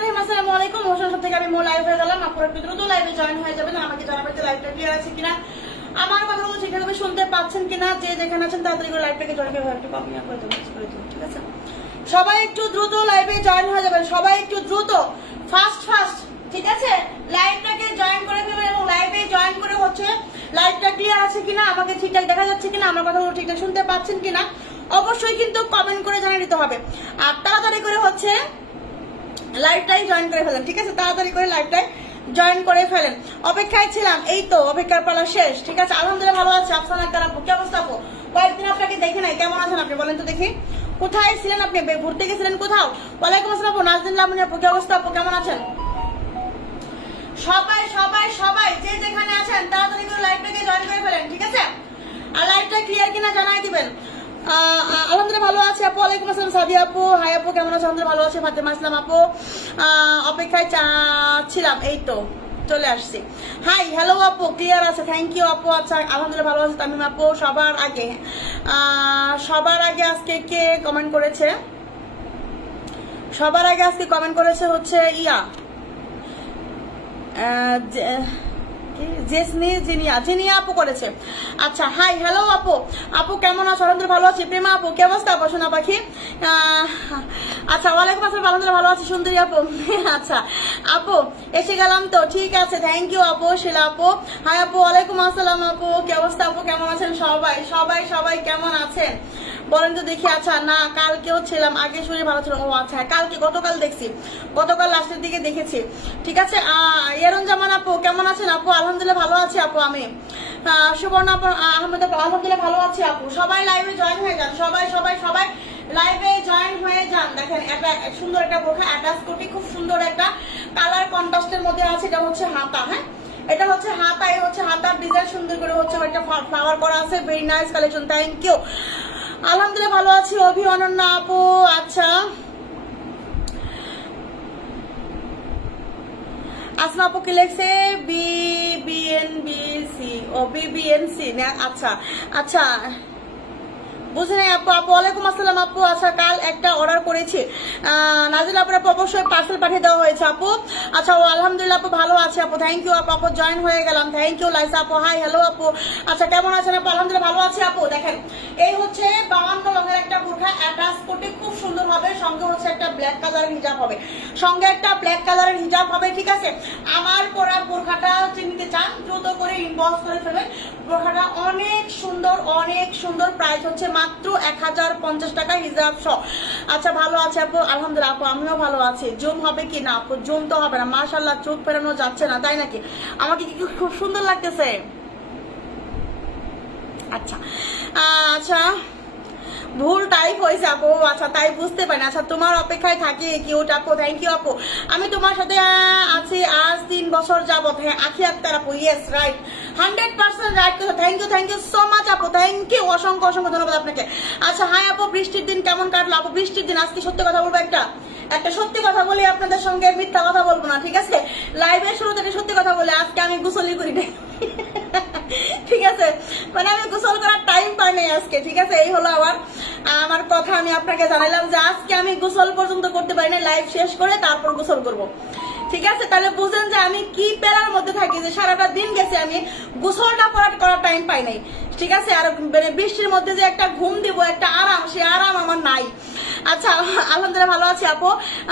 রহিম, আসসালামু আলাইকুম। হোসেন থেকে আমি মোর লাইভ হয়ে গেলাম। আপনারা একটু দ্রুত লাইভে জয়েন হয়ে যাবেন, আমাকে জানাবেন যে লাইভটা ক্লিয়ার আছে কিনা, আমার কথাগুলো ঠিকভাবে শুনতে পাচ্ছেন কিনা। যে যেখানে আছেন তাড়াতাড়ি করে লাইভটাকে জয়েন করে একটু কপি করে দেবেন, ঠিক আছে? সবাই একটু দ্রুত লাইভে জয়েন হয়ে যাবেন, সবাই একটু দ্রুত ফাস্ট, ঠিক আছে? লাইভটাকে জয়েন করে ফেলবেন এবং লাইভে জয়েন করে হচ্ছে লাইভটা ক্লিয়ার আছে কিনা, আমাকে ঠিকঠাক দেখা যাচ্ছে কিনা, আমার কথাগুলো ঠিকঠাক শুনতে পাচ্ছেন কিনা অবশ্যই কিন্তু কমেন্ট করে জানিয়ে দিতে হবে। আর তাড়াতাড়ি করে হচ্ছে লাইভটাই জয়েন করে ফেলেন, ঠিক আছে? তাড়াতাড়ি করে লাইভটাই জয়েন করে ফেলেন। অপেক্ষায় ছিলাম, এই তো অপেক্ষার পালা শেষ, ঠিক আছে? আলহামদুলিল্লাহ ভালো আছে। আফসানা আক্তার আপু, কি অবস্থা আপু? কয়েকদিন আপনাকে দেখে নাই, কেমন আছেন আপনি বলেন তো দেখি? কোথায় ছিলেন আপনি? ঘুরতে গেছিলেন কোথাও? ওয়ালাইকুম আসসালাম আপু। নাজদিন লামনি আপু, কি অবস্থা আপু? কেমন আছেন? সবাই সবাই সবাই যে যেখানে আছেন তাড়াতাড়ি করে লাইভটাকে জয়েন করে ফেলেন, ঠিক আছে? আর লাইভটা ক্লিয়ার কিনা জানাই দিবেন। আলহামদুলিল্লাহ ভালো আছে আপু। ওয়ালাইকুম আসসালাম সাদিয়া আপু, হাই আপু, কেমন আছে? আলহামদুলিল্লাহ ভালো আছে। ফাতেমা আসলাম আপু, অপেক্ষায় ছিলাম, এই তো চলে আসছি। হাই হ্যালো আপু, ক্লিয়ার আছে, থ্যাংক ইউ আপু। আচ্ছা আলহামদুলিল্লাহ ভালো আছে। তামিম আপু, সবার আগে আজকে কে কমেন্ট করেছে? সবার আগে আজকে কমেন্ট করেছে হচ্ছে জিনিয়া আপু করেছে। আচ্ছা হাই হ্যালো আপু, আপু কেমন আছো? আলহামদুলিল্লাহ ভালো আছি। প্রেমা আপু, কি অবস্থা আপু? সোনা পাখি, আচ্ছা ওয়ালাইকুম আসসালাম। আলহামদুলিল্লাহ ভালো আছি। সুন্দরী আপু, আচ্ছা আপু এসে গেলাম তো, ঠিক আছে, থ্যাংক ইউ আপু। শিলা আপু, হাই আপু, ওয়ালাইকুম আসসালাম আপু, কি অবস্থা আপু? কেমন আছেন সবাই? সবাই সবাই কেমন আছেন বলেন তো দেখি। আচ্ছা না কালকেও ছিলাম, আগে শরীর ভালো ছিল। ও আচ্ছা কালকে, গতকাল দেখছি, গতকাল লাস্টের দিকে দেখেছি, ঠিক আছে? জামান আপু কেমন আছেন আপু? আলহামদুলিল্লাহ ভালো আছি আপু। আমি সুবর্ণ আপু আহমেদ আপু, আলহামদুলিল্লাহ ভালো আছি আপু। সবাই লাইভে জয়েন হয়ে যান, সবাই সবাই সবাই লাইভে জয়েন হয়ে যান। দেখেন একটা সুন্দর একটা বোরখা অ্যাটাচ করতে, খুব সুন্দর একটা কালার কন্ট্রাস্টের মধ্যে আছে। এটা হচ্ছে হাতা, হ্যাঁ এটা হচ্ছে হাতা, এই হচ্ছে হাতার ডিজাইন সুন্দর করে হচ্ছে একটা ফ্লাওয়ার করা আছে। Very nice collection, thank you. আলহামদুলিল্লাহ ভালো আছি। অভি অনন্যা আপু, আচ্ছা আসমা আপু কি লেখছে? বিবিএনবিসি, ও বিবিএনসি না, আচ্ছা আচ্ছা বুঝে নাই আপু। আপু ওয়ালাইকুম আসসালাম আপু। আচ্ছা কাল একটা অর্ডার করেছি, নাজিল আপুর আপু অবশ্যই পার্সেল পাঠিয়ে দেওয়া হয়েছে আপু। আচ্ছা ও আলহামদুলিল্লাহ আপু ভালো আছে আপু, থ্যাংক ইউ আপু। আপু জয়েন হয়ে গেলাম, থ্যাংক ইউ। লাইসা আপু, হাই হ্যালো আপু, আচ্ছা কেমন আছেন আপু? আলহামদুলিল্লাহ ভালো আছে আপু। দেখেন এই হচ্ছে 52 রঙের একটা বোরখা, অ্যাটাচ করতে খুব সুন্দর হবে। সঙ্গে হচ্ছে একটা ব্ল্যাক কালারের হিজাব হবে, সঙ্গে একটা ব্ল্যাক কালারের হিজাব হবে, ঠিক আছে? আমার পরা বোরখাটা চিনতে চান দ্রুত করে ইনবক্স করে ফেলবেন। বোরখাটা অনেক সুন্দর, অনেক সুন্দর। প্রাইস হচ্ছে মাত্র 1050 টাকা হিজাব সহ। আচ্ছা ভালো আছে আপু? আলহামদুলিল্লাহ আপু আমিও ভালো আছি। জুম হবে কি না আপু? জুম তো হবে না, মাশাআল্লাহ চোখ ফেরানো যাচ্ছে না, তাই নাকি? আমাকে কি খুব সুন্দর লাগতেছে? আচ্ছা আচ্ছা ভুল টাইপ হয়েছে আপু, আচ্ছা তাই বুঝতে পারি। আচ্ছা তোমার অপেক্ষায় থাকি কিউট আপু, থ্যাংক ইউ আপু। আমি তোমার সাথে আছি আজ 3 বছর যাবত। হ্যাঁ আখি আক্তার আপু, ইয়েস রাইট, 100% রাইট কথা। থ্যাংক ইউ সো মাচ আপু, থ্যাংক ইউ, অসংখ্য অসংখ্য ধন্যবাদ আপনাকে। আচ্ছা হাই আপু, বৃষ্টির দিন কেমন কাটলো আপু? বৃষ্টির দিন আজকে সত্যি কথা বলবো, একটা সত্যি কথা বলি আপনাদের সঙ্গে, মিথ্যা কথা বলবো না, ঠিক আছে? লাইভের শুরুতে একটা সত্যি কথা বলে, আজকে আমি গোসলই করি না, ঠিক আছে? মানে আমি গোসল করার টাইম পাই নাই আজকে, ঠিক আছে? এই হলো আমার কথা। আমি আপনাকে জানাইলাম যে আজকে আমি গোসল পর্যন্ত করতে পারি না, লাইভ শেষ করে তারপর গোসল করব, ঠিক আছে? তাহলে বুঝেন যে আমি কি পেলার মধ্যে থাকি, যে সারাটা দিন গেছে আমি গোসলটা করার টাইম পাই নাই, ঠিক আছে? আর বৃষ্টির মধ্যে যে একটা ঘুম দিব, একটা আরাম, সে আরাম আমার নাই। আচ্ছা আলহামদুলিল্লাহ ভালো আছি আপু।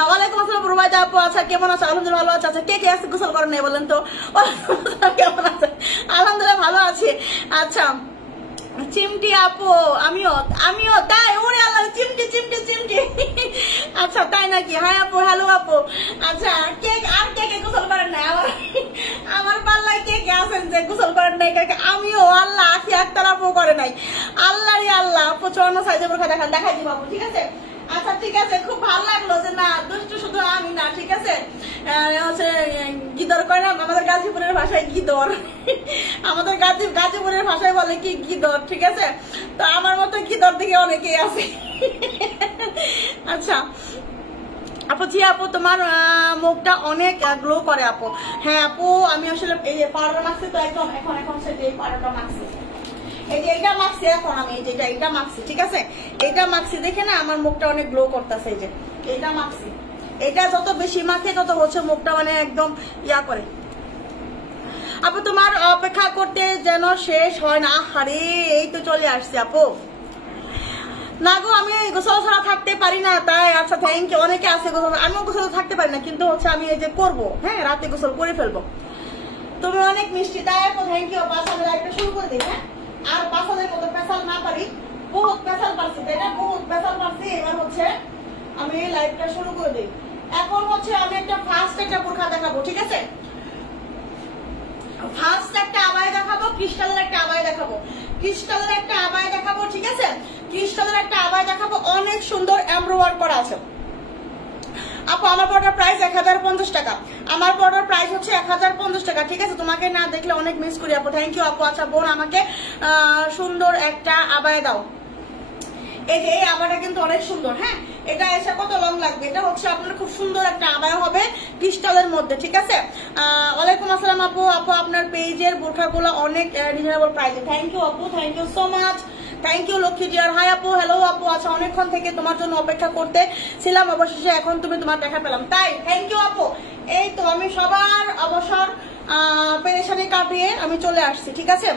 ওয়ালাইকুম আসসালাম রুবাইদা আপু, আচ্ছা কেমন আছে? আলহামদুলিল্লাহ ভালো আছে। আচ্ছা কে কে আজকে গোসল করেন নাই বলেন তো? কেমন আছে? আলহামদুলিল্লাহ ভালো আছি। আচ্ছা চিমটি আপু, আমিও তাই, ওরে আল্লাহ, চিমটি চিমটি চিমটি, আচ্ছা তাই নাকি? হাই আপু, হ্যালো আপু। আচ্ছা কে গোসল করেন নাই? আমার পাল্লায় কে কে আছেন যে গোসল করেন নাই? আমিও, আল্লাহ, আখি আক্তার আপু করে নাই। আল্লাহ রে আল্লাহ, আপু 54 সাইজের বোরখা দেখাই দিব আপু, ঠিক আছে? আচ্ছা ঠিক আছে, খুব ভালো লাগলো যে না দুষ্টু শুধু আমি না, ঠিক আছে? হচ্ছে গিদর কয় না, আমাদের গাজীপুরের ভাষায় গিদর, আমাদের গাজীপুরের ভাষায় বলে কি গিদর, ঠিক আছে? তো আমার মতো গিদর দিকে অনেকেই আছে। আচ্ছা আপু, জি আপু তোমার মুখটা অনেক গ্লো করে আপু। হ্যাঁ আপু আমি আসলে এই পাউডার মাখছি তো, এখন সেটা এই পাউডারটা মাখছি, এই যে এটা মাখছি এখন আমি, এই যে এটা মাখছি, ঠিক আছে? এটা মাখছি দেখে না আমার মুখটা অনেক গ্লো করতেছে, এই যে এটা মাখছি, এটা যত বেশি মাখে তত হচ্ছে মুখটা মানে একদম ইয়া করে। আপু তোমার অপেক্ষা করতে যেন শেষ হয় না। আরে এই তো চলে আসছে আপু। না গো আমি গোসল ছাড়া থাকতে পারি না তাই। আচ্ছা থ্যাংক ইউ। অনেকে আছে গোসল, আমিও গোসল থাকতে পারি না, কিন্তু হচ্ছে আমি এই যে করবো, হ্যাঁ রাতে গোসল করে ফেলবো। তুমি অনেক মিষ্টি তাই আপু, থ্যাংক ইউ। পাশালে লাইভটা শুরু করে দিই, হ্যাঁ আর পাশালের মতো পেশাল না পারি, বহুত পেশাল পারছি তাই না, বহুত পেশাল পারছি। এবার হচ্ছে আমি লাইভটা শুরু করে দিই। এখন হচ্ছে আমি একটা ফার্স্ট একটা বোরখা দেখাবো, ঠিক আছে? ফার্স্ট একটা আবায়া দেখাবো, ক্রিস্টালের একটা আবায়া দেখাবো, ক্রিস্টালের একটা আবায়া দেখাবো, ঠিক আছে? ক্রিস্টালের একটা আবায়া দেখাবো, অনেক সুন্দর এমব্রয়ডারি করা আছে। আপু আমার পড়ার প্রাইস 1050 টাকা, আমার পড়ার প্রাইস হচ্ছে 1050 টাকা, ঠিক আছে? তোমাকে না দেখলে অনেক মিস করি আপু, থ্যাংক ইউ আপু। আচ্ছা বোন আমাকে সুন্দর একটা আবায়া দাও। এই যে এই আবায়াটা কিন্তু অনেক সুন্দর, হ্যাঁ এটা এসে কত লং লাগবে, এটা হচ্ছে আপনার খুব সুন্দর একটা আবায়া হবে ক্রিস্টালের মধ্যে, ঠিক আছে? ওয়ালাইকুম আসসালাম আপু। আপু আপনার পেজের বোরখাগুলো অনেক রিজনেবল প্রাইসে, থ্যাংক ইউ আপু, thank you so much, thank you Lakshmi dear. Hi আপু, হ্যালো আপু। আচ্ছা অনেকক্ষণ থেকে তোমার জন্য অপেক্ষা করতে ছিলাম, অবশেষে এখন তুমি তোমার দেখা পেলাম, তাই থ্যাংক ইউ আপু। এই তো আমি সবার অবসর পেরেশানি কাটিয়ে আমি চলে আসছি, ঠিক আছে?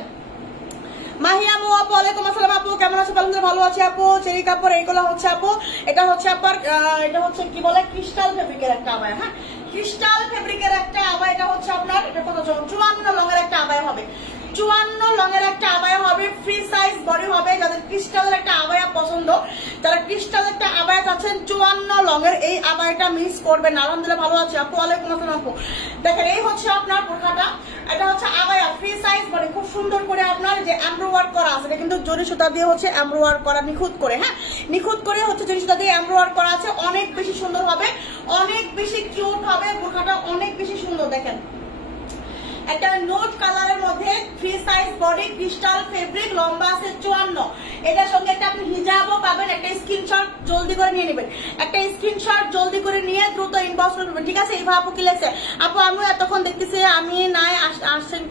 মাহিয়ামু আপু, ওয়ালাইকুম আসসালাম আপু, কেমন আছো? আলহামদুলিল্লাহ ভালো আছি আপু। চেরি কাপড় এইগুলো হচ্ছে আপু, এটা হচ্ছে আপনার এটা হচ্ছে কি বলে ক্রিস্টাল ফেব্রিকের একটা আবায়া, হ্যাঁ ক্রিস্টাল ফেব্রিকের একটা আবায়া। এটা হচ্ছে আপনার এটা কত 54 লঙের একটা আবায়া হবে, 54 লঙের একটা আবায়া হবে, ফ্রি সাইজ বডি হবে। যাদের ক্রিস্টালের একটা আবায়া পছন্দ, যারা ক্রিস্টালের একটা আবায়া চাচ্ছেন 54 লঙের, এই আবায়াটা মিস করবেন না। আলহামদুলিল্লাহ ভালো আছি আপু, ওয়ালাইকুম আসসালাম আপু। দেখেন এই হচ্ছে আপনার বোরখাটা, এটা হচ্ছে আবায়া ফ্রি সাইজ বডি, খুব সুন্দর করে আপনার যে এমব্রয়ডারি করা আছে, এটা কিন্তু জরি সুতা দিয়ে হচ্ছে এমব্রয়ডারি করা, নিখুঁত করে, হ্যাঁ নিখুঁত করে হচ্ছে জরি সুতা দিয়ে এমব্রয়ডারি করা আছে। অনেক বেশি সুন্দর হবে, অনেক বেশি কিউট হবে বোরখাটা, অনেক বেশি সুন্দর। দেখেন একটা নোট কালারের মধ্যে free size body, crystal fabric, লম্বা আছে 54। এটার সঙ্গে একটা আপনি হিজাবও পাবেন। একটা স্ক্রিনশট জলদি করে নিয়ে নেবেন, একটা স্ক্রিনশট জলদি করে নিয়ে দ্রুত ইনবক্স করবেন, ঠিক আছে? এইভাবে আপু কি লেগেছে আপু? আমিও এতক্ষণ দেখতেছি আমি নাই আসছেন,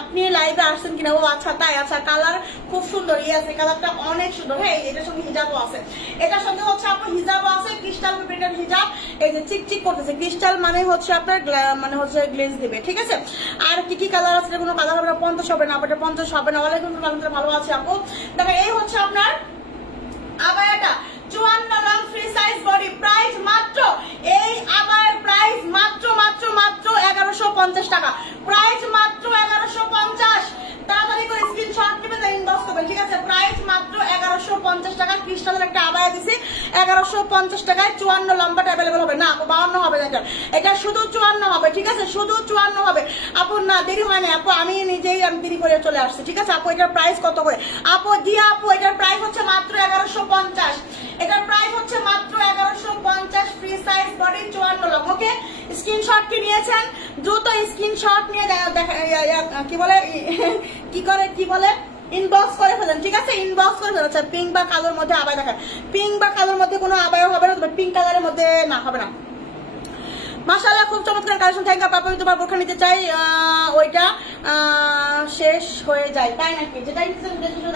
আপনি লাইভে আসছেন কিনা? ও আচ্ছা তাই, আচ্ছা কালার খুব সুন্দর, ইয়ে আছে কালারটা অনেক সুন্দর, হ্যাঁ এটার সঙ্গে হিজাবও আছে, এটার সঙ্গে হচ্ছে আপনার হিজাবও আছে, ক্রিস্টাল ফেব্রিকের হিজাব। এই যে চিকচিক করতেছে, ক্রিস্টাল মানে হচ্ছে আপনার মানে হচ্ছে গ্লেজ দিবে, ঠিক আছে? আর কি কি কালার আছে? কোনো কালার হবে না, 50 হবে না, এটা 50 হবে না। ওয়ালাইকুম আসসালাম, ভালো আছে আপু। দেখো এই হচ্ছে আপনার আবায়াটা 54 long free size body, price মাত্র, এই আবায়ার প্রাইস মাত্র মাত্র মাত্র 1150 টাকা, প্রাইস মাত্র 1150। তাড়াতাড়ি করে স্ক্রিনশট নেবেন, ইনবক্স করবেন, ঠিক আছে? প্রাইস মাত্র 1150 টাকা। ক্রিস্টালের একটা আবায়া দিছি 1150 টাকায়। 54 লম্বাটা অ্যাভেলেবল হবে না আপু, 52 হবে না, এটা শুধু 54 হবে, ঠিক আছে? শুধু 54 হবে আপু। না দেরি হয় না আপু, আমি নিজেই দেরি করে চলে আসছি, ঠিক আছে আপু? এটার প্রাইস কত করে আপু? দিয়া আপু এটার প্রাইস হচ্ছে মাত্র 1150, এটার প্রাইস হচ্ছে মাত্র 1150, ফ্রি সাইজ বডি 54 লং। ওকে, স্ক্রিনশট কি নিয়েছেন দ্রুত স্ক্রিনশট নিয়ে কি বলে কি বলে ইনবক্স করে ফেলেন, ঠিক আছে? ইনবক্স করে ফেলেন। আচ্ছা পিঙ্ক বা কালোর মধ্যে আবায়া দেখান, পিঙ্ক বা কালোর মধ্যে কোনো আবায়া হবে না, পিঙ্ক কালারের মধ্যে না হবে না। মাশাআল্লাহ খুব চমৎকার কালেকশন, থ্যাংক ইউ আপু। আমি তোমার বোরখা নিতে চাই, ওইটা শেষ হয়ে যায় তাই নাকি? যেটা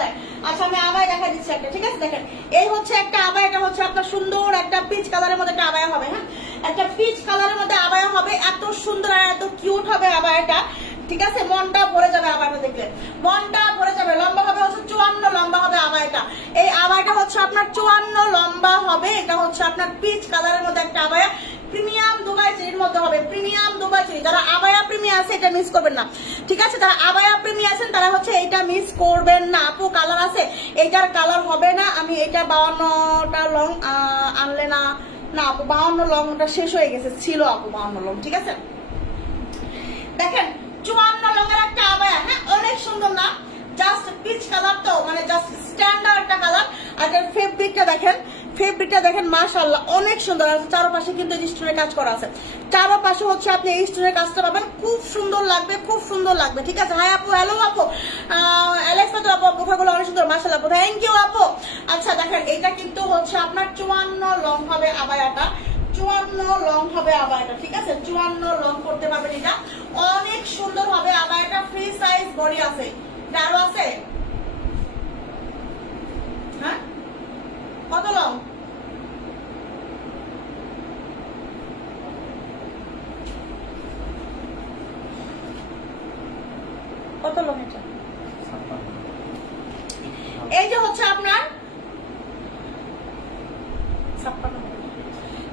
দেয়। আচ্ছা আমি আবায়া দেখা দিচ্ছি একটা, ঠিক আছে? দেখেন এই হচ্ছে একটা আবায়া, এটা হচ্ছে আপনার সুন্দর একটা পিচ কালারের মধ্যে একটা আবায়া হবে, হ্যাঁ একটা পিচ কালারের মধ্যে আবায়া হবে, এত সুন্দর আর এত কিউট হবে আবায়াটা, ঠিক আছে? মনটা ভরে যাবে আবায়াটা দেখলে, মনটা ভরে যাবে। লম্বা হবে হচ্ছে 54 লম্বা হবে আবায়াটা, এই আবায়াটা হচ্ছে আপনার 54 লম্বা হবে। এটা হচ্ছে আপনার পিচ কালারের মধ্যে একটা আবায়া, প্রিমিয়াম দুবাই চেরির মধ্যে হবে, প্রিমিয়াম দুবাই চেরি। যারা আবায়া প্রেমী আছে এটা মিস করবেন না, ঠিক আছে? যারা আবায়া প্রেমী আছেন তারা হচ্ছে এইটা মিস করবেন না আপু। কালার আছে, এইটার কালার হবে না। আমি এটা 52টা লং আনলে না না আপু, 52 লংটা শেষ হয়ে গেছে, ছিল আপু 52 লং, ঠিক আছে? দেখেন 54 লংয়ের একটা আবায়া, হ্যাঁ অনেক সুন্দর না? জাস্ট পিচ কালার, তো মানে জাস্ট স্ট্যান্ডার্ড একটা কালার। আর ফেব্রিকটা দেখেন, ফেব্রিকটা দেখেন মাশাআল্লাহ অনেক সুন্দর। আর চারপাশে কিন্তু স্টোনের কাজ করা আছে, চারপাশে হচ্ছে আপনি এই স্টোনের কাজটা পাবেন, খুব সুন্দর লাগবে, খুব সুন্দর লাগবে, ঠিক আছে? হাই আপু, হ্যালো আপু, অ্যালেক্সা তো আপু বোরখাগুলো অনেক সুন্দর, মাশাআল্লাহ আপু, থ্যাংক ইউ আপু। আচ্ছা দেখেন এটা কিন্তু হচ্ছে আপনার 54 লং হবে আবায়াটা, 54 লং হবে আবায়াটা, ঠিক আছে? 54 লং করতে পারবেন, এটা অনেক সুন্দর হবে আবায়াটা, ফ্রি সাইজ বডি আছে। আরো আছে, হ্যাঁ কত লং? এই যে হচ্ছে আপনার 56,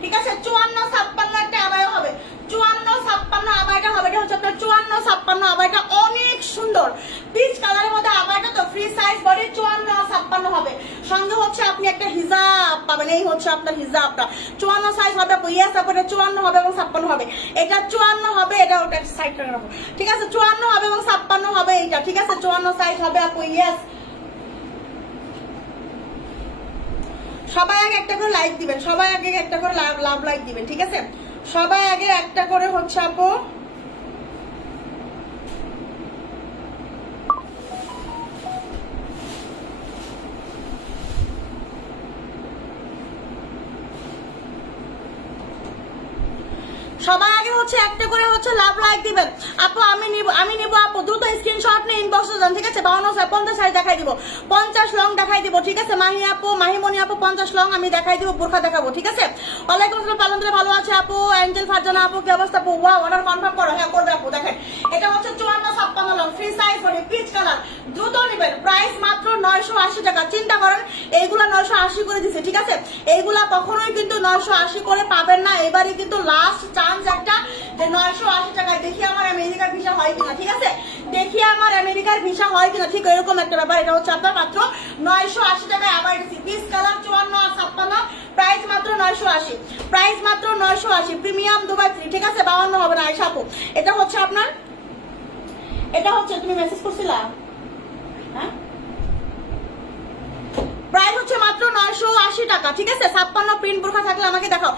ঠিক আছে 54-56 একটা আবায়া হবে, 54-56 আবায়াটা হবে। এটা হচ্ছে আপনার 54-56 আবায়াটা অনেক সুন্দর পিচ কালারের মধ্যে আবায়াটা, তো ফ্রি সাইজ বডি 54-56 হবে। সঙ্গে হচ্ছে আপনি একটা হিজাব পাবেন, এই হচ্ছে আপনার হিজাবটা 54 সাইজ হবে। ইয়েস আপু এটা 54 হবে এবং 56 হবে, এটা 54 হবে, এটা ওটা সাইড করে রাখো, ঠিক আছে 54 হবে এবং 56 হবে এইটা, ঠিক আছে 54 সাইজ হবে আপু। ইয়েস, সবাই আগে একটা করে লাইক দিবেন, সবাই আগে একটা করে লাভ লাইক দিবেন, ঠিক আছে সবাই আগে একটা করে হচ্ছে আপু সবাই আগে হচ্ছে একটা করে হচ্ছে লাভ লাইক দিবেন। আপু আমি নিব আপু, দ্রুত স্ক্রিনশট নিয়ে ইনবক্সে যান, ঠিক আছে 52-50 সাইজ দেখাই দিব, 50 লং দেখাই দিব, ঠিক আছে মাহি আপু, মাহিমণি আপু 50 লং আমি দেখাই দিব, বোরখা দেখাবো, ঠিক আছে। ওয়ালাইকুম আসসালাম, পালনতলা ভালো আছে আপু, অ্যাঞ্জেল ফারজানা আপু কি অবস্থা আপু? ওয়াও, অর্ডার কনফার্ম করো, হ্যাঁ করবে আপু। দেখেন এটা হচ্ছে 54-56 long free size body peach colour, দ্রুত নেবেন, প্রাইস মাত্র 980 টাকা। চিন্তা করেন এইগুলা 980 করে দিছে, ঠিক আছে এইগুলা কখনোই কিন্তু 980 করে পাবেন না, এবারে কিন্তু লাস্ট চান্স একটা যে 980 টাকায়। দেখি আমার আমেরিকার ভিসা হয় কিনা, ঠিক আছে দেখি আমার আমেরিকার ভিসা হয় কিনা, ঠিক এরকম একটা ব্যাপার। এটা হচ্ছে আপনার মাত্র 980 টাকায় আবার দিচ্ছি, পিস কালার 54-56, প্রাইস মাত্র 980, প্রাইস মাত্র 980, প্রিমিয়াম দুবাই 3, ঠিক আছে 52 হবে না আয়েশা আপু। এটা হচ্ছে আপনার, এটা হচ্ছে তুমি মেসেজ করছিলা, হ্যাঁ প্রাইস হচ্ছে মাত্র 980 টাকা, ঠিক আছে 56 প্রিন্ট বোরখা থাকলে আমাকে দেখাও।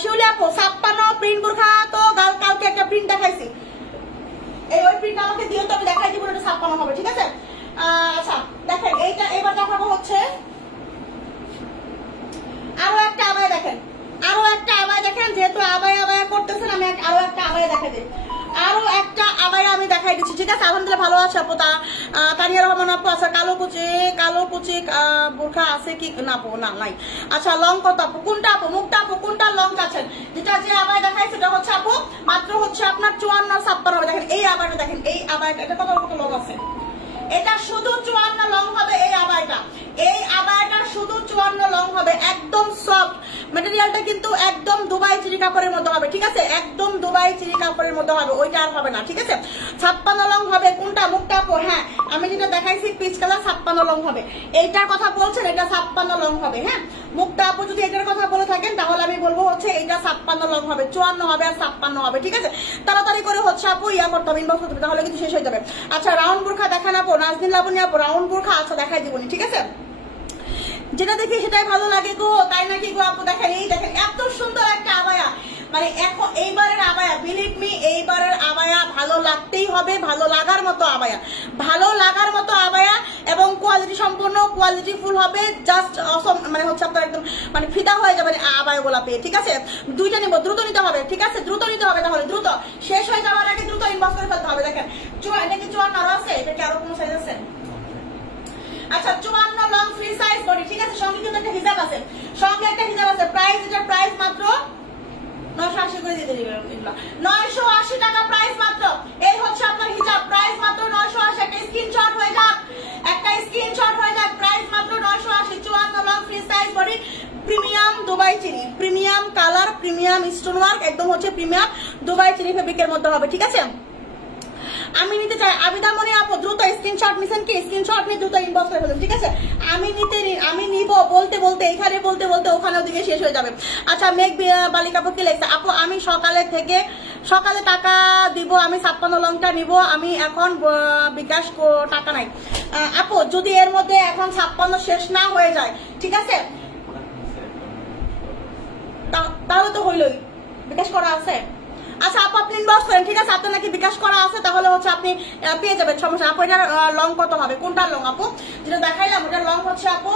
শিউলি আপু 56 প্রিন্ট বোরখা তো কালকে একটা প্রিন্ট দেখাইছি, এই ওই প্রিন্ট আমাকে দিও তো আমি দেখাই দিব, এটা 56 হবে, ঠিক আছে। আচ্ছা দেখেন এইটা এবার দেখাবো হচ্ছে আরো একটা আবায়া, দেখেন আরো একটা আবায়া দেখেন, যেহেতু আবায়া করতেছেন আমি আরো একটা আবায়া দেখাই দিই, আরো একটা আবায়া আমি দেখাই দিচ্ছি, ঠিক আছে আলহামদুলিল্লাহ ভালো আছে আপু। তানিয়া রহমান আপু আছে, কালো কুচি বোরখা আছে কি না আপু? না নাই। আচ্ছা লং কত আপু? কোনটা আপু? মুক্তা আপু কোনটা লং চাচ্ছেন? যেটা যে আবায়া দেখাইছে সেটা হচ্ছে আপু মাত্র হচ্ছে আপনার 54-56 হবে। দেখেন এই আবায়াটা, দেখেন এই আবায়াটা, এটা কত লং আছে? এটা শুধু 54 লং হবে এই আবায়াটা শুধু 54 লং হবে, একদম সফট ম্যাটেরিয়ালটা, কিন্তু একদম দুবাই চিরি কাপড়ের মধ্যে হবে, ঠিক আছে একদম দুবাই চিরি কাপড়ের মধ্যে হবে, ওইটা আর হবে না, ঠিক আছে 56 লং হবে। কোনটা? মুক্তা আপু, হ্যাঁ আমি যেটা দেখাইছি পিচ কালার 56 লং হবে, এইটার কথা বলছেন, এটা 56 লং হবে। হ্যাঁ মুক্তা আপু যদি এটার কথা বলে থাকেন তাহলে আমি বলবো হচ্ছে এইটা 56 লং হবে, 54 হবে আর 56 হবে, ঠিক আছে তাড়াতাড়ি করে হচ্ছে আপু ইয়া করতে হবে, ইনবক্স করতে হবে, তাহলে কিন্তু শেষ হয়ে যাবে। আচ্ছা রাউন্ড বোরখা দেখান আপু, নাজনীন লাবণী আপু রাউন্ড বোরখা আচ্ছা দেখাই দিবনি, ঠিক আছে যেটা দেখি সেটাই ভালো লাগে গো, তাই নাকি গো আপু? দেখেন এই দেখেন এত সুন্দর একটা আবায়া, মানে এখন এইবারের আবায়া, বিলিভ মি এইবারের আবায়া ভালো লাগতেই হবে, ভালো লাগার মতো আবায়া, ভালো লাগার মতো আবায়া এবং কোয়ালিটি সম্পূর্ণ কোয়ালিটি ফুল হবে, জাস্ট অসম, মানে হচ্ছে আপনার একদম মানে ফিদা হয়ে যাবে আবায়া গোলা পেয়ে, ঠিক আছে দুইটা নিব, দ্রুত নিতে হবে, ঠিক আছে দ্রুত নিতে হবে, তাহলে দ্রুত শেষ হয়ে যাওয়ার আগে দ্রুত ইনবক্স করে ফেলতে হবে। দেখেন এটা কি 54 আরো আছে? এটা কি আরো কোনো সাইজ আছে? আচ্ছা 54 লং ফ্রি সাইজ বডি, ঠিক আছে সঙ্গে কিন্তু একটা হিজাব আছে, সঙ্গে একটা হিজাব আছে, প্রাইস এটা প্রাইস মাত্র 980 করে দিতে দিবেন, 980 টাকা প্রাইস মাত্র। এই হচ্ছে আপনার হিজাব, প্রাইস মাত্র 980, একটা স্ক্রিনশট হয়ে যাক, একটা স্ক্রিনশট হয়ে যাক, প্রাইস মাত্র 980, 54 long free size body, premium Dubai cherry, premium colour, premium stone work, একদম হচ্ছে প্রিমিয়াম দুবাই চিরি ফেব্রিকের মধ্যে হবে, ঠিক আছে আমি নিতে চাই। আবিদা মনে আপু দ্রুত স্ক্রিনশট নিছেন কি? স্ক্রিনশট নিয়ে দ্রুত ইনবক্স করে ফেলুন, ঠিক আছে আমি নিব বলতে বলতে এখানে বলতে বলতে ওখানে ওদিকে শেষ হয়ে যাবে। আচ্ছা মেঘ বালিকা আপু কি লেখছে? আপু আমি সকালে টাকা দিব, আমি 56 লংটা নিব, আমি এখন বিকাশ টাকা নাই আপু, যদি এর মধ্যে এখন 56 শেষ না হয়ে যায়, ঠিক আছে তাহলে তো হইলই, বিকাশ করা আছে। আচ্ছা আপু আপনি ইনবক্স করেন, ঠিক আছে আপনার নাকি বিকাশ করা আছে, তাহলে হচ্ছে আপনি পেয়ে যাবেন, সমস্যা। আপু এটার লং কত হবে? কোনটা লং আপু? যেটা দেখাইলাম ওটার লং হচ্ছে আপু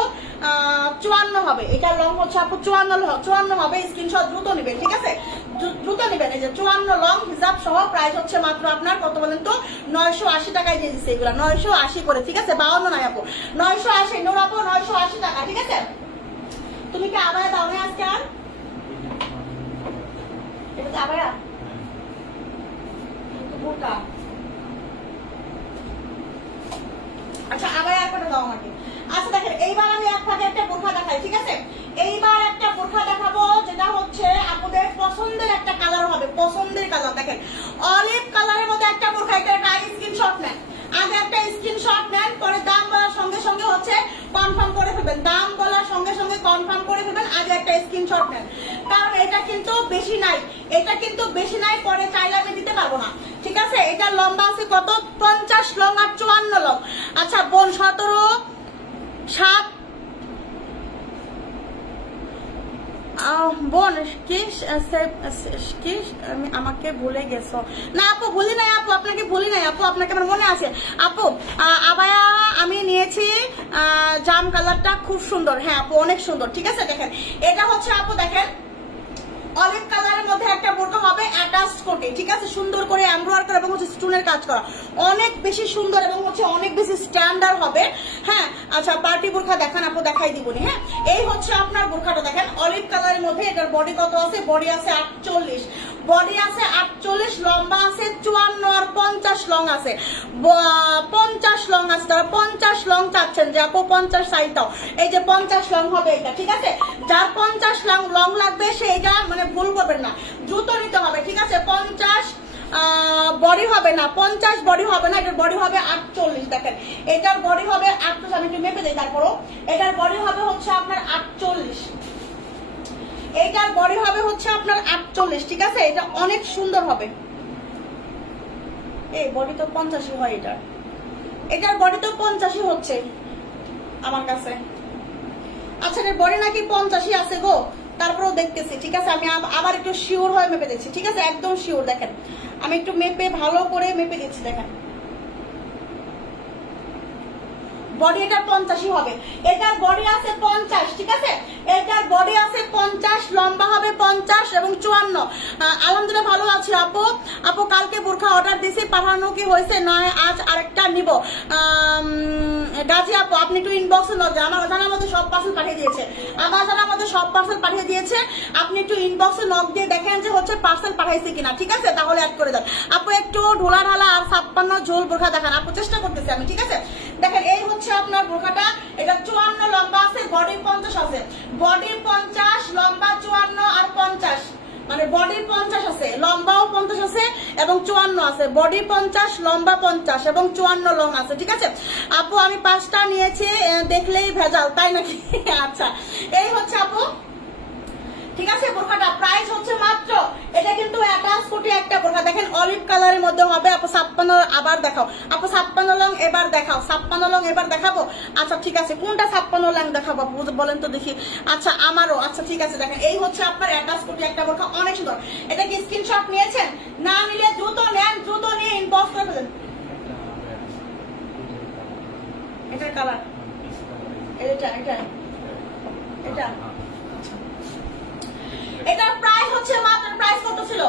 54 হবে, এটার লং হচ্ছে আপু 54 হবে, স্ক্রিনশট দ্রুত নেবেন, ঠিক আছে দ্রুত নেবেন। এই যে 54 লং হিজাব সহ প্রাইস হচ্ছে মাত্র আপনার কত বলেন তো? 980 টাকায় দিয়ে দিচ্ছে এগুলা, 980 করে, ঠিক আছে 52 নাই আপু, 980 নোর আপু 980 টাকা, ঠিক আছে তুমি কি আবায়া দাও না আজকে? আর এটা আবায়া আচ্ছা আবার একবার দাও আমাকে। আচ্ছা একটা বোরখা দেখাই, ঠিক আছে? এইবার একটা বোরখা দেখাবো যেটা হচ্ছে আপনাদের পছন্দের একটা কালার হবে, পছন্দের কালার। দেখেন অলিভ কালারের মধ্যে একটা বোরখা, এটা একটা স্ক্রিনশট নেন, আগে একটা স্ক্রিনশট নেন, পরে দাম বলার সঙ্গে সঙ্গে হচ্ছে কনফার্ম করে ফেলবেন, দাম বলার সঙ্গে সঙ্গে কনফার্ম করে ফেলবেন, আগে একটা স্ক্রিনশট নেন, কারণ এটা কিন্তু বেশি নাই, এটা কিন্তু বেশি নাই, পরে চাইলে আমি দিতে পারবো না, ঠিক আছে? এটা লম্বা আছে কত? 50 লং আর 54 লং। আচ্ছা বোন 17 7 বোন কি আমাকে ভুলে গেছো? না আপু ভুলি নাই, আপু আপনাকে ভুলি নাই, আপু আপনাকে আমার মনে আছে। আপু আবায়া আমি নিয়েছি জাম কালারটা, খুব সুন্দর। হ্যাঁ আপু অনেক সুন্দর, ঠিক আছে? দেখেন এটা হচ্ছে আপু দেখেন অলিভ কালারের মধ্যে একটা বোরকা হবে অ্যাটাচড কোটে, ঠিক আছে? সুন্দর করে এমব্রয়ডারি করা এবং হচ্ছে স্টোনের কাজ করা, অনেক বেশি সুন্দর এবং হচ্ছে অনেক বেশি স্ট্যান্ডার্ড হবে। হ্যাঁ আচ্ছা পার্টি বোরখা দেখান আপু, দেখাই দিবনি। হ্যাঁ এই হচ্ছে আপনার বোরখাটা, দেখেন অলিভ কালারের মধ্যে। এটার বডি কত আছে? বডি আছে 48, বডি আছে 48, লম্বা আছে 54 আর 50 লং আছে, 50 লং আছে। তারা 50 লং চাচ্ছেন যে আপু 50 সাইজ দাও, এই যে 50 লং হবে এটা, ঠিক আছে? যার 50 লং লাগবে সেইটা মানে ভুল করবেন না, দ্রুত নিতে হবে, ঠিক আছে? 50 বডি হবে না, 50 বডি হবে না, এটার বডি হবে 48। দেখেন এটার বডি হবে 48, আমি একটু মেপে দিই তারপরও। এটার বডি হবে হচ্ছে আপনার 48, এটার বডি হবে হচ্ছে আপনার 48, ঠিক আছে? এটা অনেক সুন্দর হবে। এই বডি তো 50 হয়, এটার বডি তো 50 হচ্ছে আমার কাছে। আচ্ছা এর বডি নাকি 50 আছে গো, তারপরেও দেখতেছি, ঠিক আছে? আমি আবার একটু শিওর হয়ে মেপে দিচ্ছি, ঠিক আছে? একদম শিওর। দেখেন আমি একটু মেপে ভালো করে মেপে দিচ্ছি, দেখেন বডি এটা 50 হবে, এটার বডি আছে 50, ঠিক আছে? এটার বডি আছে 50, লম্বা হবে 50 এবং 54। আলহামদুলিল্লাহ ভালো আছি আপু। আপু কালকে বোরখা অর্ডার দিয়েছি, পাঠানো কি হয়েছে? নয় আজ আরেকটা নিব। গাজী আপু আপনি একটু ইনবক্সে নজর, আমার জানার মধ্যে সব পার্সেল পাঠিয়ে দিয়েছে, আমার জানার মধ্যে সব পার্সেল পাঠিয়ে দিয়েছে, আপনি একটু ইনবক্সে নক দিয়ে দেখেন যে হচ্ছে পার্সেল পাঠাইছে কিনা, ঠিক আছে? তাহলে অ্যাড করে দেন। আপু একটু ঢোলা ঢালা আর 56 ঝোল বোরখা দেখান আপু, চেষ্টা করতেছি আমি, ঠিক আছে? দেখেন এই হচ্ছে আপনার বোরখাটা, এটা 54 লম্বা আছে, বডি 50 আছে, বডি 50, লম্বা 54 আর 50, মানে বডি 50 আছে, লম্বাও 50 আছে এবং 54 আছে, বডি 50, লম্বা 50 এবং 54 লং আছে, ঠিক আছে? আপু আমি 5টা নিয়েছি, দেখলেই ভেজাল, তাই নাকি? আচ্ছা এই হচ্ছে আপু, ঠিক আছে? বোরখাটা প্রাইস হচ্ছে মাত্র, এটা কিন্তু অ্যাটাচ কোটে একটা বোরখা, দেখেন অলিভ কালারের মধ্যে হবে। আপু 56 আবার দেখাও, আপু 56 লং এবার দেখাও, 56 লং এবার দেখাবো। আচ্ছা ঠিক আছে, কোনটা 56 লং দেখাবো আপু বলেন তো দেখি। আচ্ছা আমারও, আচ্ছা ঠিক আছে। দেখেন এই হচ্ছে আপনার অ্যাটাচ কোটে একটা বোরখা, অনেক সুন্দর। এটা কি স্ক্রিনশট নিয়েছেন? না নিলে দ্রুত নেন, দ্রুত নিয়ে ইনবক্স করে ফেলেন। এটার কালার এটা এটা এটা এটার প্রাইস হচ্ছে মাত্র, প্রাইস কত ছিল?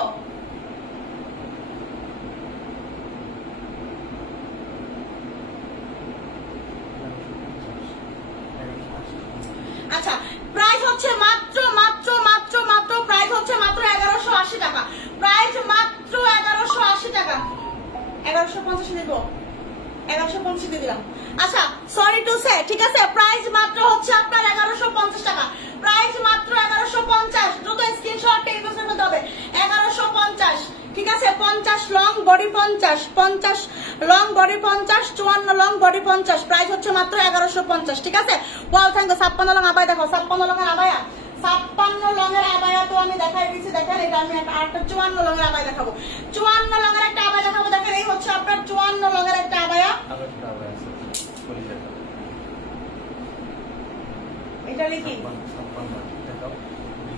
আচ্ছা প্রাইস হচ্ছে মাত্র মাত্র মাত্র মাত্র প্রাইস হচ্ছে মাত্র 1180 টাকা, প্রাইস মাত্র 1180 টাকা। 1150 দেব, 1150 দিয়ে দিলাম। আচ্ছা সরি টু সে, ঠিক আছে? প্রাইস মাত্র হচ্ছে আপনার 1150 টাকা, প্রাইস মাত্র 1150। দ্রুত স্ক্রিনশট টেলিভিশন করতে হবে, 1150, ঠিক আছে? 50 long body 50, 50 long body 50, 54 long body 50, price হচ্ছে মাত্র 1150, ঠিক আছে? Wow thank you. 56 লং আবায়া দেখাও, 56 লং এর আবায়া, 56 লং এর আবায়া তো আমি দেখাই দিয়েছি। দেখেন এটা আমি একটা 54 লং এর আবায়া দেখাবো, 54 লং এর একটা আবায়া দেখাবো। দেখেন এই হচ্ছে আপনার 54 লং এর একটা আবায়া, এটা লিখি।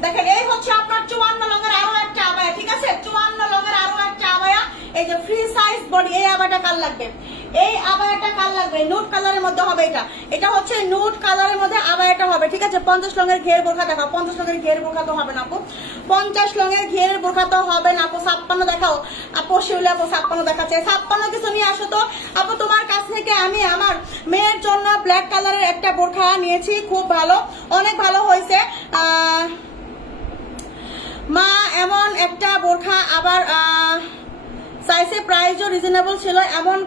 দেখেন এই হচ্ছে আপনার 54 লং এর আরো একটা আবায়া, ঠিক আছে? 54 লং এর আরো একটা আবায়া, এই যে ফ্রি সাইজ বডি। এই আবায়াটা কাল লাগবে, এই আবায়াটা কাল লাগবে, নুট কালারের মধ্যে হবে এটা, এটা হচ্ছে নুট কালারের মধ্যে আবায়াটা হবে, ঠিক আছে? 50 লং এর ঘের বোরখা দেখাও, 50 লং এর ঘের বোরখা তো হবে না আপু, 50 লং এর ঘের বোরখা তো হবে না আপু। 56 দেখাও আপু, শিউলি আপু 56 দেখাচ্ছে, 56 কিছু নিয়ে আসো তো আপু। তোমার কাছ থেকে আমি আমার মেয়ের জন্য ব্ল্যাক কালারের একটা বোরখা নিয়েছি, খুব ভালো, অনেক ভালো হয়েছে মা। এমন একটা বোরখা আবার সাইজে প্রাইসও রিজনেবল ছিল, এমন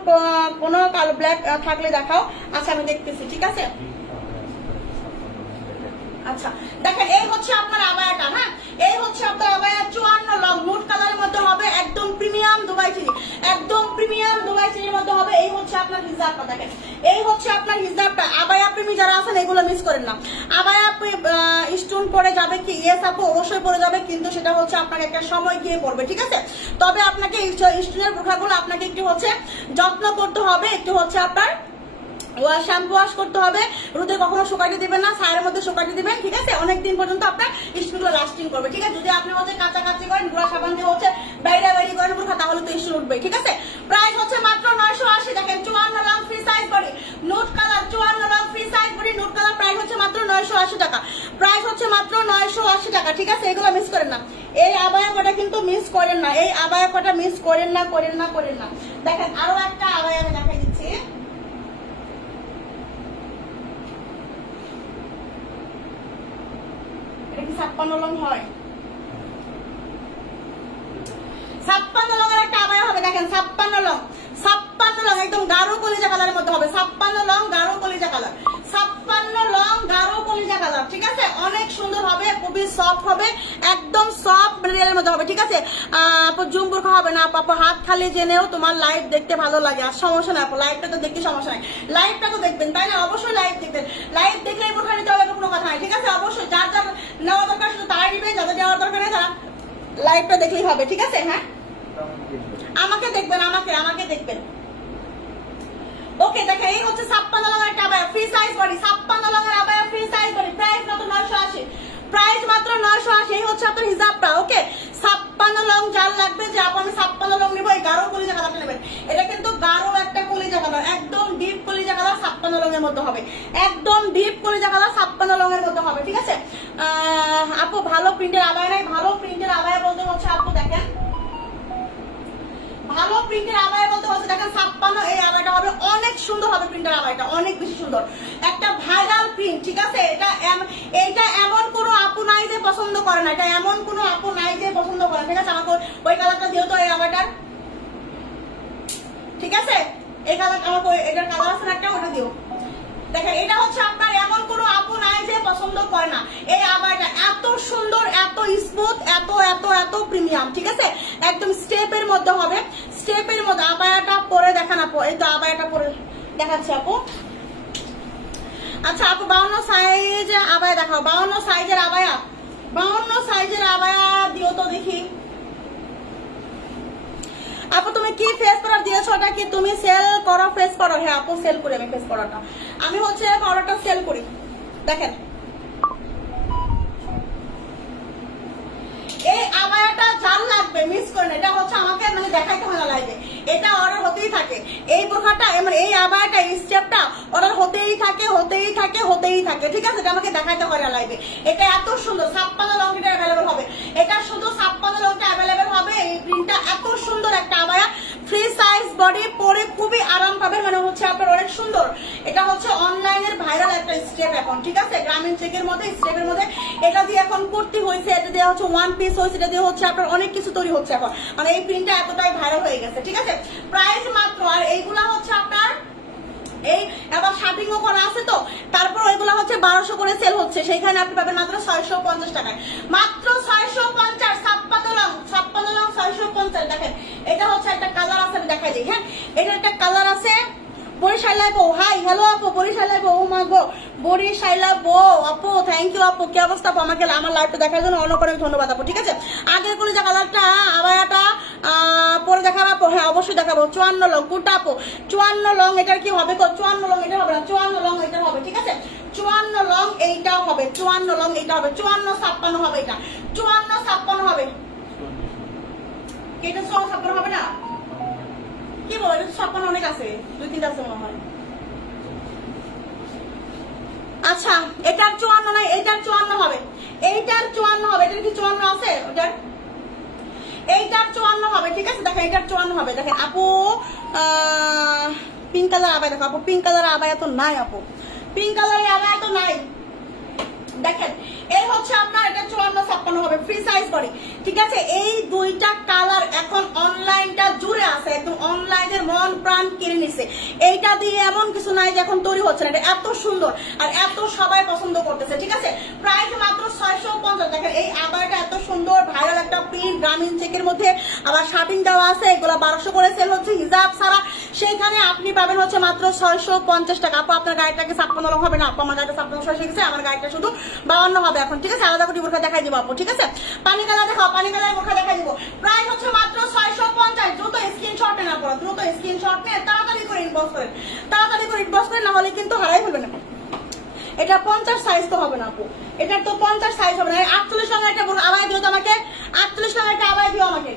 কোন কালো ব্ল্যাক থাকলে দেখাও। আচ্ছা আমি দেখতেছি, ঠিক আছে? আচ্ছা দেখেন এই হচ্ছে আপনার আবায়াটা, হ্যাঁ এই হচ্ছে আপনার আবায়া 54 লং নুট কালারের মধ্যে হবে, একদম প্রিমিয়াম দুবাই চিনি, একদম প্রিমিয়াম দুবাই চিনির মধ্যে হবে। এই হচ্ছে আপনার হিজাবটা, দেখেন এই হচ্ছে আপনার হিজাবটা। আবায়া প্রেমী যারা আছেন এগুলো মিস করেন না। আবায়া স্টোন পরে যাবে কি? ইয়েস আপু অবশ্যই পরে যাবে, কিন্তু সেটা হচ্ছে আপনাকে একটা সময় গিয়ে পড়বে, ঠিক আছে? তবে আপনাকে স্টোনের বোরখাগুলো আপনাকে একটু হচ্ছে যত্ন করতে হবে, একটু হচ্ছে আপনার শ্যাম্পু ওয়াশ করতে হবে, রোদে কখনো শুকাইতে দিবেন না, ছায়ের মধ্যে শুকাইতে দিবেন, ঠিক আছে? অনেকদিন পর্যন্ত আপনার স্টোনগুলো লাস্টিং করবে, ঠিক আছে? যদি আপনি হচ্ছে কাঁচাকাচি করেন, গুঁড়া সাবান দিয়ে হচ্ছে বাইরে করেন বোরখা, তাহলে তো স্টোন উঠবে, ঠিক আছে? প্রাইস হচ্ছে মাত্র 980। দেখেন 54 long free size body note colour, 54 long free size body note colour, price হচ্ছে মাত্র 980 টাকা, প্রাইস হচ্ছে মাত্র 980 টাকা, ঠিক আছে? এগুলো মিস করেন না, এই আবায়া কটা কিন্তু মিস করেন না, এই আবায়া কটা মিস করেন না, করেন না, করেন না। দেখেন আরো একটা আবায়া আমি দেখাই দিচ্ছি, এটা কি 56 লং হয়? 56 লং এর একটা আবায়া হবে, দেখেন 56 লং, 56 লং একদম গাঢ় কলিজা কালারের মধ্যে হবে, 56 লং গাঢ় কলিজা কালার, 56 লং গাঢ় কলিজা কালার, ঠিক আছে? অনেক সুন্দর হবে, খুবই সফট হবে, একদম সফট ম্যাটেরিয়ালের মধ্যে হবে, ঠিক আছে? আপু জুম বোরখা হবে না আপু, হাত খালি জেনেও তোমার লাইভ দেখতে ভালো লাগে, আর সমস্যা না আপু, লাইভটা তো দেখতে সমস্যা নাই, লাইভটা তো দেখবেন তাই না? অবশ্যই লাইভ দেখবেন, লাইভ দেখলে বোরখা নিতে হবে কোনো কথা নাই, ঠিক আছে? অবশ্যই যার যার নেওয়া দরকার শুধু তারাই নিবে, যাদের নেওয়ার দরকার নেই তারা লাইভটা দেখলেই হবে, ঠিক আছে? হ্যাঁ আমাকে দেখবেন, আমাকে দেখবেন। ওকে দেখেন এই হচ্ছে 56 লং এর আবায়া ফ্রি সাইজ বডি, 56 লং এর আবায়া ফ্রি সাইজ বডি, প্রাইস মাত্র 980, প্রাইস মাত্র 980। এই হচ্ছে আপনার হিজাবটা, ওকে? 56 লং যার লাগবে যে আপু আমি 56 লং নিব, এই গাঢ় কলিজা কালারটা নেবেন, এটা কিন্তু গাঢ় একটা কলিজা কালার, একদম ডিপ কলিজা কালার, 56 লং এর মধ্যে হবে, একদম ডিপ কলিজা কালার, 56 লং এর মধ্যে হবে, ঠিক আছে? আপু ভালো প্রিন্টের আবায়া নাই, ভালো প্রিন্টের আবায়া বলতে হচ্ছে আপু দেখেন ভালো প্রিন্টের আবায়া বলতে হচ্ছে দেখেন 56, এই আবায়াটা হবে অনেক সুন্দর হবে, প্রিন্টের আবায়াটা অনেক বেশি সুন্দর, একটা ভাইরাল প্রিন্ট, ঠিক আছে? এটা এমন কোনো আপু নাই যে পছন্দ করে না, এটা এমন কোনো আপু নাই যে পছন্দ করে, ঠিক আছে? আমাকে ওই কালারটা দিও তো, এই আবায়াটার, ঠিক আছে? এই কালার আমাকে এটার কালার আছে না একটা, ওটা দিও। দেখেন এটা হচ্ছে আপনার এমন কোনো আপু নাই যে পছন্দ করে না, এই আবায়াটা এত সুন্দর, এত স্মুথ, এত এত এত প্রিমিয়াম, ঠিক আছে? একদম স্টেপের মধ্যে হবে, স্টেপের মধ্যে। আবায়াটা পরে দেখান আপু, এই তো আবায়াটা পরে দেখাচ্ছি আপু। আচ্ছা আপু 52 সাইজ আবায়া দেখাও, 52 সাইজের আবায়া, 52 সাইজের আবায়া দিও তো দেখি। আপু তুমি কি ফেস করার দিয়েছো, ওটা কি তুমি সেল করো, ফেস করো? হ্যাঁ আপু সেল করি আমি, ফেস করাটা আমি হচ্ছে করাটা সেল করি। দেখেন এই আবায়াটা যার লাগবে মিস করেন, এটা হচ্ছে আমাকে মানে দেখাইতে হয় না লাইভে, এটা অর্ডার হতেই থাকে, এই বোরখাটা মানে এই আবায়াটা স্টেপটা অর্ডার হতেই থাকে, হতেই থাকে, হতেই থাকে, ঠিক আছে? এটা আমাকে দেখাইতে হয় না লাইভে, এটা এত সুন্দর 56 লং এটা অ্যাভেলেবেল হবে, এটা শুধু 56 লংটা অ্যাভেলেবেল হবে, এই প্রিন্টটা এত সুন্দর একটা আবায়া, ফ্রি সাইজ বডি, পরে খুবই আরাম পাবে, মানে হচ্ছে আপনার অনেক সুন্দর, এটা হচ্ছে অনলাইনের ভাইরাল একটা স্টেপ এখন, ঠিক আছে? গ্রামীণ চেকের মধ্যে স্টেপের মধ্যে এটা দিয়ে এখন কুর্তি হয়েছে, এটা দিয়ে হচ্ছে ওয়ান পিস হয়েছে, এটা দিয়ে হচ্ছে আপনার অনেক কিছু তৈরি হচ্ছে এখন, মানে এই প্রিন্টটা এতটাই ভাইরাল হয়ে গেছে, ঠিক আছে? প্রাইস মাত্র, আর এইগুলা হচ্ছে আপনার এই আবার শার্টিংও করা আছে তো, তারপর ওইগুলো হচ্ছে 1200 করে সেল হচ্ছে, সেইখানে আপনি পাবেন মাত্র 650 টাকায়, মাত্র 650, 56 লং 650। দেখেন এটা হচ্ছে একটা কালার আছে, আমি দেখাই দিই, হ্যাঁ এটা একটা কালার আছে, বরিশাল বউ, হাই হ্যালো আপু, বরিশাল বউ, ও মা গো বরিশাল বউ আপু, থ্যাংক ইউ আপু, কি অবস্থা আপু? আমাকে আমার লাইভটা দেখার জন্য অনেক অনেক ধন্যবাদ আপু, ঠিক আছে? আগের কলিজা কালারটা আবায়াটা পরে দেখাবো আপু, হ্যাঁ অবশ্যই দেখাবো। 54 লং কুর্তা আপু, 54 লং এটার কি হবে? 54 লং এটা হবে না, 54 লং এটা হবে, ঠিক আছে? 54 লং এইটাও হবে, 54 লং এটা হবে, 54 56 হবে, এটা 54 56 হবে, এটা 56 হবে না? কি বল, এটা 56 অনেক আছে, 2-3টা আছে মনে হয়। আচ্ছা এটার 54 নাই, এইটার 54 হবে, এইটার 54 হবে, এটার কি 54 আছে? ওটার এইটার 54 হবে, ঠিক আছে? দেখেন এটার 54 হবে। দেখেন আপু পিঙ্ক কালার আবায়া দেখো আপু, পিঙ্ক কালার আবায়া তো নাই আপু, পিঙ্ক কালারের আবায়া তো নাই। দেখেন এই হচ্ছে আপনার এটা 54-56 হবে, ফ্রি সাইজ বডি, ঠিক আছে? এই দুইটা কালার এখন অনলাইনটা জুড়ে আছে, একদম অনলাইনের মন প্রাণ কিনে নিছে, এইটা দিয়ে এমন কিছু নাই যে এখন তৈরি হচ্ছে না, এটা এত সুন্দর আর এত সবাই পছন্দ করতেছে, ঠিক আছে? প্রাইস 950। দেখেন এই আবারটা এত সুন্দর ভাইরাল একটা প্রিন্ট গ্রামীণ চেকের মধ্যে আবার শার্টিং দেওয়া আছে, এগুলো 1200 করে সেল হচ্ছে হিজাব ছাড়া। সেইখানে আপনি পাবেন হচ্ছে মাত্র 650 টাকা। আপু আপনার গাড়িটাকে 56 হবে না আপু, আমার গাড়িটা 56 হয়ে গেছে, আমার গাড়িটা শুধু 52 হবে এখন, ঠিক আছে? আলাদা করে বোরখা দেখাই দিব আপু, ঠিক আছে? পানি কালার দেখাও, পানি কালার বোরখা দেখাই দিব। প্রাইস হচ্ছে মাত্র 650। দ্রুত স্ক্রিনশট নেন আপনারা, দ্রুত স্ক্রিনশট নিয়ে তাড়াতাড়ি করে ইনবক্স করেন, তাড়াতাড়ি করে ইনবক্স করেন, না হলে কিন্তু হারাই ফেলবেন না। এটা 50 সাইজ তো হবে না আপু, এটা তো 50 সাইজ হবে না। 48 টাকা একটা আবাই দিও তো আমাকে, 48 টাকা একটা আবাই দিও আমাকে,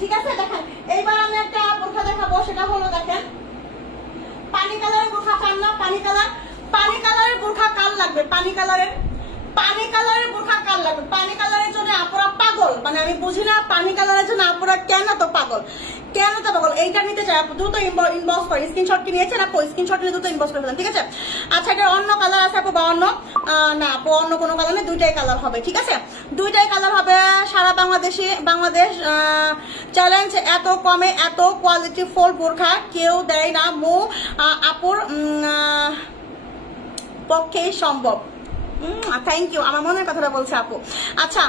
ঠিক আছে? দেখেন এইবার আমি একটা বোরখা দেখাবো, সেটা হলো দেখেন পানি কালারের বোরখা। চান না পানি কালার? পানি কালারের বোরখা কাল লাগবে, পানি কালারের বোরখা কাল লাগবে। পানি কালারের জন্য আপুরা পাগল, মানে আমি বুঝি না পানি কালারের জন্য আপুরা কেন তো পাগল, কেন তো পাগল। এইটা নিতে চাই আপু, দ্রুত ইনবক্স করেন। স্ক্রিনশট কি নিয়েছেন আপু? স্ক্রিনশট নিয়ে দ্রুত ইনবক্স করে ফেলেন, ঠিক আছে? আচ্ছা, এটা অন্য কালার আছে আপু? 52 না আপু, অন্য কোনো কালার নেই, দুইটাই কালার হবে, ঠিক আছে? দুইটাই কালার হবে। সারা বাংলাদেশ চ্যালেঞ্জ, এত কমে এত কোয়ালিটি ফুল বোরখা কেউ দেয় না, মো আপুর পক্ষেই সম্ভব। থ্যাংক ইউ, আমার মনের কথাটা বলছে আপু। আচ্ছা,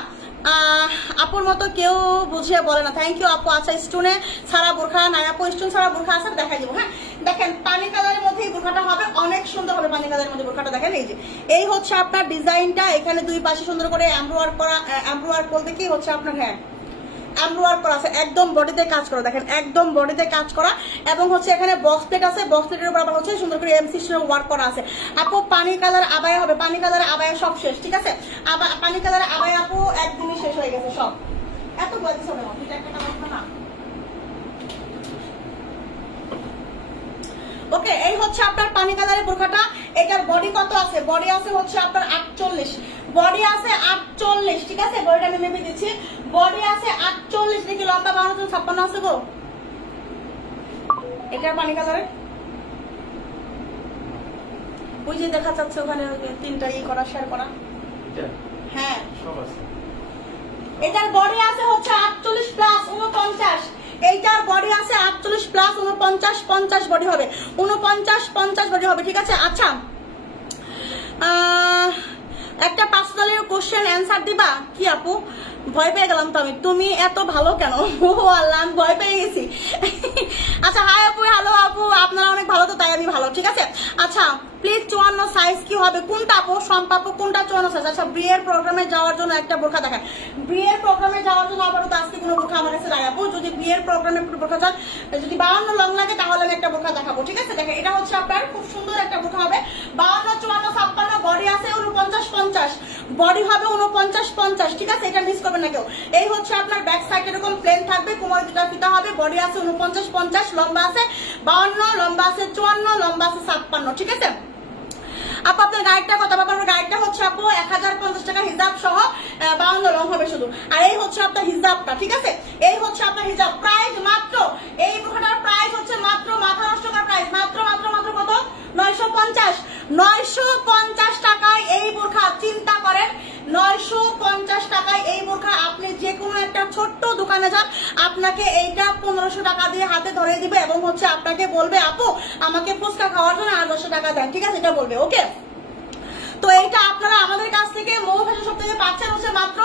আপুর মতো কেউ বুঝিয়ে বলে না, থ্যাংক ইউ আপু। আচ্ছা, স্টোনে ছাড়া বোরখা নাই আপু? স্টোন ছাড়া বোরখা আছে, দেখাই দিব। হ্যাঁ দেখেন পানি কালারের মধ্যে এই বোরখাটা হবে, অনেক সুন্দর হবে পানি কালারের মধ্যে বোরখাটা। দেখেন এই যে এই হচ্ছে আপনার ডিজাইনটা, এখানে দুই পাশে সুন্দর করে এমব্রয়ডারি করা, এমব্রয়ডারি বলতে কি হচ্ছে আপনার, হ্যাঁ এমব্রয়ডারি করা আছে, একদম বডিতে কাজ করা। দেখেন একদম বডিতে কাজ করা, এবং হচ্ছে এখানে বক্স প্লেট আছে, বক্স প্লেটের উপর আবার হচ্ছে সুন্দর করে এমসি ওয়ার্ক করা আছে। আপু পানি কালার আবায়া হবে, পানি কালার আবায়া সব শেষ, ঠিক আছে? পানি কালার আবায়া আপু একদিনই শেষ হয়ে গেছে সব। এত বলতেছ না। ওকে, এই হচ্ছে আপনার পানি কালারের বোরখাটা। এটার বডি কত আছে? বডি আছে হচ্ছে আপনার 48, বডি আছে 48, ঠিক আছে? বডিটা আমি মেপে দিচ্ছি, বডি আছে 48। দেখি লম্বা 52 আছে গো এটার পানি কালারের। ওই যে দেখা যাচ্ছে ওখানে তিনটা করা শেয়ার করা, হ্যাঁ এটার বডি আছে হচ্ছে 48 প্লাস 49। এইটার বডি আছে 48 প্লাস 49, 50 বডি হবে, 49 50 বডি হবে, ঠিক আছে? আচ্ছা, একটা পার্সোনালি কোশ্চেন অ্যান্সার দিবা কি আপু? ভয় পেয়ে গেলাম তো আমি, তুমি এত ভালো কেন? ও আল্লাহ, আমি ভয় পেয়ে গেছি। আচ্ছা, হাই আপু, হ্যালো আপু, আপনারা অনেক ভালো তো তাই আমি ভালো, ঠিক আছে? আচ্ছা প্লিজ 54 সাইজ কি হবে? কোনটা আপু? সম্পাপু কোনটা 54 সাইজ? আচ্ছা, বিয়ের প্রোগ্রামে যাওয়ার জন্য একটা বোরখা দেখেন, বিয়ের প্রোগ্রামে যাওয়ার জন্য আপাতত আজকে কোনো বোরখা আমার কাছে নাই আপু। যদি বিয়ের প্রোগ্রামে বোরখা চান, যদি 52 লং লাগে তাহলে আমি একটা বোরখা দেখাবো, ঠিক আছে? দেখেন এটা হচ্ছে আপনার খুব সুন্দর একটা বোরখা হবে, 52 54 56, বডি আছে 49 50, বডি হবে 49 50, ঠিক আছে? এটা মিস করবেন না কেউ। এই হচ্ছে আপনার ব্যাক সাইড এরকম প্লেন থাকবে, কোমরে দুটা ফিতা হবে, বডি আছে 49 50, লম্বা আছে 52, লম্বা আছে 54, লম্বা আছে 56, ঠিক আছে? আপু আপনার গাইডটা কত? আপনার গাইডটা হচ্ছে আপু 1050 টাকা হিজাব সহ, 52 লং হবে শুধু। আর এই হচ্ছে আপনার হিজাবটা, ঠিক আছে? এই হচ্ছে আপনার হিজাব। প্রাইস মাত্র, এই বোরখাটার প্রাইস হচ্ছে মাত্র মাথা নষ্ট টাকা প্রাইস, মাত্র মাত্র মাত্র কত? 950, 950 টাকায় এই বোরখা। চিন্তা করেন, 950 টাকায় এই বোরখা। আপনি যে কোনো একটা ছোট্ট দোকানে যান, আপনাকে এইটা 1500 টাকা দিয়ে হাতে ধরে দিবে, এবং হচ্ছে আপনাকে বলবে আপু আমাকে ফুচকা খাওয়ার জন্য 800 টাকা দেন, ঠিক আছে? এটা বলবে, ওকে? তো এইটা আপনারা আমাদের কাছ থেকে মৌ ফ্যাশন শপ থেকে পাচ্ছেন হচ্ছে মাত্র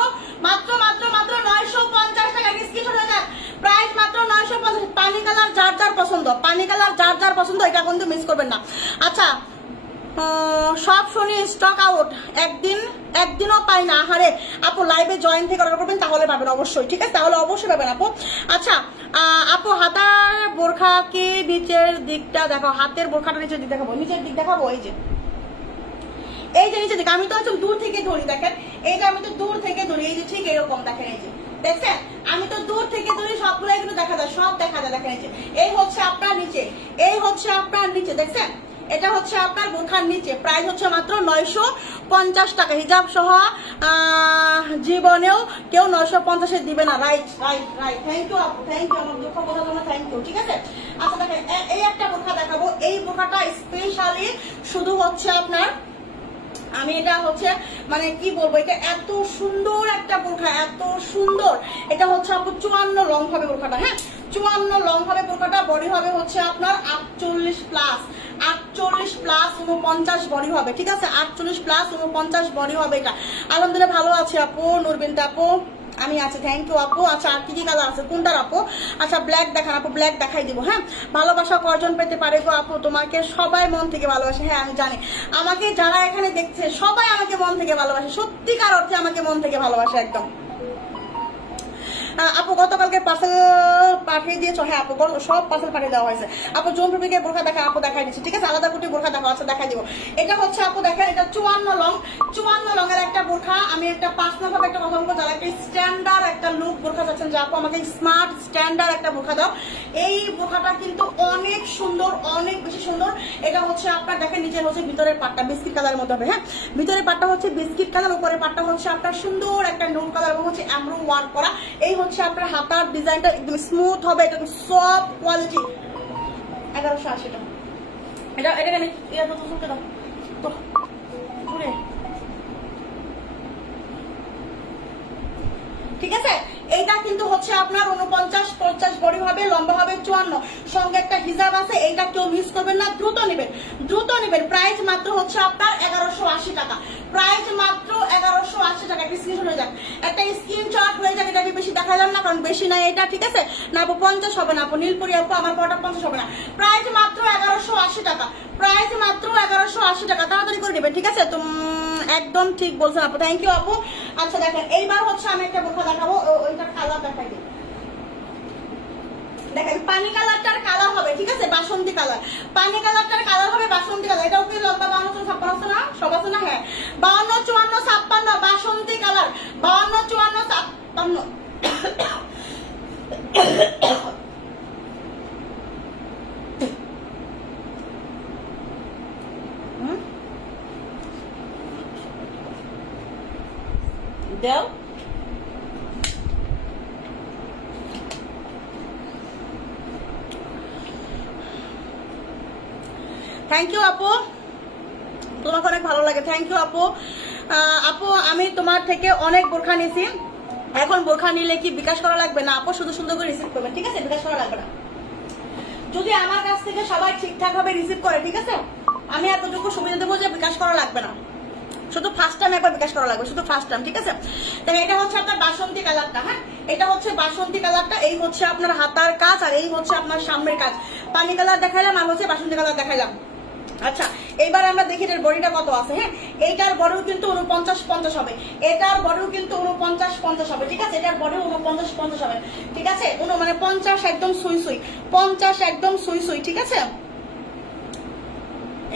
মাত্র মাত্র মাত্র 950 টাকা। স্ক্রিনশট হয়ে যান, প্রাইস মাত্র 950। পানি কালার যার যার পছন্দ, পানি কালার যার যার পছন্দ, এটা কিন্তু মিস করবেন না। আচ্ছা, সব শুনি স্টক আউট, একদিনও পাই না। হারে আপু, লাইভে জয়েন থেকে অর্ডার করবেন তাহলে পাবেন অবশ্যই, ঠিক আছে? তাহলে অবশ্যই পাবেন আপু। আচ্ছা আপু, হাতার বোরখা কি নিচের দিকটা দেখো, হাতের বোরখাটা নিচের দিক দেখাবো, নিচের দিক দেখাবো। এই যে নিচের দিক, আমি তো একদম দূর থেকে ধরি, দেখেন এই যে আমি তো দূর থেকে ধরি, এই যে ঠিক এরকম দেখেন, এই যে দেখছেন আমি তো দূর থেকে ধরি, সবগুলাই কিন্তু দেখা যায়, সব দেখা যায়, দেখেন এই যে এই হচ্ছে আপনার নিচে, এই হচ্ছে আপনার নিচে, দেখছেন? এটা হচ্ছে আপনার বোরখার নিচে। প্রাইস হচ্ছে মাত্র 950 টাকা হিজাব সহ। জীবনেও কেউ 950 দিবে না। Right right right, thank you আপু, থ্যাংক ইউ, আমার দুঃখ বোঝার জন্য থ্যাংক ইউ, ঠিক আছে? আচ্ছা দেখেন, এই একটা বোরখা দেখাবো। এই বোরখাটা স্পেশালি শুধু হচ্ছে আপনার, আমি এটা হচ্ছে মানে কি বলবো, এটা এত সুন্দর একটা বোরখা, এত সুন্দর। এটা হচ্ছে আপু 54 লং হবে বোরখাটা, হ্যাঁ 54 লং হবে বোরখাটা। বডি হবে হচ্ছে আপনার 48 প্লাস, 48 প্লাস 49 বডি হবে, ঠিক আছে? 48 প্লাস 49 বডি হবে এটা। আলহামদুলিল্লাহ ভালো আছে আপু, নুরবিনতা আপু আমি আছি, থ্যাংক ইউ আপু। আচ্ছা আর কি কি কালার আছে কোনটার আপু? আচ্ছা ব্ল্যাক দেখান আপু, ব্ল্যাক দেখাই দিব। হ্যাঁ, ভালোবাসা কয়জন পেতে পারে গো আপু? তোমাকে সবাই মন থেকে ভালোবাসে। হ্যাঁ আমি জানি, আমাকে যারা এখানে দেখছে সবাই আমাকে মন থেকে ভালোবাসে, সত্যিকার অর্থে আমাকে মন থেকে ভালোবাসে একদম। আপু গতকালকে পার্সেল পাঠিয়ে দিয়েছো? হ্যাঁ আপু সব পার্সেল পাঠিয়ে দেওয়া হয়েছে। আপু জম্প্রবিকে বোরখা দেখা, আপু দেখাই দিচ্ছি, ঠিক আছে? আলাদা কুটি বোরখা দেখা আছে, দেখাই দিব। এটা হচ্ছে আপু দেখেন, এটা 54 লংয়ের একটা বোরখা। আমি একটা পার্সোনাল ভাবে একটা কথা বলবো, যারা একটা স্ট্যান্ডার্ড একটা লুক বোরখা চাচ্ছেন যে আপু আমাকে স্মার্ট স্ট্যান্ডার্ড একটা বোরখা দাও, এই বোরখাটা কিন্তু অনেক সুন্দর, অনেক বেশি সুন্দর। এটা হচ্ছে আপনার দেখেন নিচে হচ্ছে ভিতরের পাটটা বিস্কিট কালারের মধ্যে হবে। হ্যাঁ, ভিতরের পাটটা হচ্ছে বিস্কিট কালার, উপরের পাটটা হচ্ছে আপনার সুন্দর একটা নুন কালার এবং হচ্ছে এমব্রো ওয়ার্ক করা। এই হচ্ছে আপনার হাতার ডিজাইনটা একদম স্মুথ হবে, এটা সফট কোয়ালিটি। 1180 টাকা। এটা আমি তো ঘুরে, ঠিক আছে? এইটা কিন্তু হচ্ছে আপনার 49-50 বডি হবে, লম্বা হবে 54, সঙ্গে একটা হিজাব আছে। এইটা কেউ মিস করবেন না, দ্রুত নেবেন, দ্রুত নেবেন। প্রাইস মাত্র হচ্ছে আপনার 1180 টাকা, প্রাইস মাত্র 1180 টাকা। একটা স্ক্রিনশট হয়ে যাক, একটা স্ক্রিনশট হয়ে যাক। এটা আমি বেশি দেখাইলাম না কারণ বেশি নাই এটা, ঠিক আছে? না আপু 50 হবে না আপু, নীলপুরি আপু আমার পরটা 50 হবে না। প্রাইস মাত্র 1180 টাকা, প্রাইস মাত্র 1180 টাকা। তাড়াতাড়ি করে নেবেন, ঠিক আছে? তো একদম ঠিক বলছেন আপু, থ্যাংক ইউ আপু। আচ্ছা দেখেন এইবার হচ্ছে আমি একটা বোরখা দেখাবো, ওইটার কালার দেখাই দিই। দেখেন পানি কালারটার কালার হবে, ঠিক আছে? বাসন্তী কালার, পানি কালারটার কালার হবে বাসন্তী কালার। এটাও কি লম্বা 52-56 না? সব আছে না? হ্যাঁ 52-54-56 বাসন্তী কালার, 52-54-56। দেও থ্যাংক ইউ আপু, তোমাকে অনেক ভালো লাগে, থ্যাংক ইউ আপু। আপু আমি তোমার থেকে অনেক বোরখা নিয়েছি, এখন বোরখা নিলে কি বিকাশ করা লাগবে না? আপু শুধু সুন্দর করে রিসিভ করবেন, ঠিক আছে? বিকাশ করা লাগবে না। যদি আমার কাছ থেকে সবাই ঠিকঠাক ভাবে রিসিভ করে, ঠিক আছে, আমি এতটুকু সুবিধা দেবো যে বিকাশ করা লাগবে না, শুধু ফার্স্ট টাইম একবার বিকাশ করা লাগবে, শুধু ফার্স্ট টাইম, ঠিক আছে? তাহলে এটা হচ্ছে আপনার বাসন্তী কালারটা। হ্যাঁ, এটা হচ্ছে বাসন্তী কালারটা। এই হচ্ছে আপনার হাতার কাজ আর এই হচ্ছে আপনার সামনের কাজ। পানি কালার দেখাইলাম আর হচ্ছে বাসন্তী কালার দেখাইলাম। আচ্ছা এইবার আমরা দেখি এটার বডিটা কত আছে। হ্যাঁ, এইটার বডিও কিন্তু 49-50 হবে, এটার বডিও কিন্তু 49-50 হবে, ঠিক আছে? এটার বডিও 49-50 হবে, ঠিক আছে? মানে 50 একদম সুই সুই, 50 একদম সুই সুই, ঠিক আছে?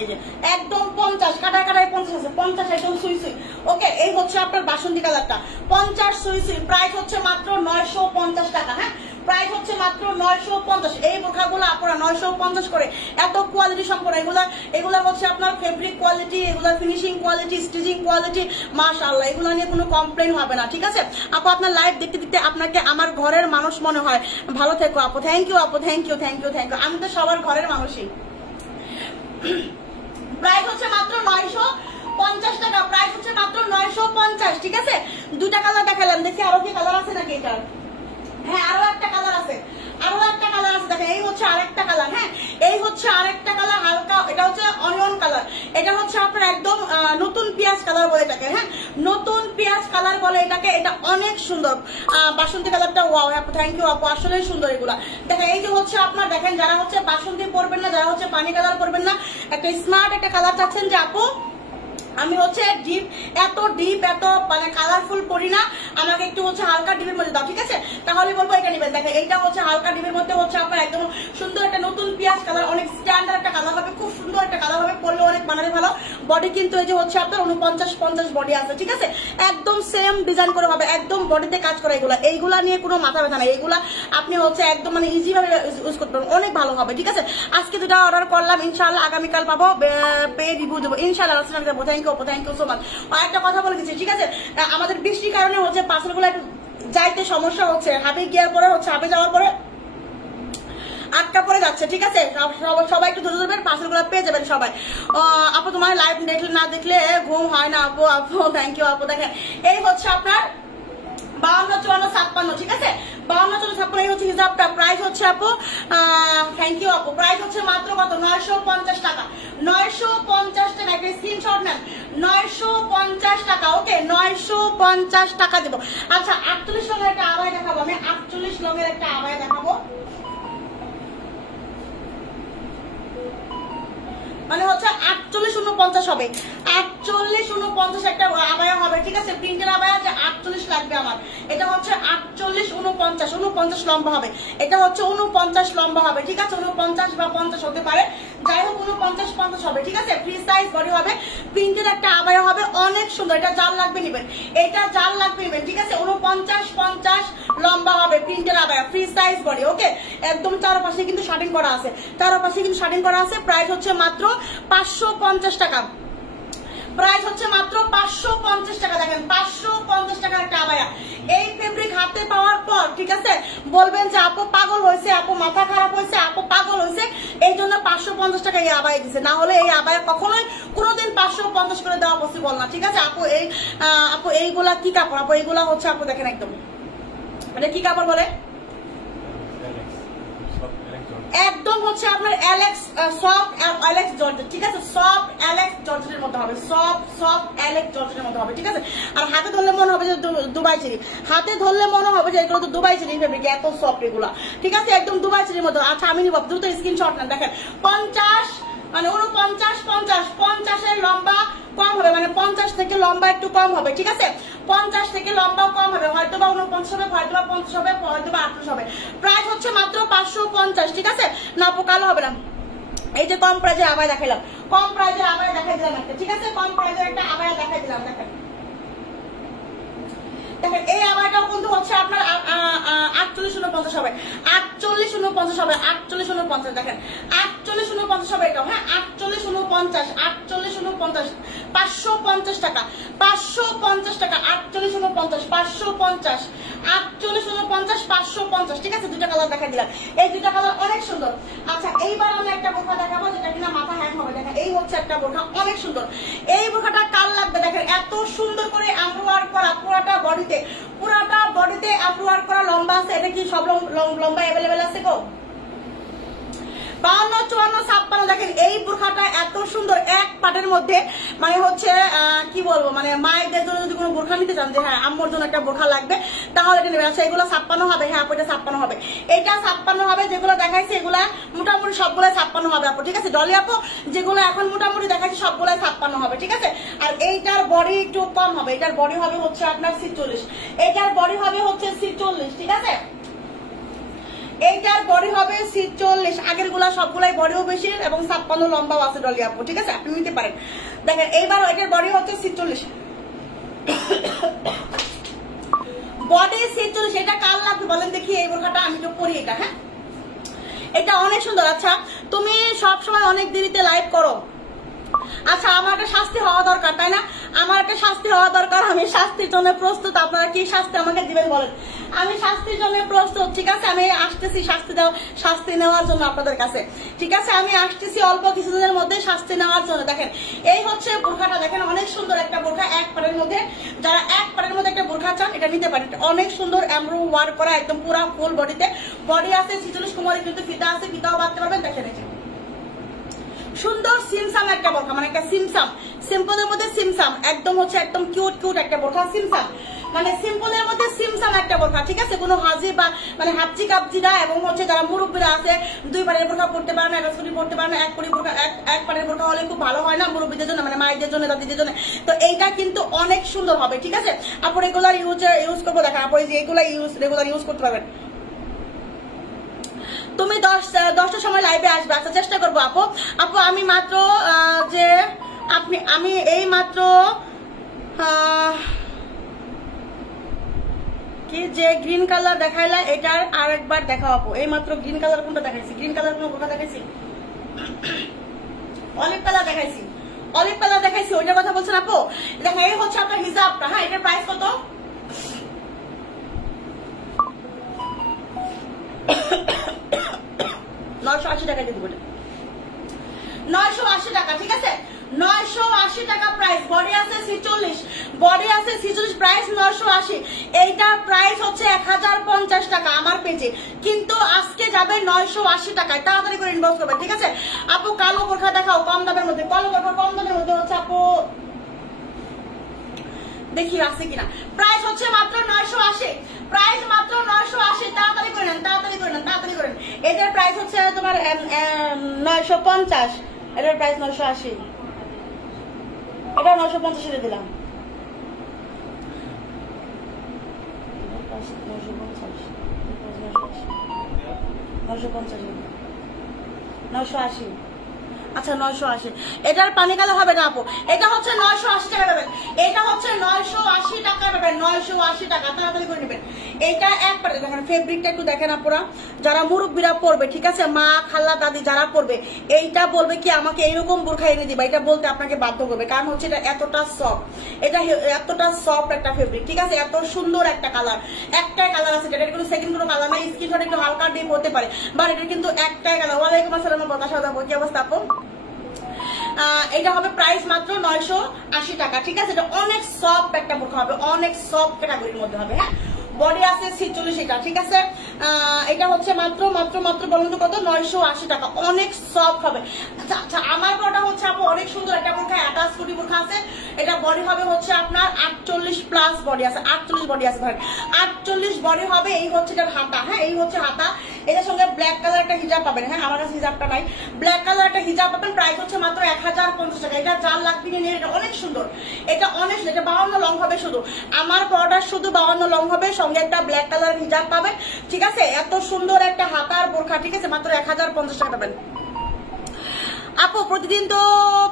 এই যে একদম 50 কাটায় কাটায় 50 আছে, 50 একদম সুই সুই। ওকে, এই হচ্ছে আপনার বাসন্তী কালারটা, 50 সুই সুই। প্রাইস হচ্ছে মাত্র 950 টাকা। হ্যাঁ, প্রাইস হচ্ছে মাত্র 950। এই বোরখাগুলো আপনারা 950 করে, এত কোয়ালিটি সম্পন্ন। এগুলা হচ্ছে আপনার ফেব্রিক কোয়ালিটি, এগুলা ফিনিশিং কোয়ালিটি, স্টিচিং কোয়ালিটি, মাশাআল্লাহ, এগুলো নিয়ে কোনো কমপ্লেন হবে না, ঠিক আছে? আপু আপনার লাইভ দেখতে দেখতে আপনাকে আমার ঘরের মানুষ মনে হয়, ভালো থেকো আপু, থ্যাংক ইউ আপু, thank you thank you thank you. আমি তো সবার ঘরের মানুষই। প্রাইস হচ্ছে মাত্র 950 টাকা, প্রাইস হচ্ছে মাত্র 950, ঠিক আছে? দুটা কালার দেখালাম, দেখি আরো কি কালার আছে নাকি এটার? হ্যাঁ আরো একটা কালার আছে, আরো একটা কালার আছে, দেখেন এই হচ্ছে আরেকটা কালার। হ্যাঁ, এই হচ্ছে আরেকটা কালার হালকা, এটা হচ্ছে অনিয়ন কালার, এটা হচ্ছে আপনার একদম নতুন পেঁয়াজ কালার বলে এটাকে। হ্যাঁ, নতুন পেঁয়াজ কালার বলে এটাকে, এটা অনেক সুন্দর বাসন্তী কালারটা। ওয়াও আপু, থ্যাংক ইউ আপু, আসলে সুন্দর এগুলা। দেখেন এই যে হচ্ছে আপনার, দেখেন যারা হচ্ছে বাসন্তী পরবেন না, যারা হচ্ছে পানি কালার পরবেন না, একটা স্মার্ট একটা কালার চাচ্ছেন যে আপু আমি হচ্ছে ডিপ এত মানে কালারফুল করি না, আমাকে একটু হচ্ছে হালকা ডিপের মধ্যে দাও, ঠিক আছে? তাহলে বলবো এটা নেবেন। দেখেন এইটা হচ্ছে হালকা ডিপের মধ্যে হচ্ছে আপনার একদম সুন্দর একটা নতুন পেঁয়াজ কালার, অনেক স্ট্যান্ডার্ড একটা কালার হবে, খুব সুন্দর একটা কালার হবে, পরলে অনেক মানাবে ভালো। বডি কিন্তু এই যে হচ্ছে আপনার 49-50 বডি আছে, ঠিক আছে? একদম সেম ডিজাইন করে হবে, একদম বডিতে কাজ করা। এইগুলা নিয়ে কোনো মাথা ব্যথা নেই, এইগুলা আপনি হচ্ছে একদম মানে ইজি ভাবে ইউজ করতে পারবেন, অনেক ভালো হবে, ঠিক আছে? আজকে দুটা অর্ডার করলাম, ইনশাআল্লাহ আগামীকাল পাবো, পেয়ে রিভিউ দেবো ইনশাআল্লাহ, দেবো। Thank you so much. একটা কথা বলে দিচ্ছি, ঠিক আছে? আমাদের বৃষ্টির কারণে হচ্ছে পার্সেলগুলো একটু যাইতে সমস্যা হচ্ছে, হাবে গিয়ার পরে হচ্ছে হাবে যাওয়ার পরে আটকা পড়ে যাচ্ছে, ঠিক আছে? সবাই একটু ধরে ধরবেন, পার্সেলগুলো পেয়ে যাবেন সবাই। আপু তোমার লাইভ না দেখলে ঘুম হয় না আপু। আপু থ্যাংক ইউ আপু। দেখেন এই হচ্ছে আপনার 52, 54, 56, ঠিক আছে 52, 54, 56 এই হচ্ছে হিজাবটা। প্রাইস হচ্ছে আপু থ্যাংক ইউ আপু, প্রাইস হচ্ছে মাত্র কত 950 টাকা। 950 টাকা, একটা স্ক্রিনশট নেন। 950 টাকা, ওকে 950 টাকা দেবো। আচ্ছা 48 রঙের একটা আবায়া দেখাবো আমি, 48 রঙের একটা আবায়া দেখাবো, মানে হচ্ছে 48, 49 হবে, 48, 49 একটা আবায়া হবে, ঠিক আছে প্রিন্টের আবায়া যে 48 লাগবে আমার। এটা হচ্ছে 48, 49, 49 লম্বা হবে, এটা হচ্ছে 49 লম্বা হবে, ঠিক আছে 49 বা 50 হতে পারে, যাই হোক 49, 50 হবে, ঠিক আছে ফ্রি সাইজ বডি হবে, প্রিন্টের একটা আবায়া হবে, অনেক সুন্দর। এটা যার লাগবে নিবেন, এটা যার লাগবে নিবেন, ঠিক আছে 49, 50 লম্বা হবে, প্রিন্টের আবায়া, ফ্রি সাইজ বডি, ওকে একদম চারপাশে কিন্তু শার্টিং করা আছে, চারপাশে কিন্তু শার্টিং করা আছে। প্রাইস হচ্ছে মাত্র 550 টাকা, প্রাইস হচ্ছে মাত্র 550 টাকা। দেখেন 550 টাকা একটা আবায়া। এই ফেব্রিক হাতে পাওয়ার পর, ঠিক আছে বলবেন যে আপু পাগল হয়েছে, আপু মাথা খারাপ হয়েছে, আপু পাগল হয়েছে, এই জন্য 550 টাকা এই আবায়া দিচ্ছে, না হলে এই আবায়া কখনোই কোনোদিন 550 করে দেওয়া পসিবল না, ঠিক আছে আপু। আপু এইগুলা কি কাপড় আপু? এইগুলা হচ্ছে আপু দেখেন একদম, এটা কি কাপড় বলে? একদম হচ্ছে আপনার অ্যালেক্স সফট অ্যালেক্স জর্জেট, ঠিক আছে সফট অ্যালেক্স জর্জেটের মধ্যে হবে, সফট অ্যালেক্স জর্জেটের মধ্যে হবে, ঠিক আছে। আর হাতে ধরলে মনে হবে যে দুবাই চেরি, হাতে ধরলে মনে হবে যে এগুলো তো দুবাই চেরি ফেব্রিক, এত সফট এগুলা, ঠিক আছে একদম দুবাই চেরির মধ্যে। আচ্ছা আমি নিব, দ্রুত স্ক্রিনশট নেন। দেখেন 50 মানে 49, 50, 50-এর লম্বা কম হবে, মানে 50 থেকে লম্বা একটু কম হবে, ঠিক আছে 50 থেকে লম্বা কম হবে, হয়তো বা 49 হবে, হয়তো বা 50 হবে, হয়তো বা 28 হবে। প্রাইস হচ্ছে মাত্র 550, ঠিক আছে না আপু কালো হবে না। এই যে কম প্রাইজের আবায়া দেখাইলাম, কম প্রাইজের আবায়া দেখাই দিলাম একটা, ঠিক আছে কম প্রাইজের একটা আবায়া দেখাই দিলাম। দেখেন দেখেন এই আবায়াটাও কিন্তু হচ্ছে আপনার 48, 49 হবে, 48, 49 হবে, 48, 49 দেখেন 48, 49 হবে এটাও, হ্যাঁ 48, 49, 48, 49 550 টাকা, 550 টাকা 48, 49 550, 48, 49 550, ঠিক আছে দুইটা কালার দেখা দিলাম, এই দুইটা কালার অনেক সুন্দর। আচ্ছা এইবার আমি একটা বোরখা দেখাবো যেটা কিনা মাথা হ্যাং হবে। দেখেন এই হচ্ছে একটা বোরখা, অনেক সুন্দর। এই বোরখাটা কাল লাগবে, দেখেন এত সুন্দর করে এমব্রয়ডারি করা, পুরাটা বডিতে এমব্রয়ডারি করা, লম্বা আছে। এটা কি সব লম্বা অ্যাভেলেবেল আছে গো? 52, 54, 56 দেখেন এই বোরখাটা এত সুন্দর, এক পাটের মধ্যে, মানে হচ্ছে কি বলবো, মানে মায়েদের জন্য যদি কোনো বোরখা নিতে চান যে হ্যাঁ আম্মুর জন্য একটা বোরখা লাগবে তাহলে এটা নেবেন। আচ্ছা এগুলো 56 হবে, হ্যাঁ আপু এটা 56 হবে, এটা 56 হবে। যেগুলো দেখাইছে এগুলা মোটামুটি সবগুলো 56 হবে আপু, ঠিক আছে ডলি আপু যেগুলো এখন মোটামুটি দেখাইছে সবগুলো 56 হবে, ঠিক আছে। আর এইটার বডি একটু কম হবে, এটার বডি হবে হচ্ছে আপনার 46, এইটার বডি হবে হচ্ছে 46, ঠিক আছে এইটার বডি হবে 46। আগের গুলা সবগুলাই বডিও বেশি এবং 56 লম্বাও আছে ডলি আপু, ঠিক আছে আপনি নিতে পারেন। দেখেন এইবার এটার বডি হচ্ছে 46, বডি 46। এটা কাল লাগবে বলেন দেখি এই বোরখাটা, আমি তো পরি এটা, হ্যাঁ এটা অনেক সুন্দর। আচ্ছা তুমি সবসময় অনেক দেরিতে লাইভ করো, আচ্ছা আমার একটা শাস্তি হওয়া দরকার তাই না, আমার একটা শাস্তি হওয়া দরকার, আমি শাস্তির জন্য প্রস্তুত। আপনারা কি শাস্তি আমাকে দিবেন বলেন? আমি শাস্তির জন্য প্রস্তুত, ঠিক আছে আমি আসতেছি শাস্তি নেওয়ার জন্য আপনাদের কাছে, ঠিক আছে আমি আসতেছি অল্প কিছুদিনের মধ্যে শাস্তি নেওয়ার জন্য। দেখেন এই হচ্ছে বোরখাটা, দেখেন অনেক সুন্দর একটা বোরখা, এক পাড়ের মধ্যে, যারা এক পাড়ের মধ্যে একটা বোরখা চান এটা নিতে পারেন। অনেক সুন্দর এমব্রয়ডারি ওয়ার্ক করা, একদম পুরো ফুল বডিতে, বডি আছে 46 কুমারী, কিন্তু ফিতা আছে, ফিতাও বাঁধতে পারবেন। দেখেন এই সুন্দর সিমসাম একটা বোরখা, মানে একটা সিমসাম, সিম্পলের মধ্যে সিমসাম, একদম হচ্ছে একদম কিউট একটা বোরখা, সিমসাম মানে সিম্পলের মধ্যে সিমসাম একটা বোরখা, ঠিক আছে কোনো হাজি বা মানে হাবজি কাবজিরা এবং হচ্ছে যারা মুরব্বীরা আছে 2 পাড়ের বোরখা পড়তে পারে না, 1 পড়তে পারে না, 1 বোরখা, এক পাড়ের বোরখা হলে খুব ভালো হয় না মুরব্বীদের জন্য, মানে মায়েদের জন্য, দাদিদের জন্য। তো এইটা কিন্তু অনেক সুন্দর হবে, ঠিক আছে আপু রেগুলার ইউজ করবো। দেখেন আপু এই যে এইগুলা রেগুলার ইউজ করতে পারবেন। তুমি 10টার সময় লাইভে আসবে, আচ্ছা চেষ্টা করবো আপু। আপু আমি মাত্র যে আমি এই মাত্র কি যে গ্রিন কালার দেখাইলা এটার আর একবার দেখাও আপু। এই মাত্র গ্রিন কালার কোনটা দেখাইছি? গ্রিন কালার কোন বোরখা দেখাইছি? অলিভ কালার দেখাইছি, অলিভ কালার দেখাইছি, ওইটার কথা বলছেন আপু? দেখেন এই হচ্ছে আপনার হিজাবটা, হ্যাঁ এটার প্রাইস কত? 980 টাকা দিয়ে দেবো, 980 টাকা, ঠিক আছে 980 টাকা প্রাইস। বডি আছে 46, বডি আছে 46, প্রাইস 980। এইটার প্রাইস হচ্ছে 1050 টাকা আমার পেজে, কিন্তু আজকে যাবে 980 টাকায়। তাড়াতাড়ি করে ইনবক্স করবেন, ঠিক আছে আপু? কালো বোরখা দেখাও কম দামের মধ্যে। কালো বোরখা কম দামের মধ্যে হচ্ছে আপু, দেখি আছে কিনা। প্রাইস হচ্ছে মাত্র 980, প্রাইস মাত্র 980। তাড়াতাড়ি করে নেন, তাড়াতাড়ি করে নেন, তাড়াতাড়ি করেন। এটার প্রাইস হচ্ছে তোমার 950, এটার প্রাইস 980, এটা 950 এ দিলাম। 980, আচ্ছা 980। এটার পানি কালো হবে না আপু, এটা হচ্ছে 980 টাকা পাবেন, এটা হচ্ছে 980 টাকা পাবেন, 980 টাকা। তাড়াতাড়ি করে নেবেন। এটা একবারে দেখেন, ফেব্রিকটা একটু দেখেন আপুরা, যারা মুরব্বীরা পরবে, ঠিক আছে, মা খালা দাদি যারা পরবে, এইটা বলবে কি আমাকে এইরকম বোরখা এনে দিবা, এটা বলতে আপনাকে বাধ্য করবে। কারণ হচ্ছে এটা এতটা সফট, এটা এতটা সফট একটা ফেব্রিক, ঠিক আছে, এত সুন্দর একটা কালার। একটাই কালার আছে, এটা কোনো সেকেন্ড কোনো কালার নাই। স্কিনশট একটু হালকা ডিপ হতে পারে, বাট এটা কিন্তু একটাই কালার। ওয়ালাইকুম আসসালাম বতাসা দাবো, কি অবস্থা আপু? এটা হবে প্রাইস মাত্র 980 টাকা, ঠিক আছে। এটা অনেক সফট একটা বোরখা হবে, অনেক সফট ক্যাটাগরির মধ্যে হবে, হ্যাঁ। বডি আছে 46, এটা ঠিক আছে। এটা হচ্ছে মাত্র মাত্র মাত্র বলুন তো কত? 980 টাকা, অনেক সফট হবে। আচ্ছা আচ্ছা, আমার বড়টা হচ্ছে আপু অনেক সুন্দর একটা বোরখা, অ্যাটাচ কুটি বোরখা আছে। এটা বডি হবে হচ্ছে আপনার 48 প্লাস বডি আছে, 48 বডি আছে, ধরেন 48 বডি হবে। এই হচ্ছে এটার হাতা, হ্যাঁ, এই হচ্ছে হাতা। এটার সঙ্গে ব্ল্যাক কালার একটা হিজাব পাবেন, হ্যাঁ, আমার কাছে হিজাবটা নাই, ব্ল্যাক কালার একটা হিজাব পাবেন। প্রাইস হচ্ছে মাত্র 1050 টাকা। এটা যার লাগবে নিয়ে, এটা অনেক সুন্দর, এটা অনেক, এটা 52 লং হবে শুধু। আমার বর্ডার শুধু 52 লং হবে, সঙ্গে একটা ব্ল্যাক কালার হিজাব পাবেন, ঠিক আছে। এত সুন্দর একটা হাতার বোরখা, ঠিক আছে, মাত্র 1050 টাকা পাবেন। আপু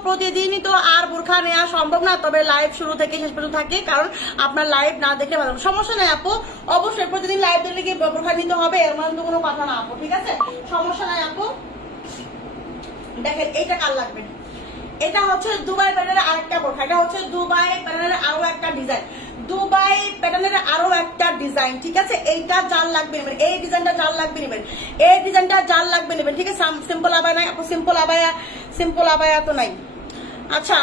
প্রতিদিনই তো আর বোরখা নেওয়া সম্ভব না, তবে লাইভ শুরু থেকে শেষ পর্যন্ত থাকে, কারণ আপনার লাইভ না দেখলে ভালো। সমস্যা নাই আপু, অবশ্যই প্রতিদিন লাইভ দেখলে কি বোরখা নিতে হবে এমন তো কোনো কথা না আপু, ঠিক আছে, সমস্যা নাই আপু। দেখেন এইটা কার লাগবে, এটা হচ্ছে দুবাই প্যাটার্নের আরেকটা বোরখা, এটা হচ্ছে দুবাই প্যাটার্নের আরো একটা ডিজাইন, দুবাই প্যাটার্নের আরো একটা ডিজাইন, ঠিক আছে। এইটা জাল লাগবে নেবেন, এই ডিজাইনটা জাল লাগবে নেবেন, এই ডিজাইনটা জাল লাগবে নেবেন, ঠিক আছে। সিম্পল আবায়া নাই আপু, সিম্পল আবায়া তো নাই। আচ্ছা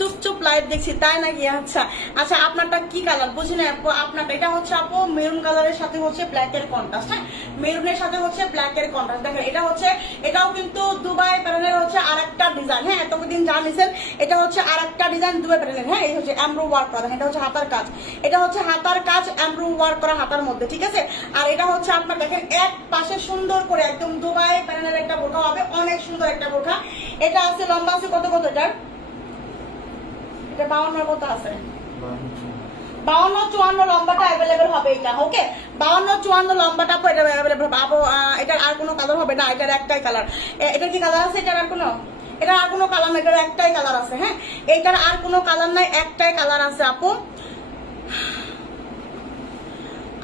চুপ চুপ লাইভ দেখছি, তাই নাকি? আচ্ছা আচ্ছা, আপনারটা কি কালার বুঝি না আপু? আপনারটা এটা হচ্ছে আপু মেরুন কালারের সাথে হচ্ছে ব্ল্যাক এর কন্ট্রাস্ট, হ্যাঁ, মেরুনের সাথে হচ্ছে ব্ল্যাক এর কন্ট্রাস্ট। দেখেন এটা হচ্ছে, এটাও কিন্তু দুবাই প্যাটার্নের হচ্ছে আরেকটা ডিজাইন, হ্যাঁ, এতদিন জানিয়েছেন। এটা হচ্ছে আরেকটা ডিজাইন দুবাই প্যাটার্নের, হ্যাঁ, এই হচ্ছে এমব্রো ওয়ার্ক করা, এটা হচ্ছে হাতার কাজ, এটা হচ্ছে হাতার কাজ এমব্রো ওয়ার্ক করা হাতার মধ্যে, ঠিক আছে। আর এটা হচ্ছে আপনার দেখেন এক পাশে সুন্দর করে একদম দুবাই প্যাটার্নের একটা বোরখা হবে, অনেক সুন্দর একটা বোরখা। এটা আছে লম্বা আছে কত কত, এটার এটা 52 কত আছে, 52-54 লম্বাটা অ্যাভেলেবেল হবে এটা, ওকে। 52-54 লম্বাটা আপু এটা অ্যাভেলেবেল হবে আপু। এটার আর কোনো কালার হবে না, এটার একটাই কালার। এটার কি কালার আছে? এটার আর কোনো, এটা আর কোনো কালার না, এটার একটাই কালার আছে, হ্যাঁ, এইটার আর কোনো কালার নাই, একটাই কালার আছে আপু।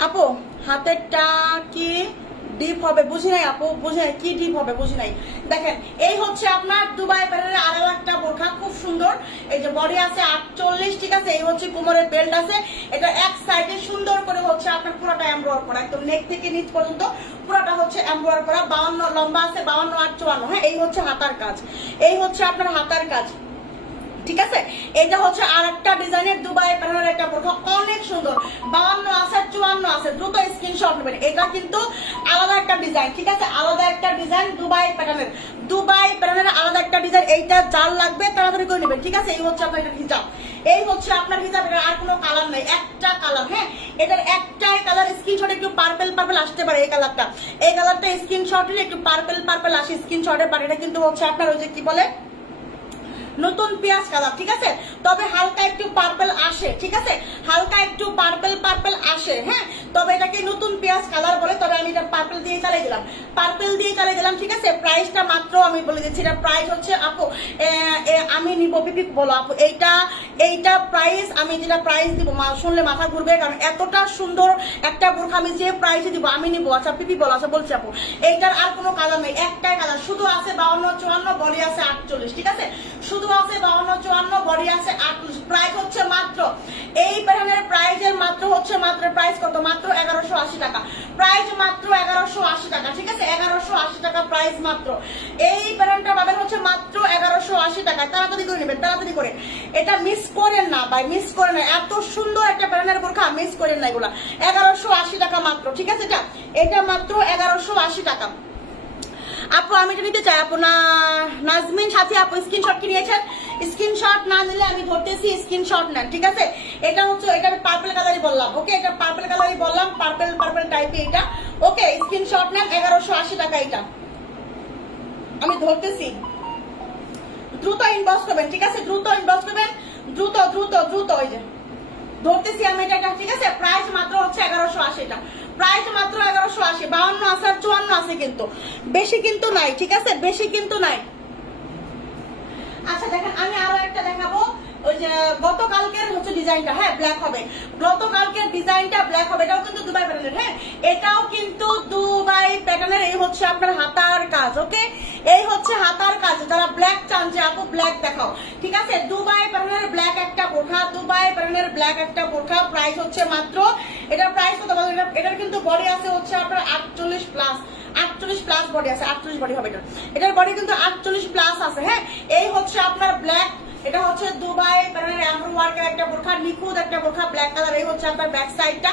আপু হাতেরটা কি ডিপ হবে বুঝি নাই আপু, বুঝি নাই কি ডিপ হবে বুঝি নাই। দেখেন এই হচ্ছে আপনার দুবাই প্যাটার্নের আরো একটা বোরখা, খুব সুন্দর। এই যে বডি আছে 48, ঠিক আছে। এই হচ্ছে কোমরের বেল্ট আছে, এটা এক সাইডে সুন্দর করে হচ্ছে আপনার পুরোটা এমব্রয়ডারি করা, একদম নেক থেকে নিচ পর্যন্ত পুরোটা হচ্ছে এমব্রয়ডারি করা। 52 লম্বা আছে, 52 আর 54, হ্যাঁ, এই হচ্ছে হাতার কাজ, এই হচ্ছে আপনার হাতার কাজ, ঠিক আছে। এটা হচ্ছে আর একটা ডিজাইনের দুবাই প্যাটার্নের একটা বোরখা, অনেক সুন্দর। 52 আছে, 54 আছে, দ্রুত স্ক্রিনশট নেবেন। এটা কিন্তু আলাদা একটা ডিজাইন, ঠিক আছে, আলাদা একটা ডিজাইন দুবাই প্যাটার্নের, দুবাই প্যাটার্নের আলাদা একটা ডিজাইন। এইটা জাল লাগবে তাড়াতাড়ি করে নেবেন, ঠিক আছে। এই হচ্ছে আপনার হিজাব, এই হচ্ছে আপনার হিজাব। এটার আর কোনো কালার নাই, একটা কালার, হ্যাঁ, এটার একটাই কালার। স্ক্রিনশট একটু পার্পল পার্পল আসতে পারে, এই কালারটা, এই কালারটা স্ক্রিনশটে একটু পার্পল পার্পল আসে স্ক্রিনশটে, বাট এটা কিন্তু হচ্ছে আপনার ওই যে কি বলে নতুন পেঁয়াজ কালার, ঠিক আছে। তবে হালকা একটু পার্পল আসে, ঠিক আছে, হালকা একটু পার্পল পার্পল আসে, হ্যাঁ, তবে এটাকে নতুন পেঁয়াজ কালার বলে। তবে আমি এটা পার্পল দিয়ে চালিয়ে দিলাম, পার্পল দিয়ে চালিয়ে দিলাম, ঠিক আছে। প্রাইসটা মাত্র আমি বলে দিচ্ছি, এটা প্রাইস হচ্ছে আপু আমি নিব পিপি বলো আপু, এইটা প্রাইস আমি যেটা প্রাইস দিব শুনলে মাথা ঘুরবে, কারণ এতটা সুন্দর একটা বোরখা আমি যে প্রাইসে দিব আমি নিব। আচ্ছা পিপি বলো, আচ্ছা বলছি আপু, এইটার আর কোনো কালার নেই, একটাই কালার শুধু আছে 52-54, বডি আছে 48, ঠিক আছে, শুধু দ্রুত আছে 52-54, বডি আছে 38। প্রাইস হচ্ছে মাত্র এই প্যাটার্নের প্রাইজের মাত্র হচ্ছে মাত্র প্রাইস কত? মাত্র 1180 টাকা। প্রাইস মাত্র 1180 টাকা, ঠিক আছে? 1180 টাকা প্রাইস মাত্র। এই প্যাটার্নটা পাবেন হচ্ছে মাত্র 1180 টাকা। তাড়াতাড়ি করে নেবেন, তাড়াতাড়ি করে। এটা মিস করেন না ভাই, মিস করেন না। এত সুন্দর একটা প্যাটার্নের বোরখা, মিস করেন না এগুলা। 1180 টাকা মাত্র, ঠিক আছে? এটা মাত্র 1180 টাকা। আপু আমি এটা নিতে চাই। আপু নাজমিন সাথী আপু স্ক্রিনশট কি নিয়েছেন? স্ক্রিনশট না নিলে আমি ধরতেছি, স্ক্রিনশট নেন, ঠিক আছে? এটা হচ্ছে, এটা পার্পল কালারই বললাম, ওকে? এটা পার্পল কালারই বললাম, পার্পল টাইপে এটা, ওকে? স্ক্রিনশট নেন। 1180 টাকা এটা আমি ধরতেছি। দ্রুত ইনবক্স করবেন, ঠিক আছে? দ্রুত ইনবক্স করবেন, দ্রুত দ্রুত দ্রুত। ওই যে ধরতেছি আমি এটা, ঠিক আছে? প্রাইস মাত্র হচ্ছে 1180 টা। প্রাইস মাত্র 1180। 52 আছে আর 54 আছে, কিন্তু বেশি কিন্তু নাই, ঠিক আছে? বেশি কিন্তু নাই। আচ্ছা দেখেন, আমি আরো একটা দেখাবো। ওই যে গতকালকের হচ্ছে ডিজাইনটা, হ্যাঁ ব্ল্যাক হবে। গতকালকের ডিজাইনটা ব্ল্যাক হবে। এটাও কিন্তু দুবাই প্যাটার্নের, হ্যাঁ এটাও কিন্তু দুবাই প্যাটার্নের। এই হচ্ছে আপনার হাতার কাজ, ওকে? এই হচ্ছে হাতার কাজ। যারা ব্ল্যাক চান যে আপু ব্ল্যাক দেখাও, ঠিক আছে? দুবাই প্যাটার্নের ব্ল্যাক একটা বোরখা, দুবাই প্যাটার্নের ব্ল্যাক একটা বোরখা। প্রাইস হচ্ছে মাত্র, এটার প্রাইস কত বলেন? এটার কিন্তু বডি আছে হচ্ছে আপনার 48 প্লাস, 48 প্লাস বডি আছে, 48 বডি হবে এটা। এটার বডি কিন্তু 48 প্লাস আছে, হ্যাঁ? এই হচ্ছে আপনার ব্ল্যাক। এটা হচ্ছে দুবাই প্যাটার্নের এমব্রয়ডারি ওয়ার্কের একটা বোরখা, নিখুঁত একটা বোরখা, ব্ল্যাক কালার। এই হচ্ছে আপনার ব্যাক সাইডটা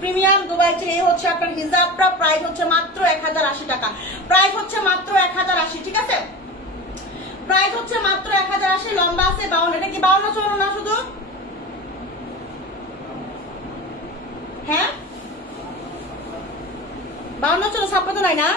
প্রিমিয়াম দুবাই। এই হচ্ছে আপনার হিজাবটা। প্রাইস হচ্ছে মাত্র 1080 টাকা। প্রাইস হচ্ছে মাত্র 1080, ঠিক আছে? প্রাইস হচ্ছে মাত্র 1080। লম্বা আছে 52। এটা কি 52-54 না শুধু? হ্যাঁ 52-56 নাই না?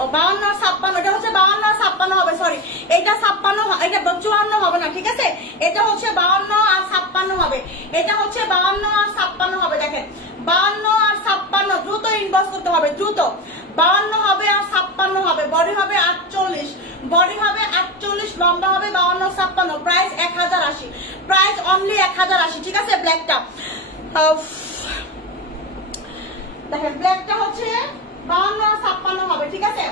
ও 52-56, এটা হচ্ছে 52-56 হবে, সরি। এটা 56, এটা 54 হবে না, ঠিক আছে? এটা হচ্ছে 52 আর 56 হবে। এটা হচ্ছে 52 আর 56 হবে। দেখেন 52 আর 56, দ্রুত ইনবক্স করতে হবে, দ্রুত। 52 হবে আর 56 হবে। বডি হবে 48, বডি হবে 48, লম্বা হবে 52-56। প্রাইস 1080, প্রাইস অনলি 1080, ঠিক আছে? ব্ল্যাকটা দেখেন, ব্ল্যাকটা হচ্ছে 52 আর 56 হবে, ঠিক আছে?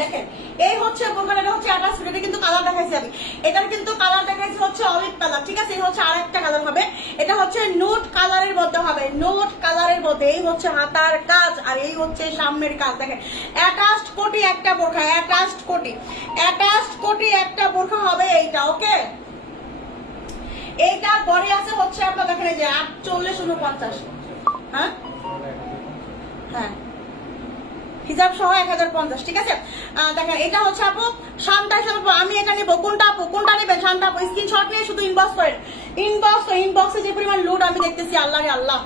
দেখেন এই হচ্ছে বোরখাটা, এটা হচ্ছে আটাস। এটা কিন্তু কালার দেখাইছি আমি, এটার কিন্তু কালার দেখাইছি হচ্ছে অলিভ কালার, ঠিক আছে? এই হচ্ছে আরেকটা কালার হবে, এটা হচ্ছে নুট কালারের মধ্যে হবে, নুট কালারের মধ্যে। এই হচ্ছে হাতার কাজ আর এই হচ্ছে সামনের কাজ। দেখেন অ্যাটাচড কোটি একটা বোরখা, অ্যাটাচড কোটি একটা বোরখা হবে এইটা, ওকে? এইটার বডি আছে হচ্ছে আপনার দেখেন এই যে 48-49, হ্যাঁ হ্যাঁ হিজাব সহ 1050, ঠিক আছে? দেখেন এটা হচ্ছে আপু শান্তা হিসাবে আমি এটা নিবো। কোনটা আপু, কোনটা নেবেন? শান্তা আপু স্ক্রিনশট নিয়ে শুধু ইনবক্স করেন। ইনবক্সে যে পরিমাণ লোড আমি দেখতেছি, আল্লাহ রে আল্লাহ।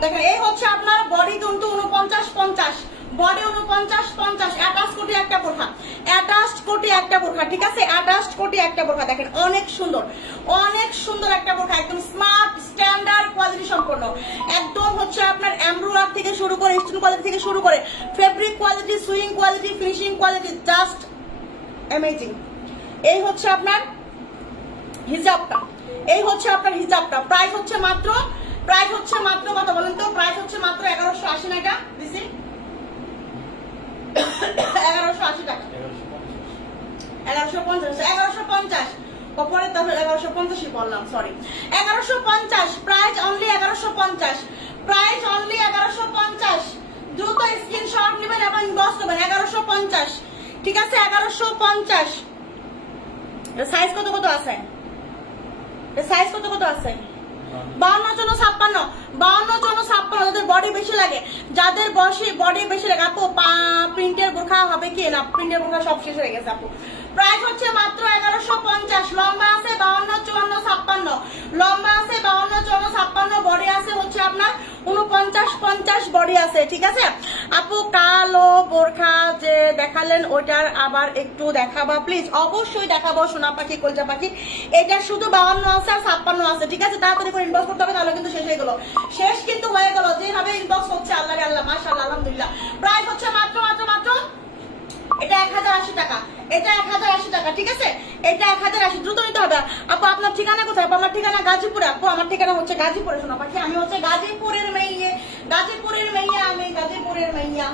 দেখেন এই হচ্ছে আপনার বডি কিন্তু 49-50, বডি 49-50, অ্যাটাচ কোটি একটা বোরখা, অ্যাটাচড কোটি একটা বোরখা, ঠিক আছে? অ্যাটাচড কোটি একটা বোরখা। দেখেন অনেক সুন্দর, অনেক সুন্দর একটা বোরখা, একদম স্মার্ট স্ট্যান্ডার্ড কোয়ালিটি সম্পন্ন। একদম হচ্ছে আপনার এমব্রয়ডারি থেকে শুরু করে, স্টোন কোয়ালিটি থেকে শুরু করে, fabric quality, swing quality, finishing quality just amazing. এই হচ্ছে আপনার হিজাবটা, এই হচ্ছে আপনার হিজাবটা। প্রাইস হচ্ছে মাত্র কত বলেন তো? প্রাইস হচ্ছে মাত্র 1180 না? এটা দিছি 1180 টাকা, 1150 পরে তাহলে 1150 বললাম, sorry 1150। Price only 1150, price only 1150। দ্রুত স্ক্রিনশট নেবেন এবং ইনবক্স করবেন। 1150, ঠিক আছে? 1150। সাইজ কত আছে? সাইজ কত আছে? 52-56, যাদের বডি বেশি লাগে, যাদের বডি বেশি লাগে আপু প্রিন্টের বোরখা হবে কি না? প্রিন্টের বোরখা সব শেষ হয়ে গেছে আপু। প্রাইস হচ্ছে মাত্র 1150। লম্বা আছে 52-54-56, লম্বা আছে 52-54-56, বডি আছে হচ্ছে আপনার 49-50 বডি আছে, ঠিক আছে? আপু কালো বোরখা যে দেখালেন ওইটার আবার একটু দেখাবা প্লিজ। অবশ্যই দেখাবো সোনা পাখি, কলজা পাখি। এটা শুধু 52 আছে আর 56 আছে, ঠিক আছে? তাড়াতাড়ি করে ইনবক্স করতে হবে, তাহলে কিন্তু শেষ হয়ে গেল, শেষ কিন্তু হয়ে গেল। যেভাবে ইনবক্স হচ্ছে, আল্লাহ রে আল্লাহ, মাশাআল্লাহ, আলহামদুলিল্লাহ। প্রাইস হচ্ছে মাত্র এটা 1080 টাকা, এটা 1080 টাকা, ঠিক আছে? এটা 1080, দ্রুত নিতে হবে। আপু আপনার ঠিকানা কোথায়? আপু আমার ঠিকানা গাজীপুরে। আপু আমার ঠিকানা হচ্ছে গাজীপুরে সোনা পাখি। আমি হচ্ছে গাজীপুরের মেয়ে, আমি গাজীপুরের মেইয়া।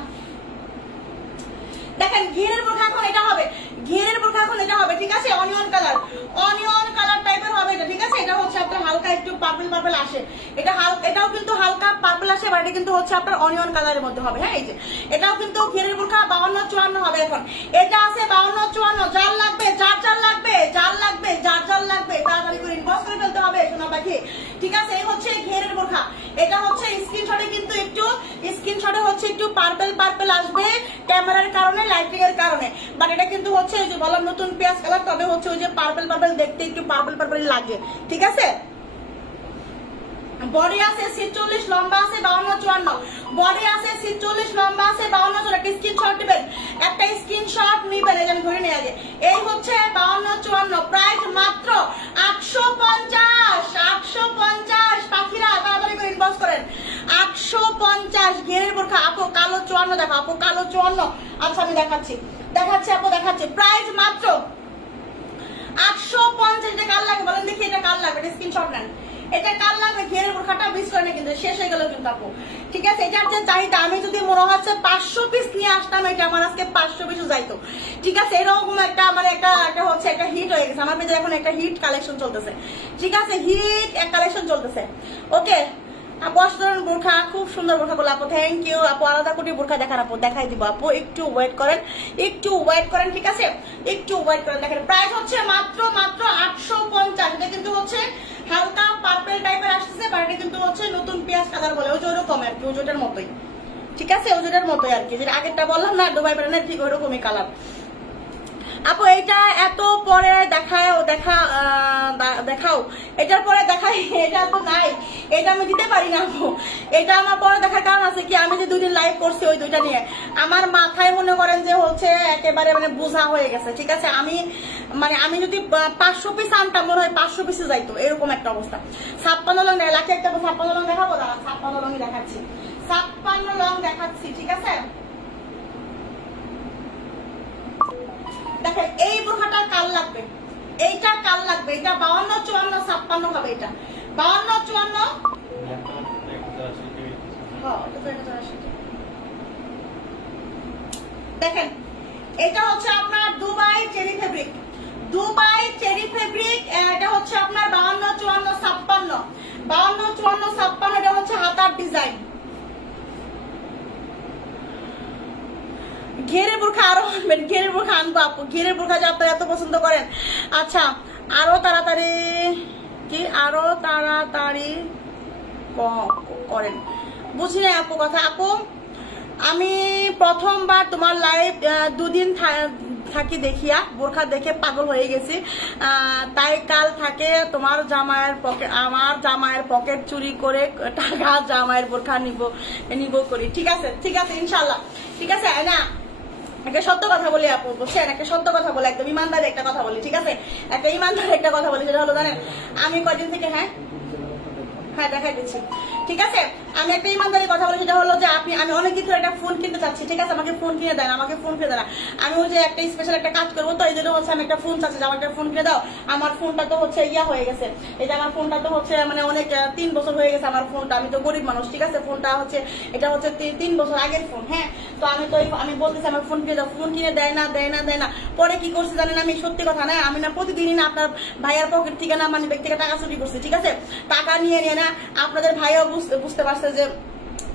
দেখেন ঘিরের বোরখা এখন এটা হবে, ঘিরের বোরখা এখন এটা হবে, ঠিক আছে? অনিয়ন কালার টাইপের হবে এটা, ঠিক আছে? এটা হচ্ছে আপনার হালকা একটু পার্পল আসে, এটাও কিন্তু হালকা পার্পল আসে, বাট এটা কিন্তু হচ্ছে আপনার অনিয়ন কালারের মধ্যে হবে। হ্যাঁ, এই যে এটাও কিন্তু ঘিরের বোরখা 52-54 হবে এখন। এটা আছে 52-54, যার লাগবে তাড়াতাড়ি করে ইনবক্স করে ফেলতে হবে সোনা পাখি, ঠিক আছে? এই হচ্ছে ঘিরের বোরখা। এটা হচ্ছে স্ক্রিনশটে কিন্তু একটু পার্পল আসবে ক্যামেরার কারণে, লাইটিং এর কারণে, বাট এটা কিন্তু হচ্ছে এই যে বললাম নতুন পেঁয়াজ কালার, তবে হচ্ছে ওই যে পার্পল দেখতে একটু পার্পল লাগে, ঠিক আছে? বডি আছে 46, লম্বা আছে 52-54, বডি আছে 46, লম্বা আছে 52-54। একটা স্ক্রিনশট নিবেন, এই যে আমি ধরে নিই আগে। এই হচ্ছে 52-54, প্রাইস মাত্র 850 পাখিরা তাড়াতাড়ি করে ইনবক্স করেন। 850 ঘেরের বোরখা। আপু কালো 54 দেখো, আপু কালো 54। আচ্ছা আমি দেখাচ্ছি আপু, দেখাচ্ছি। প্রাইস মাত্র 850। এটা কাল লাগে বলেন দেখি, এটা কাল লাগবে? এটা স্ক্রিনশট নেন, এটা কাল লাগবে। ঘেরের বোরখাটা মিস করে না কিন্তু, শেষ হয়ে গেল কিন্তু আপু, ঠিক আছে? এটার যে চাহিদা, আমি যদি মনে হচ্ছে 500 পিস নিয়ে আসতাম, এটা আমার আজকে 500 পিসও যাইতো, ঠিক আছে? এরকম একটা মানে একটা হচ্ছে একটা হিট হয়ে গেছে আমার পেজে, এখন একটা হিট কালেকশন চলতেছে, ঠিক আছে? হিট এক কালেকশন চলতেছে। ওকে আপু, অসাধারণ বোরখা, খুব সুন্দর বোরখা গুলো আপু, থ্যাংক ইউ আপু। আলাদা কোটি বোরখা দেখান আপু, দেখাই দিব আপু, একটু ওয়েট করেন, ঠিক আছে? একটু ওয়েট করেন। দেখেন প্রাইস হচ্ছে মাত্র 850। এটা কিন্তু হচ্ছে হালকা পার্পল টাইপের আসতেছে, বাট এটা কিন্তু হচ্ছে নতুন পেঁয়াজ কালার বলে, ওই যে ওরকম আর কি, ওইটার মতোই, ঠিক আছে? ওইটার মতোই আর কি, যেটা আগেরটা বললাম না দুবাই ব্র্যান্ডের, ঠিক ওইরকমই কালার। আপু এইটা এত পরে দেখাও, এটার পরে দেখাই, এটা তো নাই, এটা আমি দিতে পারি না আপু। এটা আমার পরে দেখার কারণ আছে কি, আমি যে 2 দিন লাইভ করছি ওই 2টা নিয়ে, আমার মাথায় মনে করেন যে হচ্ছে একেবারে মানে বোঝা হয়ে গেছে, ঠিক আছে? আমি যদি 500 পিস আনতাম, মনে হয় 500 পিসে যাইতো, এরকম একটা অবস্থা। 56 লং লাখে একটা 56 লং দেখাবো, 56 লংই দেখাচ্ছি, 56 লং দেখাচ্ছি, ঠিক আছে? দেখেন এই বোরখাটা কাল লাগবে, এইটা কাল লাগবে, এটা 52-54 56 হবে, এটা 52-54। দেখেন এটা হচ্ছে আপনার দুবাই চেরি ফেব্রিক, এটা হচ্ছে আপনার 52-54 56, এটা হচ্ছে হাতার ডিজাইন। ঘেরের বোরখা আরো আনবেন, ঘেরের বোরখা আনবো আপু, ঘেরের বোরখা যে আপনারা এত পছন্দ করেন। আচ্ছা আরো তাড়াতাড়ি করেন, বুঝি না আপু কথা। আপু আমি প্রথমবার তোমার লাইভ 2 দিন থাকি দেখিয়া বোরখা দেখে পাগল হয়ে গেছি, তাই কাল থাকে তোমার আমার জামাইয়ের পকেট চুরি করে টাকা জামাইয়ের বোরখা নিব করি, ঠিক আছে ইনশাল্লাহ, ঠিক আছে না? একটা সত্য কথা বলি আপু, বুঝছেন? একটা সত্য কথা বলে, একদম ইমানদারি একটা কথা বলি, ঠিক আছে? একটা ইমানদারি একটা কথা বলি, সেটা হলো জানেন, আমি কয়দিন থেকে হ্যাঁ দেখাই দিচ্ছি, ঠিক আছে? আমি একটা ইমানদারি কথা বলি, সেটা হলো যে আমি অনেক কিছু একটা ফোন কিনতে চাচ্ছি, ঠিক আছে? আমাকে ফোন কিনে দেন, আমি ওই যে একটা স্পেশাল একটা কাজ করবো, তো এই জন্য হচ্ছে আমি একটা ফোন চাচ্ছি, আমার একটা ফোন কিনে দাও। আমার ফোনটা তো হচ্ছে হয়ে গেছে, এটা আমার ফোনটা তো হচ্ছে মানে অনেক 3 বছর হয়ে গেছে আমার ফোনটা, আমি তো গরিব মানুষ, ঠিক আছে? ফোনটা হচ্ছে এটা হচ্ছে 3 বছর আগের ফোন, হ্যাঁ? তো আমি বলতেছি আমার ফোন কিনে দাও, ফোন কিনে দেয় না। পরে কি করছি জানেন? আমি সত্যি কথা না, আমি না প্রতিদিনই না আপনার ভাইয়ার পকেট থেকে না মানে ব্যক্তি থেকে টাকা চুরি করছি, ঠিক আছে? টাকা নিয়ে না আপনাদের ভাইও বুঝতে পারছে যে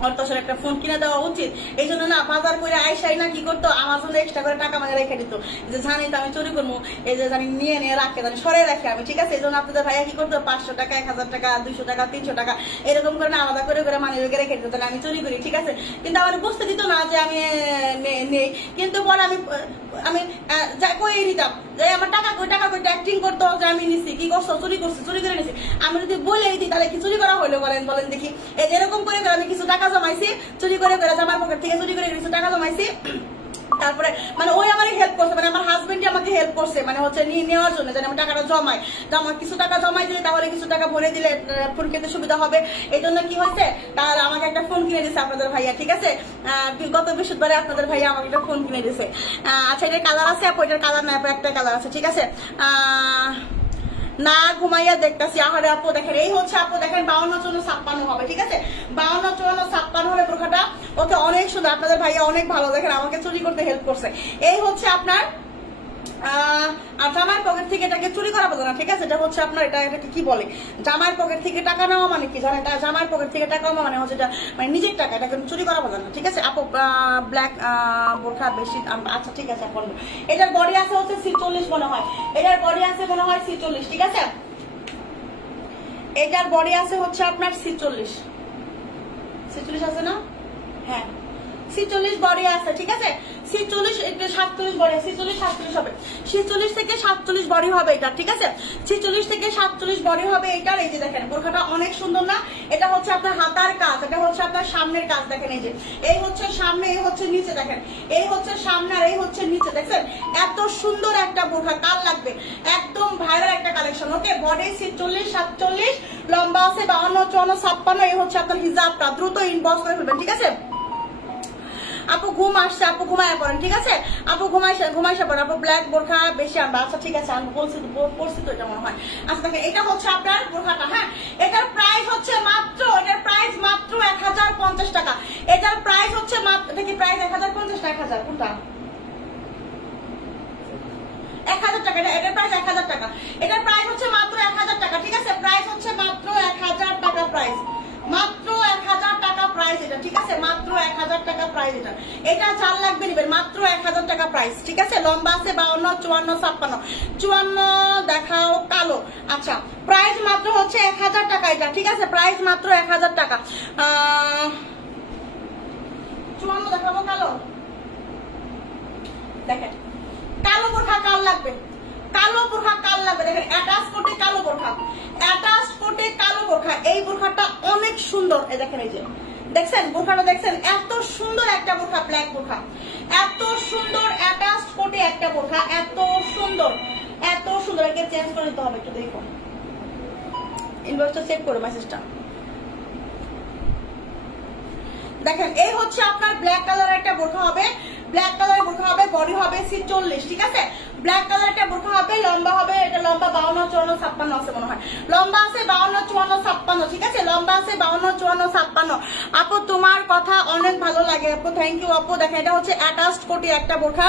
অর্থসর একটা ফোন কিনে দেওয়া উচিত, এই জন্য না বাজার করে আইসাই না কি করতো, আমাজনে এক্সট্রা করে টাকা মানে রেখে দিত, যে জানি তো আমি চুরি করবো, এই যে জানি নিয়ে রাখে, জানি সরে রাখে আমি, ঠিক আছে? এই জন্য আপনাদের ভাইয়া কি করতো 500 টাকা 1000 টাকা 200 টাকা 300 টাকা এরকম করে না আলাদা করে মানি ব্যাগে রেখে দিত, তাহলে আমি চুরি করি, ঠিক আছে? কিন্তু আমার বুঝতে দিত না যে আমি নেই, কিন্তু পরে আমি করে নিতাম যে আমার টাকা কই অ্যাক্টিং করতো যে আমি নিছি, কি করছো? চুরি করে নিছি। আমি যদি বলে দিই তাহলে কি চুরি করা হইলো বলেন দেখি? এরকম করে আমি কিছু টাকা জমাইছি, চুরি করে জামার পকেট থেকে চুরি করে কিছু টাকা জমাইছি, তারপরে মানে ওই আমার হেল্প করছে, মানে আমার হাজবেন্ডই আমাকে হেল্প করছে, মানে হচ্ছে নেওয়ার জন্য, যেন আমি টাকাটা জমাই, আমার কিছু টাকা জমাই দিলে তাহলে কিছু টাকা ভরে দিলে ফোন কিনতে সুবিধা হবে, এই জন্য কি হয়েছে, তাহলে আমাকে একটা ফোন কিনে দিচ্ছে আপনাদের ভাইয়া, ঠিক আছে? গত বৃহস্পতিবারে আপনাদের ভাইয়া আমাকে একটা ফোন কিনে দিচ্ছে। আচ্ছা এটার কালার আছে আপু? এটার কালার না আপু, একটা কালার আছে, ঠিক আছে? না ঘুমাইয়া দেখতেছি। আহারে আপু দেখেন, এই হচ্ছে আপু দেখেন 52-54 হবে, ঠিক আছে 52-54 হবে বোরখাটা। ওকে অনেক সুন্দর, আপনাদের ভাইয়া অনেক ভালো, দেখেন আমাকে চুরি করতে হেল্প করছে। এই হচ্ছে আপনার জামার পকেট থেকে এটাকে চুরি করা বলে না, ঠিক আছে, এটা হচ্ছে আপনার এটাকে কি বলে, জামার পকেট থেকে টাকা নেওয়া মানে কি জানেন, এটা জামার পকেট থেকে টাকা নেওয়া মানে হচ্ছে এটা মানে নিজের টাকা, এটাকে চুরি করা বলে না, ঠিক আছে আপু। ব্ল্যাক বোরখা বেশি, আচ্ছা ঠিক আছে আপু। এটার বডি আছে হচ্ছে 46 মনে হয়, এটার বডি আছে মনে হয় 46, ঠিক আছে, এটার বডি আছে হচ্ছে আপনার 46 আছে না, হ্যাঁ 46 বডি আছে, ঠিক আছে 46 47 বডি, 46-47 হবে, 46 থেকে 47 বডি হবে এটা, ঠিক আছে 46 থেকে 47 বডি হবে এটার। এই যে দেখেন বোরখাটা অনেক সুন্দর না, এটা হচ্ছে আপনার হাতার কাজ, এটা হচ্ছে আপনার সামনের কাজ, দেখেন এই যে এই হচ্ছে সামনে, এই হচ্ছে নিচে, দেখেন এই হচ্ছে সামনে আর এই হচ্ছে নিচে, দেখছেন এত সুন্দর একটা বোরখা, কাল লাগবে, একদম ভাইরাল একটা কালেকশন। ওকে বডি 46-47, লম্বা আছে 52-54-56, এই হচ্ছে আপনার হিজাবটা, দ্রুত ইনবক্স করে ফেলবেন, ঠিক আছে আপু। ঘুম আসছে আপু, ঘুমায় পড়েন, ঠিক আছে আপু, ঘুমাইসা পড়েন আপু। ব্ল্যাক বোরখা বেশি আনবা, আচ্ছা ঠিক আছে আমি পড়ছি তো এটা মনে হয়। আচ্ছা দেখেন এটা হচ্ছে আপনার বোরখাটা, হ্যাঁ এটার প্রাইস হচ্ছে মাত্র, এটার প্রাইস মাত্র 1050 টাকা, এটার প্রাইস হচ্ছে মাত্র, দেখি প্রাইস 1050 টাকা, 1000 কোনটা 1000 টাকা, এটার প্রাইস 1000 টাকা, এটার প্রাইস হচ্ছে মাত্র 1000 টাকা, ঠিক আছে প্রাইস হচ্ছে মাত্র 1000 টাকা, প্রাইস মাত্র 1000 টাকা প্রাইস এটা, ঠিক আছে মাত্র 1000 টাকা প্রাইস এটা, এটা চাল লাগবে নিবেন, মাত্র 1000 টাকা প্রাইস, ঠিক আছে লম্বা আছে 52-54-56 দেখাও কালো, আচ্ছা প্রাইস মাত্র হচ্ছে 1000 টাকা এটা, ঠিক আছে প্রাইস মাত্র 1000 টাকা। 54 দেখাবো কালো, দেখেন কালো বোরখা কাল লাগবে, কালো বোরখা কাল লাগবে, দেখেন অ্যাটাচ কোটে কালো বোরখা, অ্যাটাচ কোটে কালো বোরখা, এই বোরখাটা অনেক সুন্দর, এই দেখেন এই যে দেখছেন বোরখাটা, দেখছেন এত সুন্দর একটা বোরখা, ব্ল্যাক বোরখা এত সুন্দর, অ্যাটাচ কোটে একটা বোরখা এত সুন্দর, এত সুন্দর, একে চেঞ্জ করে নিতে হবে, একটু দেখো ইনবক্সটা চেক করো মেসেজটা, দেখেন এই হচ্ছে আপনার ব্ল্যাক কালারের একটা বোরখা হবে, ব্ল্যাক কালারের বোরখা হবে, বডি হবে 46, ঠিক আছে ব্ল্যাক কালার একটা বোরখা হবে, লম্বা হবে, এটা লম্বা 52-54-56 আছে মনে হয়, লম্বা আছে 52-54-56, ঠিক আছে লম্বা আছে 52-54-56। আপু তোমার কথা অনেক ভালো লাগে আপু, থ্যাংক ইউ আপু। দেখেন এটা হচ্ছে অ্যাটাচড কোটি একটা বোরখা,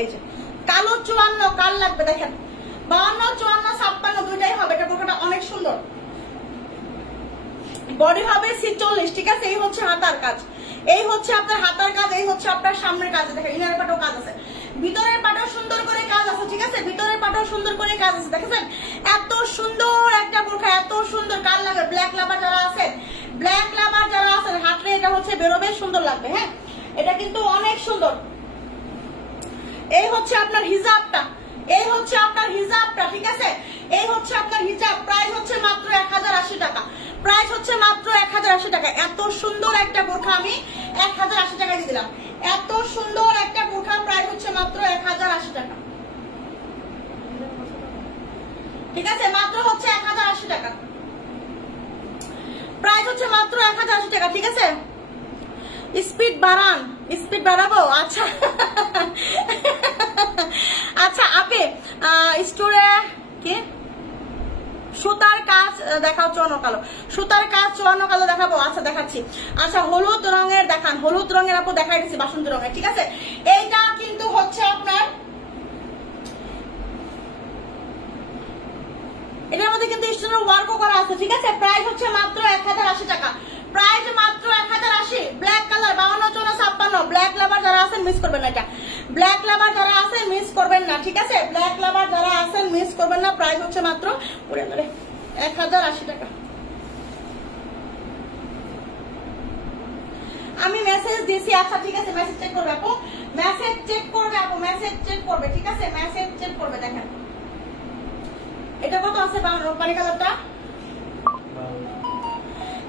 এই যে কালো 54 কাল লাগবে, দেখেন 52-54-56 দুইটাই হবে, এটা বোরখাটা অনেক সুন্দর, বডি হবে 46, ঠিক আছে এই হচ্ছে হাতার কাজ, এই হচ্ছে আপনার হাতার কাজ, এই হচ্ছে আপনার সামনের কাজ, দেখেন ইনার পাটেও কাজ আছে, ভিতরের পাটেও সুন্দর করে কাজ আছে, ঠিক আছে ভিতরের পাটেও সুন্দর করে কাজ আছে, দেখেছেন এত সুন্দর একটা বোরখা, এত সুন্দর কাল লাগে। ব্ল্যাক লাভার যারা আছেন, ব্ল্যাক লাভার যারা আছেন হাতরে এটা হচ্ছে বেরোবে, সুন্দর লাগবে, হ্যাঁ এটা কিন্তু অনেক সুন্দর। এই হচ্ছে আপনার হিজাবটা, এই হচ্ছে আপনার হিজাবটা, ঠিক আছে এই হচ্ছে আপনার হিজাব, প্রাইস হচ্ছে মাত্র 1080 টাকা, প্রাইস হচ্ছে মাত্র 1080 টাকা। এত সুন্দর একটা বোরখা আমি 1080 টাকা দিয়ে দিলাম, এত সুন্দর একটা বোরখা প্রাইস হচ্ছে মাত্র 1080 টাকা, ঠিক আছে মাত্র হচ্ছে 1080 টাকা, প্রাইস হচ্ছে মাত্র 1080 টাকা, ঠিক আছে স্পিড বাড়ান, স্পিড বাড়াবো, আচ্ছা আচ্ছা আপে স্টোরে কি সুতার কাজ দেখাও 54 কালো, সুতার কাজ 54 কালো দেখাবো, আচ্ছা দেখাচ্ছি। আচ্ছা হলুদ রঙের দেখান, হলুদ রঙের আপু দেখাই দিচ্ছি, বাসন্তী রঙের, ঠিক আছে এইটা কিন্তু হচ্ছে আপনার, এটার মধ্যে কিন্তু স্টোনের ওয়ার্কও করা আছে, ঠিক আছে প্রাইস হচ্ছে মাত্র 1080 টাকা, প্রাইস মাত্র 1080। ব্ল্যাক কালার 52-54, ব্ল্যাক লাভার যারা আছেন মিস করবেন না, এটা ব্ল্যাক লাভার যারা আছেন মিস করবেন না, ঠিক আছে ব্ল্যাক লাভার যারা আছেন মিস করবেন না, প্রাইস হচ্ছে মাত্র 1080 টাকা। আমি মেসেজ দিয়েছি, আচ্ছা ঠিক আছে মেসেজ চেক করবে আপু, মেসেজ চেক করবে আপু, মেসেজ চেক করবে, ঠিক আছে মেসেজ চেক করবে। দেখেন এটা কত আছে পানি কালারটা,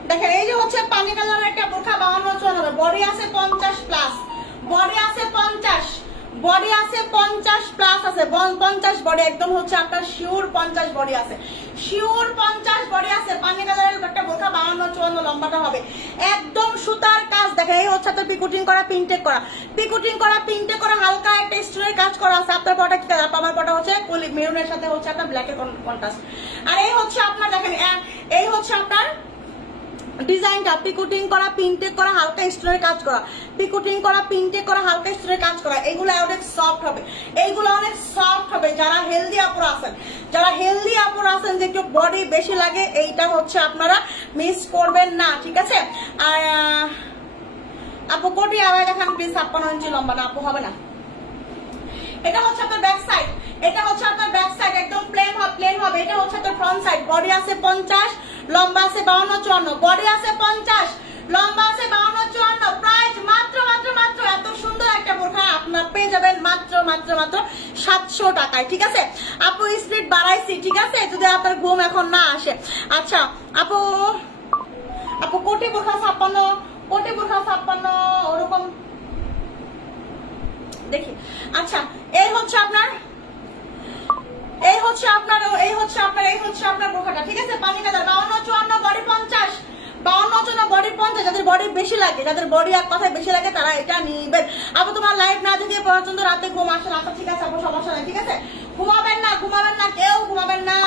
দেখেন এই যে হচ্ছে পানি কালারের একটা বোরখা 52-54, বডি আছে 50 প্লাস, বডি আছে 50, বডি আছে 50 প্লাস আছে, 50 বডি একদম হচ্ছে আপনার শিওর 50 বডি আছে, শিওর 50 বডি আছে, পানি কালারের একটা বোরখা 52-54 লম্বাটা হবে, একদম সুতার কাজ। দেখেন এই হচ্ছে আপনার পিকুটিং করা, প্রিন্টেড করা, পিকুটিং করা, প্রিন্টেড করা, হালকা একটা স্টোনের কাজ করা আছে। আপনার পটা কি কালার? আমার পটা হচ্ছে মেরুনের সাথে হচ্ছে আপনার ব্ল্যাকের কন্ট্রাস্ট। আর এই হচ্ছে আপনার দেখেন, এই হচ্ছে আপনার ডিজাইনটা, পিকুটিং করা, প্রিন্টেড করা, হালকা স্টোনের কাজ করা, পিকুটিং করা, প্রিন্টেড করা, হালকা স্টোনের কাজ করা। এগুলো অনেক সফট হবে, এইগুলো অনেক সফট হবে। যারা হেলদি আপুরা আছেন, যারা হেলদি আপুরা আছেন যে একটু বডি বেশি লাগে, এইটা হচ্ছে আপনারা মিস করবেন না, ঠিক আছে? আর আপু কোটি আবার দেখান প্লিজ, 56 ইঞ্চি লম্বা। না আপু হবে না। এটা হচ্ছে আপনার ব্যাক সাইড, এটা হচ্ছে আপনার ব্যাক সাইড, একদম প্লেন হবে। এটা হচ্ছে আপনার ফ্রন্ট সাইড, বডি আছে 50, লম্বা আছে 52-54, বডি আছে 50, লম্বা আছে 52-54। প্রাইস মাত্র মাত্র মাত্র এত সুন্দর একটা বোরখা আপনার পেয়ে যাবেন মাত্র মাত্র মাত্র 700 টাকায়, ঠিক আছে? আপু স্পিড বাড়াইছি, ঠিক আছে, যদি আপনার ঘুম এখন না আসে। আচ্ছা আপু, আপু কোটি বোরখা 56, কোটি বোরখা 56 ওরকম দেখি। আচ্ছা এই হচ্ছে আপনার, এই হচ্ছে আপনার, এই হচ্ছে আপনার, এই হচ্ছে আপনার বোরখাটা, ঠিক আছে? পানি কালার 52-54, বডি 50, 52-54 বডি 50। যাদের বডি বেশি লাগে, যাদের বডি এক কথায় বেশি লাগে, তারা এটা নিবেন। আপু তোমার লাইভ না দেখে পর্যন্ত রাতে ঘুম আসে না, ঠিক আছে আপু, সমস্যা নেই, ঠিক আছে? ঘুমাবেন না, ঘুমাবেন না, কেউ ঘুমাবেন না।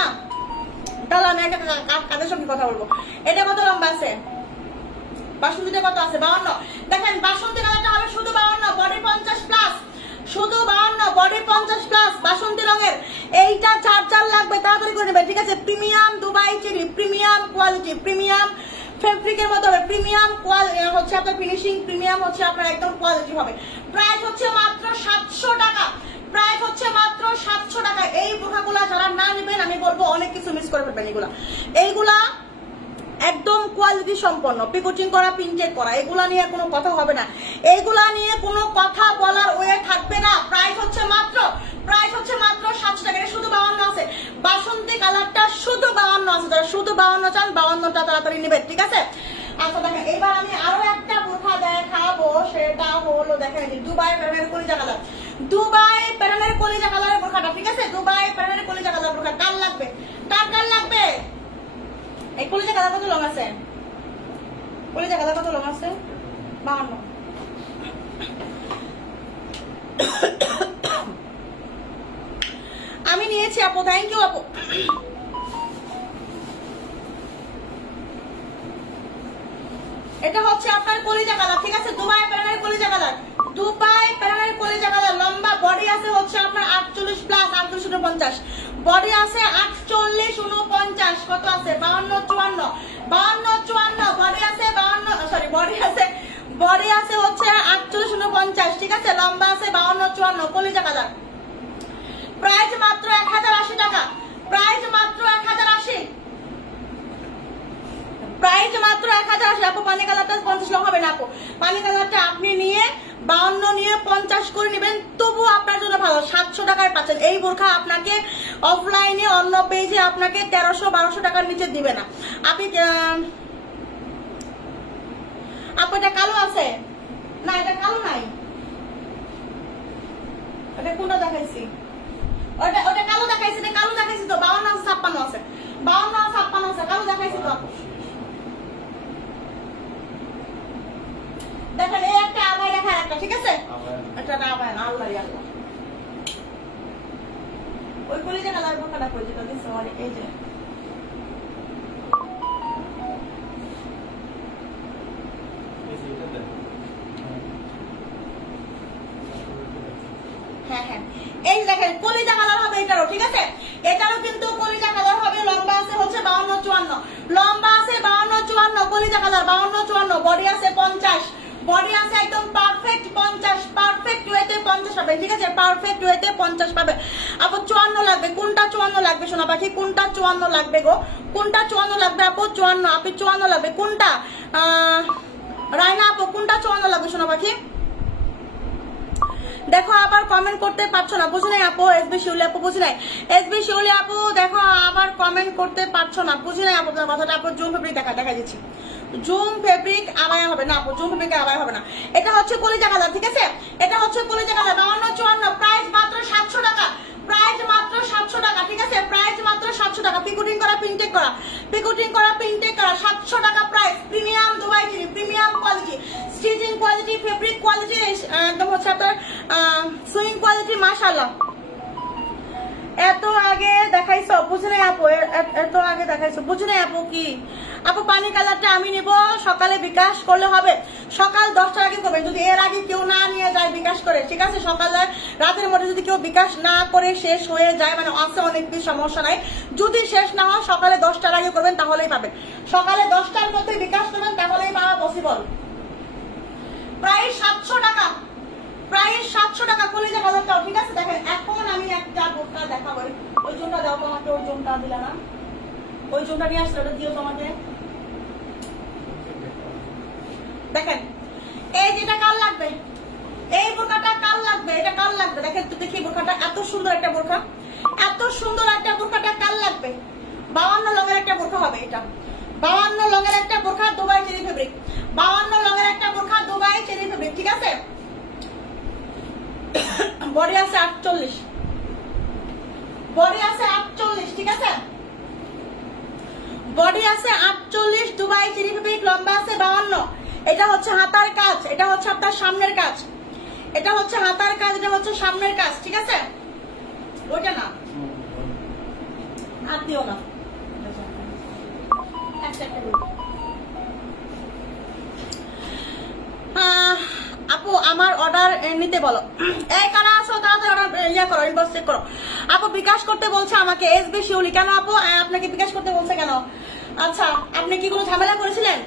তাহলে আমি একটা কাদের সঙ্গে কথা বলবো। এটা কত লম্বা আছে? বাসন্তীটা কত আছে? 52। দেখেন বাসন্তী কালারটা হবে শুধু 52, বডি 50 প্লাস, শুধু 52, বডি 50 প্লাস, বাসন্তী রঙের। এইটা চার লাগবে, তাড়াতাড়ি করে নেবেন, ঠিক আছে? Premium Dubai cherry, premium quality, premium ফেব্রিকের মতো হবে, প্রিমিয়াম হচ্ছে আপনার ফিনিশিং, প্রিমিয়াম হচ্ছে আপনার একদম কোয়ালিটি হবে। প্রাইস হচ্ছে মাত্র 700 টাকা, প্রাইস হচ্ছে মাত্র 700 টাকা। এই বোরখাগুলা যারা না নেবেন আমি বলবো অনেক কিছু মিস করে ফেলবেন। এইগুলা একদম কোয়ালিটি সম্পন্ন, পিকুটিং করা, প্রিন্টেড করা, এগুলা নিয়ে কোনো কথা হবে না, এইগুলা নিয়ে কোনো কথা বলার ওয়ে থাকবে না। প্রাইস হচ্ছে মাত্র 700 টাকা। এটা শুধু 52 আছে, বাসন্তী কালারটা শুধু 52 আছে। যারা শুধু 52 চান, 52টা তাড়াতাড়ি নেবেন, ঠিক আছে? আচ্ছা দেখেন, এবার আমি আরো একটা বোরখা দেখাবো, সেটা হলো দেখেন দুবাই প্যাটার্নের কলিজা কালার, দুবাই প্যাটার্নের কলিজা কালারের বোরখাটা, ঠিক আছে? দুবাই প্যাটার্নের কলিজা কালার বোরখা। কার লাগবে? কার লাগবে? এই কলিজা কালার কত লং আছে? কলিজা কালার কত লং আছে? 52। আমি নিয়েছি আপু, থ্যাংক ইউ আপু। এটা হচ্ছে আপনার কলিজা কালার, ঠিক আছে? দুবাই প্যাটার্নের কলিজা কালার, দুবাই প্যাটার্নের কলিজা কালার। লম্বা বডি আছে হচ্ছে আপনার 48 প্লাস, 48-49, বডি আছে 48-49, কত আছে? 52-54, 52-54, বডি আছে 52, সরি বডি আছে হচ্ছে 48-49, ঠিক আছে? লম্বা আছে 52-54, কলিজা কালার। প্রাইস মাত্র 1080 টাকা, প্রাইস মাত্র 1080, প্রাইস মাত্র 1080। আপু পানি কালারটা 50 লং হবে না আপু, পানি কালারটা আপনি নিয়ে 52 নিয়ে 50 করে নেবেন, তবু আপনার জন্য ভালো। 700 টাকায় পাচ্ছেন এই বোরখা। আপনাকে অফলাইনে অন্য পেজে আপনাকে 1300-1200 টাকার নিচে দিবে না। আপনি আপু এটা কালো আছে না? এটা কালো নাই, এটা কোনটা দেখাইছি? ওটা কালো দেখাইছি, এটা কালো দেখাইছি তো। 52-56 আছে, 52-56 আছে, কালো দেখাইছি তো আপু। দেখেন এই একটা আবার দেখা একটা, ঠিক আছে? এটা না আবার আল্লাহ আল্লাহ। ওই কলিজা কালার বোরখাটা কই যেটা দিছে মানে এই যে হ্যাঁ হ্যাঁ, এই দেখেন কলিজা কালার হবে এটারও, ঠিক আছে? এটারও কিন্তু কলিজা কালার হবে। লম্বা আছে হচ্ছে 52-54, লম্বা আছে 52-54, কলিজা কালার 52-54, বডি আছে 50, বডি আছে একদম পারফেক্ট 50, পারফেক্ট ওয়েতে 50 পাবে, ঠিক আছে? পারফেক্ট ওয়েতে 50 পাবে। আপু 54 লাগবে, কোনটা 54 লাগবে সোনা পাখি? কোনটা 54 লাগবে গো? কোনটা 54 লাগবে আপু? 54, আপনি 54 লাগবে কোনটা? রায়না আপু কোনটা 54 লাগবে সোনা পাখি? দেখো আবার কমেন্ট করতে পারছো না, বুঝি নাই আপু। এসবি শিউলি আপু বুঝি নাই, এসবি শিউলি আপু দেখো আবার কমেন্ট করতে পারছো না, বুঝি নাই আপু কথাটা। আপু জুম ফেব্রিক দেখা দিচ্ছি, জুম ফেব্রিক আবায়া হবে না আপু, জুম ফেব্রিক আবায়া হবে না। এটা হচ্ছে কলিজা কালার, ঠিক আছে? এটা হচ্ছে কলিজা কালার 52-54, প্রাইস মাত্র 700 টাকা, প্রাইস মাত্র 700 টাকা, ঠিক আছে? প্রাইস মাত্র 700 টাকা। পিকুটিং করা, শুটিং করা প্রিন্টে কালার 700 টাকা প্রাইস। প্রিমিয়াম দুবাই চিনি, premium quality, stitching quality, fabric quality, একদম হচ্ছে আপনার সুইং কোয়ালিটি। মাশাআল্লাহ, এত আগে দেখাইছো বুঝে নাই আপু, এত আগে দেখাইছো বুঝে নাই আপু। কি আপু পানি কালারটা আমি নিব, সকালে বিকাশ করলে হবে? সকাল 10টার আগে করবেন, যদি এর আগে কেউ না নিয়ে যায় বিকাশ করে, ঠিক আছে? সকালে রাতের মধ্যে যদি কেউ বিকাশ না করে শেষ হয়ে যায়, মানে আছে অনেক বেশি সমস্যা নাই, যদি শেষ না হয় সকালে 10টার আগে করবেন তাহলেই পাবেন। সকালে 10টার মধ্যে বিকাশ করবেন তাহলেই পাওয়া পসিবল। প্রাইস 700 টাকা, প্রাইস 700 টাকা। কলিজা কালারটাও ঠিক আছে। দেখেন এখন আমি একটা বোরকা দেখাবো। ওই জোনটা দাও তোমাকে, ওই জোনটা দিলা না, ওই জোনটা নিয়ে আসলে ওটা দিও তোমাকে। দেখেন এই যেটা কাল লাগবে, এই বোরকাটা কাল লাগবে, এটা কাল লাগবে। দেখেন তো দেখি বোরকাটা, এত সুন্দর একটা বোরকা, এত সুন্দর একটা বোরকাটা কাল লাগবে। 52 লঙের একটা বোরকা হবে এটা, 52 লঙের একটা বোরকা দুবাই চেরি ফেব্রিক, 52 লঙের একটা বোরকা দুবাই চেরি ফেব্রিক, ঠিক আছে? বডি আছে 48, বডি আছে 48, ঠিক আছে? বডি আছে 48, দুবাই চেরি ফেব্রিক, লম্বা আছে 52। এটা হচ্ছে হাতার কাজ, এটা হচ্ছে আপনার সামনের কাজ, এটা হচ্ছে হাতার কাজ, এটা হচ্ছে সামনের কাজ, ঠিক আছে? ওইটা না আর দিও না, আপু আমার অর্ডার নিতে বলো। এই কারা আছো তাড়াতাড়ি অর্ডার ইয়া করো, ইনবক্স চেক করো। আপু বিকাশ করতে বলছে আমাকে এসবি শিউলি। কেন আপু আপনাকে বিকাশ করতে বলছে কেন? আচ্ছা আপনি কি কোনো ঝামেলা করেছিলেন?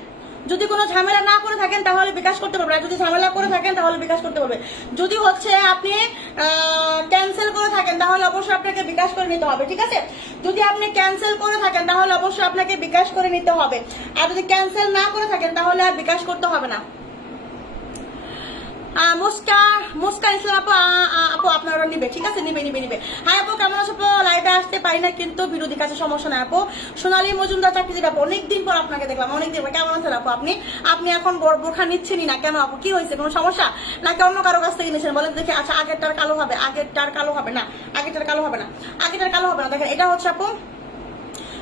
যদি কোনো ঝামেলা না করে থাকেন তাহলে বিকাশ করতে পারবে, আর যদি ঝামেলা করে থাকেন তাহলে বিকাশ করতে পারবে। যদি হচ্ছে আপনি ক্যান্সেল করে থাকেন তাহলে অবশ্যই আপনাকে বিকাশ করে নিতে হবে, ঠিক আছে? যদি আপনি ক্যান্সেল করে থাকেন তাহলে অবশ্যই আপনাকে বিকাশ করে নিতে হবে, আর যদি ক্যান্সেল না করে থাকেন তাহলে আর বিকাশ করতে হবে না। মুস্কা ইসলাম আপু, আপু আপনারা নিবে, ঠিক আছে? নিবে নিবে নিবে। হ্যাঁ আপু কেমন আছো? লাইভে আসতে পারি না কিন্তু ভিডিও দেখাচ্ছে, সমস্যা নাই আপু। সোনালী মজুমদার চাকরি আপু, অনেকদিন পর আপনাকে দেখলাম, অনেকদিন পর। কেমন আছেন আপু আপনি? আপনি এখন বোরখা নিচ্ছেনই না কেন আপু? কি হয়েছে? কোনো সমস্যা নাকি অন্য কারো কাছ থেকে নিচ্ছেন বলেন দেখি? আচ্ছা আগেরটার কালো হবে, আগেরটার কালো হবে না, আগেরটার কালো হবে না, আগেরটার কালো হবে না। দেখেন এটা হচ্ছে আপু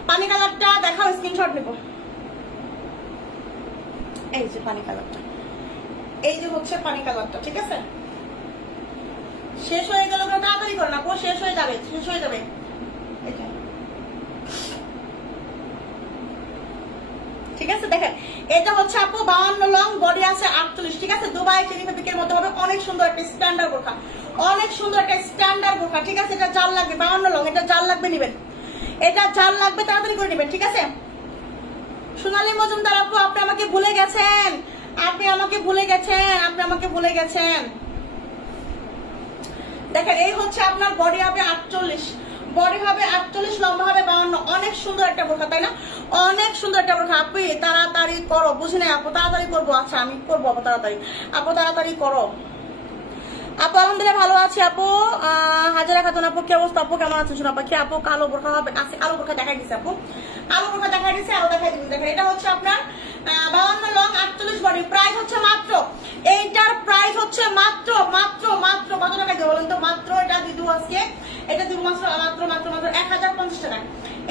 পানি কালারটা, দেখাও স্ক্রিনশট নেব। এই যে পানি কালারটা, এই যে হচ্ছে পানি কালারটা, ঠিক আছে? শেষ হয়ে গেল, তাড়াতাড়ি করে না, শেষ হয়ে যাবে, শেষ হয়ে যাবে। ঠিক আছে দেখেন এটা হচ্ছে আপু 52 লং, বডি আছে 48, ঠিক আছে? দুবাই চেরি ফেব্রিকের মধ্যে হবে, অনেক সুন্দর একটা স্ট্যান্ডার্ড বোরখা, অনেক সুন্দর একটা স্ট্যান্ডার্ড বোরখা, ঠিক আছে? এটা জাল লাগবে 52 লং, এটা জাল লাগবে নিবেন, এটা জাল লাগবে তাড়াতাড়ি করে নিবেন, ঠিক আছে? সোনালী মজুমদার আপু আপনি আমাকে ভুলে গেছেন, আপনি আমাকে ভুলে গেছেন, আপনি আমাকে ভুলে গেছেন। দেখেন এই হচ্ছে আপনার বডি হবে 48, বডি হবে 48, লম্বা হবে 52, অনেক সুন্দর একটা বোরখা তাই না? অনেক সুন্দর একটা বোরখা। আপু তাড়াতাড়ি করো, বুঝি না আপু? তাড়াতাড়ি করবো, আচ্ছা আমি করবো আপু, তাড়াতাড়ি আপু তাড়াতাড়ি করো। আপু আলহামদুলিল্লাহ ভালো আছি আপু। হাজারা খাতুন আপু কি অবস্থা? আপু কেমন আছেন? শোনা পাখি আপু কালো বোরখা হবে, কালো বোরখা দেখাই দিচ্ছে আপু, কালো বোরখা দেখাই দিচ্ছে, আরো দেখাই দিচ্ছি। দেখেন এটা হচ্ছে আপনার 52 লং 48 বডি, প্রাইস হচ্ছে মাত্র, এইটার প্রাইস হচ্ছে মাত্র মাত্র মাত্র কত টাকা দিয়ে বলেন তো? মাত্র এটা দিব আজকে, এটা দিব মাত্র মাত্র মাত্র মাত্র 1050 টাকা,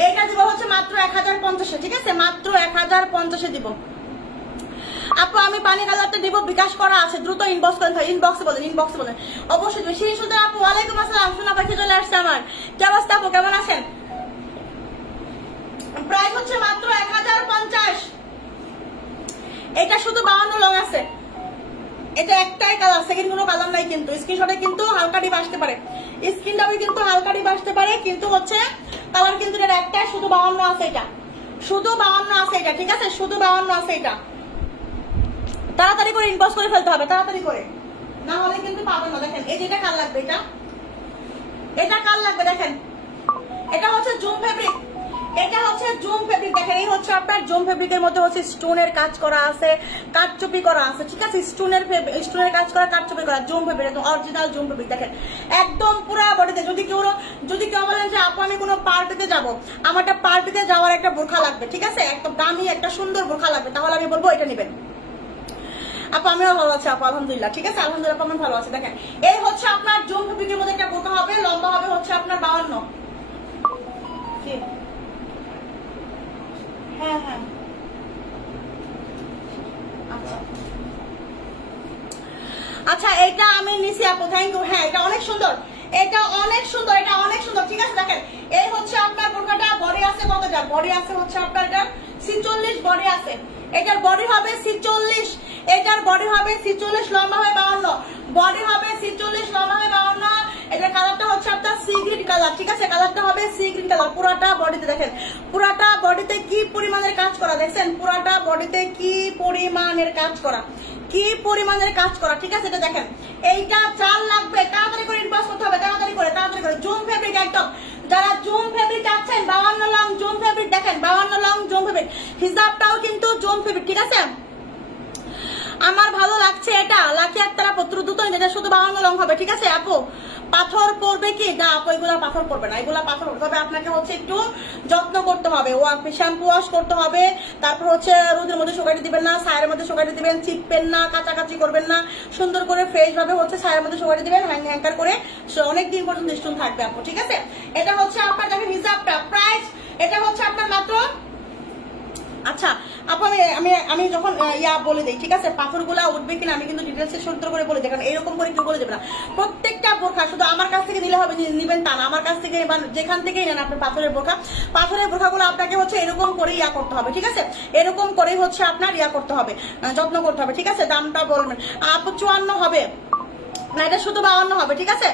এইটা দিব হচ্ছে মাত্র 1050, ঠিক আছে? মাত্র 1050 দিব আপু। আমি পানি কালারটা দিব, বিকাশ করা আছে, দ্রুত ইনবক্স করেন, ইনবক্সে বলেন, ইনবক্সে বলেন অবশ্যই। শ্রী সুন্দর আপু ওয়ালাইকুম আসসালাম, শোনা পাখি চলে আসছে আমার, কি অবস্থা আপু কেমন আছেন? প্রাইস হচ্ছে মাত্র 1050, এটা শুধু 52 লং আছে, এটা একটাই কালার, সেকেন্ড কোনো কালার নাই কিন্তু। স্ক্রিনশটে কিন্তু হালকা ডিপ আসতে পারে, স্ক্রিনটাও কিন্তু হালকা ডিপ আসতে পারে, কিন্তু হচ্ছে কালার কিন্তু এটা একটাই, শুধু 52 আছে, এটা শুধু 52 আছে, এটা ঠিক আছে? শুধু 52 আছে, এটা তাড়াতাড়ি করে ইনবক্স করে ফেলতে হবে, তাড়াতাড়ি করে, না হলে কিন্তু পাবেন না। দেখেন এই যেটা কাল লাগবে, এটা এটা কাল লাগবে, দেখেন এটা হচ্ছে জুম ফেব্রিক, এটা হচ্ছে জুম ফেব্রিক। দেখেন এই হচ্ছে আপনার জুম ফেব্রিকের মধ্যে হচ্ছে স্টোনের কাজ করা আছে, কাটচুপি করা আছে, ঠিক আছে? স্টোনের কাজ করা, কাটচুপি করা, জুম ফেব্রিক, একদম অরিজিনাল জুম ফেব্রিক। দেখেন একদম পুরো বডিতে, যদি কেউ বলেন যে আপু আমি কোনো পার্টিতে যাব, আমার একটা পার্টিতে যাওয়ার একটা বোরখা লাগবে, ঠিক আছে? একদম দামি একটা সুন্দর বোরখা লাগবে, তাহলে আমি বলবো এটা নেবেন। আপু আমিও ভালো আছি আপু, আলহামদুলিল্লাহ, ঠিক আছে? আলহামদুলিল্লাহ আমি ভালো আছি। দেখেন এই হচ্ছে আপনার জুম ফেব্রিকের মধ্যে একটা বোরখা হবে, লম্বা হবে হচ্ছে আপনার 52, হ্যাঁ হ্যাঁ আচ্ছা আচ্ছা, এটা আমি নিছি আপু, থ্যাংক ইউ। হ্যাঁ এটা অনেক সুন্দর, এটা অনেক সুন্দর, এটা অনেক সুন্দর। ঠিক আছে দেখেন, এই হচ্ছে আপনার বোরকাটা, বডি আছে কতটা? বডি আছে হচ্ছে আপনার এটা 46 বডি আছে। এটার বডি হবে 46, এটার বডি হবে 46, লম্বা হবে 52, বডি হবে 46, লম্বা হবে 52। এটার কালারটা হচ্ছে আপনার সি গ্রিন কালার। ঠিক আছে, কালারটা হবে সি গ্রিন কালার। পুরাটা বডিতে দেখেন, পুরাটা বডিতে কি পরিমাণের কাজ করা দেখছেন, পুরাটা বডিতে কি পরিমাণের কাজ করা, কি পরিমাণের কাজ করা। ঠিক আছে, এটা দেখেন, এইটা চাল লাগবে, তাড়াতাড়ি করে ইনবক্স করতে হবে, তাড়াতাড়ি করে জুম ফেব্রিক একদম। যারা জুম ফেব্রিক চাচ্ছেন 52 লং জুম ফেব্রিক দেখেন, 52 লং জুম ফেব্রিক, হিজাবটাও কিন্তু জুম ফেব্রিক। ঠিক আছে, আমার ভালো লাগছে এটা, লাকি আক্তারা পত্র দুটো, এটা শুধু 52 লং হবে। ঠিক আছে আপু, পাথর পড়বে কি না আপু? এগুলা পাথর পড়বে না, এগুলা পাথর পড়বে, তবে আপনাকে হচ্ছে একটু যত্ন করতে হবে, শ্যাম্পু ওয়াশ করতে হবে, তারপর হচ্ছে রোদের মধ্যে শুকাইতে দিবেন না, ছায়ের মধ্যে শুকাইতে দিবেন, চিপবেন না, কাচাকাচি করবেন না, সুন্দর করে ফ্রেশ ভাবে হচ্ছে ছায়ের মধ্যে শুকাইতে দিবেন, হ্যাঙ্গার করে অনেক দিন পর্যন্ত স্টোন থাকবে আপু। ঠিক আছে, এটা হচ্ছে আপনার দেখেন হিজাবটা প্রাইস, এটা হচ্ছে আপনার মাত্র। আচ্ছা আপু, আমি যখন ইয়া বলে দিই, ঠিক আছে, পাথরগুলা উঠবে কিনা আমি কিন্তু ডিটেলসে সুন্দর করে বলে দেখেন, এরকম করে কেউ বলে দেবে না। প্রত্যেকটা বোরখা শুধু আমার কাছ থেকে নিলে হবে, নিবেন তা না, আমার কাছ থেকে যেখান থেকেই নেন আপনি পাথরের বোরখা, পাথরের বোরখাগুলো আপনাকে হচ্ছে এরকম করে ইয়া করতে হবে। ঠিক আছে, এরকম করে হচ্ছে আপনার ইয়া করতে হবে, যত্ন করতে হবে। ঠিক আছে, দামটা বলবেন আপু 54 হবে না, এটা শুধু 52 হবে। ঠিক আছে,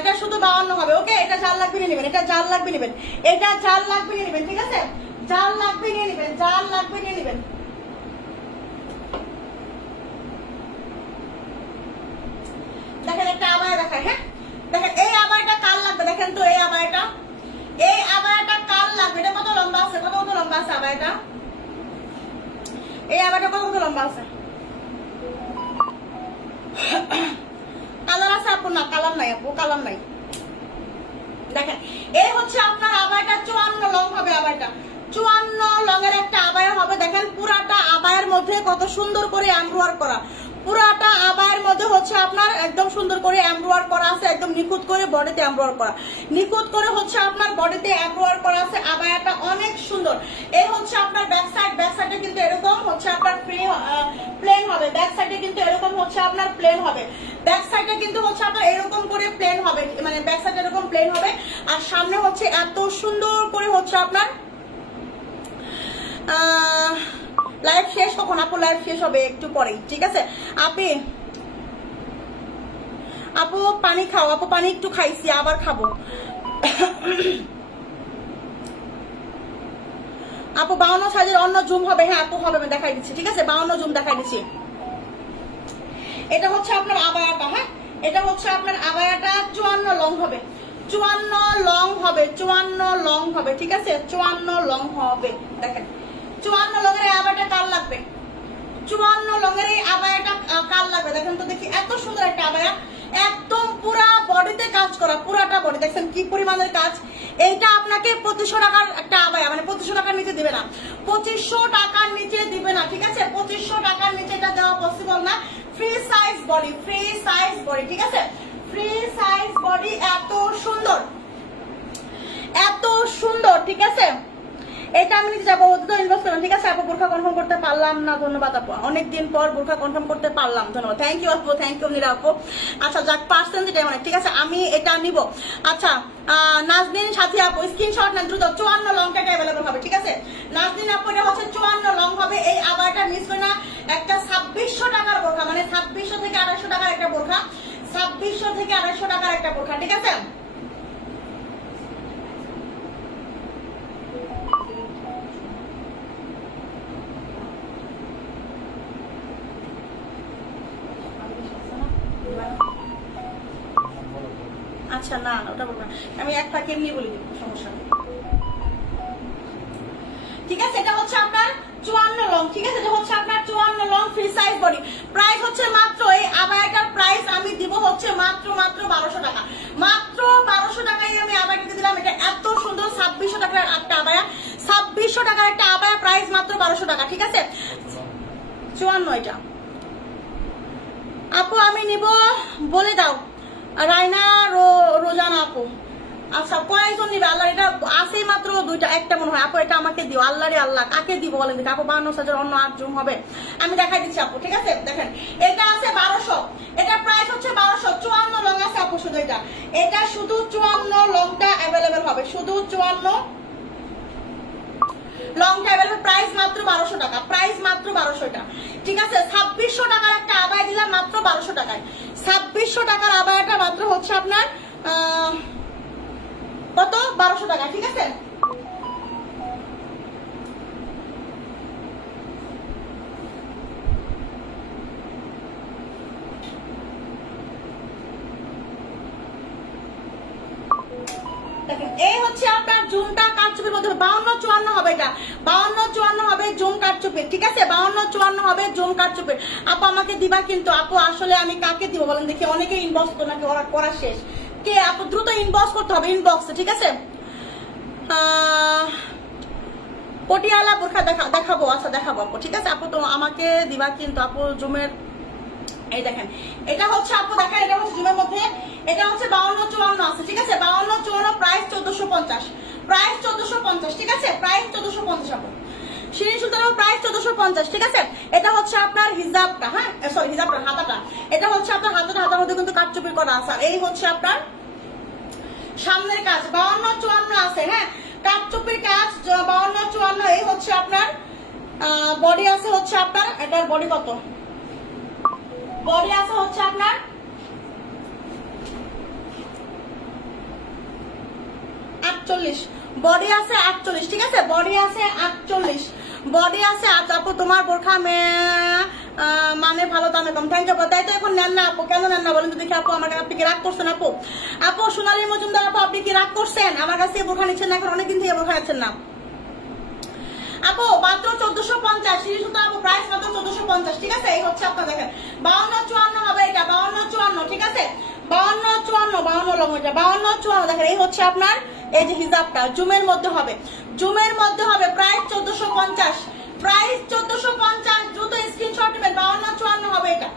এটা শুধু 52 হবে। ওকে, এটা জাল লাগবে নিয়ে নেবেন, এটা জাল লাগবে নেবেন, এটা জাল লাগবে নিয়ে নেবেন। ঠিক আছে, জাল লাগবে নিয়ে নেবেন, জাল লাগবে নিয়ে নেবেন। দেখেন একটা আবায়া দেখায়, হ্যাঁ দেখেন এই আবায়াটা কাল লাগবে, দেখেন তো এই আবায়াটা, এই আবায়াটা কাল লাগবে। এটা কত লম্বা আছে, কত লম্বা আছে আবায়াটা, এই আবায়াটা কত লম্বা আছে? কালার আছে আপু? না কালার নাই আপু, কালার নাই। দেখেন এই হচ্ছে আপনার আবায়াটা 54 লং হবে, আবায়াটা 54 লং এর একটা আবায়া হবে। দেখেন পুরাটা আবায়ের মধ্যে কত সুন্দর করে এমব্রয়ডারি করা, পুরাটা আবায়ের মধ্যে হচ্ছে আপনার একদম সুন্দর করে এমব্রয়ডারি করা আছে, একদম নিখুঁত করে বডিতে এমব্রয়ডারি করা, নিখুঁত করে হচ্ছে আপনার বডিতে এমব্রয়ডারি করা আছে। আবায়াটা অনেক সুন্দর। এই হচ্ছে আপনার ব্যাক সাইড, ব্যাক সাইডে কিন্তু এরকম হচ্ছে আপনার প্লেন হবে, ব্যাক সাইডে কিন্তু এরকম হচ্ছে আপনার প্লেন হবে, ব্যাক সাইডে কিন্তু হচ্ছে আপনার এরকম করে প্লেন হবে, মানে ব্যাক সাইডে এরকম প্লেন হবে, আর সামনে হচ্ছে এত সুন্দর করে হচ্ছে আপনার। লাইভ শেষ কখন আপু? লাইভ শেষ হবে একটু পরেই। ঠিক আছে আপু পানি খাও, আপু পানি একটু খাইছি, আবার খাবো। আপু 52 সাইজের অন্য জুম হবে? হ্যাঁ আপু হবে, আমি দেখাই দিচ্ছি। ঠিক আছে, 52 জুম দেখাই দিচ্ছি। এটা হচ্ছে আপনার আবায়াটা, হ্যাঁ এটা হচ্ছে আপনার আবায়াটা 54 লং হবে, 54 লং হবে, 54 লং হবে। ঠিক আছে, 54 লং হবে। দেখেন 54 লং এর আবায়াটা কাল লাগবে, 54 লং এর এই আবায়াটা কাল লাগবে। দেখেন তো দেখি, এত সুন্দর একটা আবায়া, একদম পুরা বডিতে কাজ করা, পুরাটা বডি দেখছেন কি পরিমাণের কাজ। এইটা আপনাকে 2500 টাকার একটা আবায়া, মানে 2500 টাকার নিচে দিবে না, 2500 টাকার নিচে দিবে না। ঠিক আছে, 2500 টাকার নিচে এটা দেওয়া পসিবল না। Free size body, free size body. ঠিক আছে, ফ্রি সাইজ বডি, এত সুন্দর, এত সুন্দর। ঠিক আছে, এটা আমি নিতে যাবো, তো ইনভেস্ট করলাম। ঠিক আছে আপু, বোরখা কনফার্ম করতে পারলাম না, ধন্যবাদ আপু, অনেকদিন পর বোরখা কনফার্ম করতে পারলাম, ধন্যবাদ, থ্যাংক ইউ আপু, থ্যাংক ইউ নীরা আপু। আচ্ছা যাক, পার্সেন্টেজ অনেক। ঠিক আছে, আমি এটা নিব। আচ্ছা নাজনীন সাথী আপু স্ক্রিনশট নেন দ্রুত, 54 লংটা অ্যাভেলেবল হবে। ঠিক আছে, নাজনীন আপু এটা হচ্ছে 54 লং হবে। এই আবারটা মিস করে না, একটা 2600 টাকার বোরখা, মানে 2600 থেকে 2800 টাকার একটা বোরখা, 2600 থেকে 2800 টাকার একটা বোরখা। ঠিক আছে, আচ্ছা না ওটা বলবো না, আমি এক ফাঁকে এমনি বলে দিব, সমস্যা নেই। ঠিক আছে, এটা হচ্ছে আপনার 54 লং। ঠিক আছে, এটা হচ্ছে আপনার 54 long free size body. Price হচ্ছে মাত্র, এই আবায়াটার প্রাইস আমি দিব হচ্ছে মাত্র 1200 টাকা, মাত্র 1200 টাকায় আমি আবায়াটা দিলাম। এটা এত সুন্দর 2600 টাকার একটা আবায়া, 2600 টাকার একটা আবায়া, প্রাইস মাত্র 1200 টাকা। ঠিক আছে, 54 এটা আপু আমি নিব, বলে দাও রাইনা রোজানা আপু। আচ্ছা কয়েকজন নিবে আল্লাহ? এটা আছেই মাত্র দুইটা, একটা মনে হয়। আপু এটা আমাকে দিও। আল্লাহ রে আল্লাহ, কাকে দিব বলেন দেখি আপু? 52 সাইজের অন্য 8 জুম হবে, আমি দেখাই দিচ্ছি আপু, ঠিক আছে? দেখেন এটা আছে 1200, এটা প্রাইস হচ্ছে 1200। 54 লং আছে আপু, শুধু এটা শুধু 54 লংটা অ্যাভেলেবেল হবে, শুধু 54 লংটা অ্যাভেলেবেল। প্রাইস মাত্র 1200 টাকা, প্রাইস মাত্র 1200 টাকা, ঠিক আছে? 2600 টাকার একটা আবায়া দিলাম মাত্র 1200 টাকায়। 2600 টাকার আবায়াটা মাত্র হচ্ছে আপনার কত? 1200 টাকা, ঠিক আছে? এই হচ্ছে আপনার জুমটা কাটচুপির মধ্যে 52-54 হবে, এটা 52-54 হবে জুম কাটচুপির, ঠিক আছে? 52-54 হবে জুম কাটচুপির। আপু আমাকে দিবা কিন্তু আপু, আসলে আমি কাকে দিব বলেন দেখি? অনেকে ইনবক্স তো নাকি ওরা করা শেষ, কে আপু? দ্রুত ইনবক্স করতে হবে, ইনবক্সে, ঠিক আছে? পটিয়ালা বোরখা দেখাবো, আচ্ছা দেখাবো আপু, ঠিক আছে? আপু তো আমাকে দিবা কিন্তু আপু জুমের। এই দেখেন এটা হচ্ছে আপু, দেখেন এটা হচ্ছে জুমের মধ্যে, এটা হচ্ছে 52-54 আছে, ঠিক আছে? 52-54 প্রাইস 1450, প্রাইস 1450, ঠিক আছে? প্রাইস 1450 আপু। শিরিন সুলতানের প্রাইস 1450, ঠিক আছে? এটা হচ্ছে আপনার হিজাবটা, হ্যাঁ সরি হিজাবটা হাতাটা, এটা হচ্ছে আপনার হাতাটা, হাতার মধ্যে কিন্তু কাটচুপির করা আছে। এই হচ্ছে আপনার সামনের কাজ 52-54 আছে, হ্যাঁ কাটচুপির কাজ 52-54। এই হচ্ছে আপনার বডি আছে হচ্ছে আপনার, এটার বডি কত? বডি আছে হচ্ছে আপনার 48, বডি আছে 48, ঠিক আছে? বডি আছে 48, বডি আছে। আচ্ছা আপু তোমার বোরখা মানে ভালো দামে কম, থ্যাংক ইউ। তাই তো এখন নেন না আপু, কেন নেন না বলেন তো দেখি আপু? আমার আপনি কি রাগ করছেন আপু? আপু সোনালী মজুমদার আপু আপনি কি রাগ করছেন? আমার কাছে বোরখা নিচ্ছেন না, এখন অনেকদিন থেকে বোরখা নিচ্ছেন না আপু। মাত্র 1450, শিরিন সুলতান আপু প্রাইস মাত্র 1450, ঠিক আছে? এই হচ্ছে আপনার দেখেন 52-54 হবে, এটা 52-54, ঠিক আছে? 52-54 লং, এটা 52-54 দেখেন। এই হচ্ছে আপনার এই যে হিজাবটা জুমের মধ্যে হবে, জুমের মধ্যে হবে, প্রাইস 1450, প্রাইস 1450। দ্রুত স্ক্রিনশট নেবেন, 52-54 হবে এটা।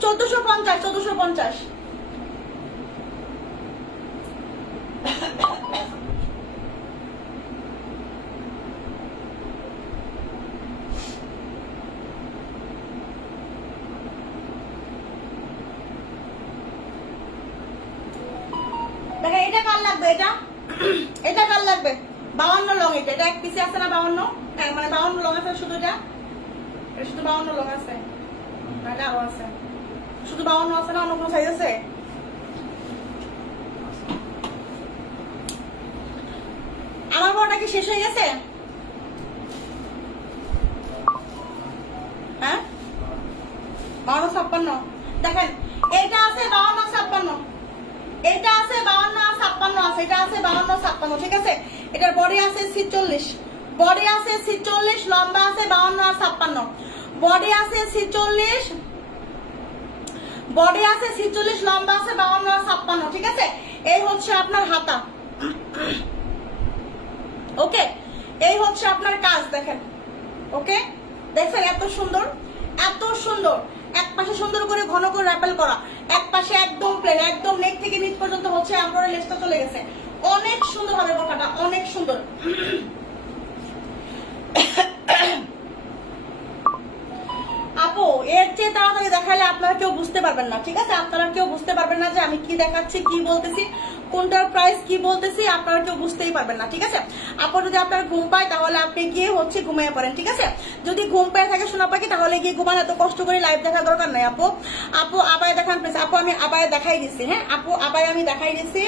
$1450 দেখেন। এটা কার লাগবে? এটা এটা কার লাগবে? 52 লং, এটা এটা এক পিসে আছে না 52, মানে 52 লং আছে শুধু, এটা শুধু 52 লং আছে, এটা আরো আছে, শুধু 52 আছে না? অন্য কোনো সাইজ আছে? আমার বড়টা কি শেষ হয়ে গেছে? হ্যাঁ 52-56 দেখেন, এটা আছে 52-56, এটা আছে 52-56 আছে, এটা আছে 52-56, ঠিক আছে? এটার বডি আছে 46, বডি আছে 46, লম্বা আছে 52-56, বডি আছে 46, বডি আছে 46, লম্বা আছে 52-56, ঠিক আছে? এই হচ্ছে আপনার হাতা, ওকে? এই হচ্ছে আপনার কাজ দেখেন, ওকে? দেখছেন এত সুন্দর, এত সুন্দর। এক পাশে সুন্দর করে ঘন করে র্যাপেল করা, এক পাশে একদম প্লেন, একদম নেক থেকে নিচ পর্যন্ত হচ্ছে এমব্রয়ডারি লেসটা চলে গেছে। অনেক সুন্দর হবে বোরখাটা, অনেক সুন্দর। আপু এর চেয়ে তাড়াতাড়ি দেখালে আপনারা কেউ বুঝতে পারবেন না, ঠিক আছে? আপনারা কেউ বুঝতে পারবেন না যে আমি কি দেখাচ্ছি, কি বলতেছি, কোনটার প্রাইস কি বলতেছি, আপনারা কেউ বুঝতেই পারবেন না, ঠিক আছে? আপু যদি আপনার ঘুম পায় তাহলে আপনি গিয়ে হচ্ছে ঘুমিয়ে পড়েন, ঠিক আছে? যদি ঘুম পায় থাকে সোনা পাখি তাহলে গিয়ে ঘুমান, এত কষ্ট করে লাইভ দেখার দরকার নাই আপু। আপু আবায় দেখান প্লিজ। আপু আমি আবায় দেখাই দিচ্ছি, হ্যাঁ আপু আবায় আমি দেখাই দিচ্ছি।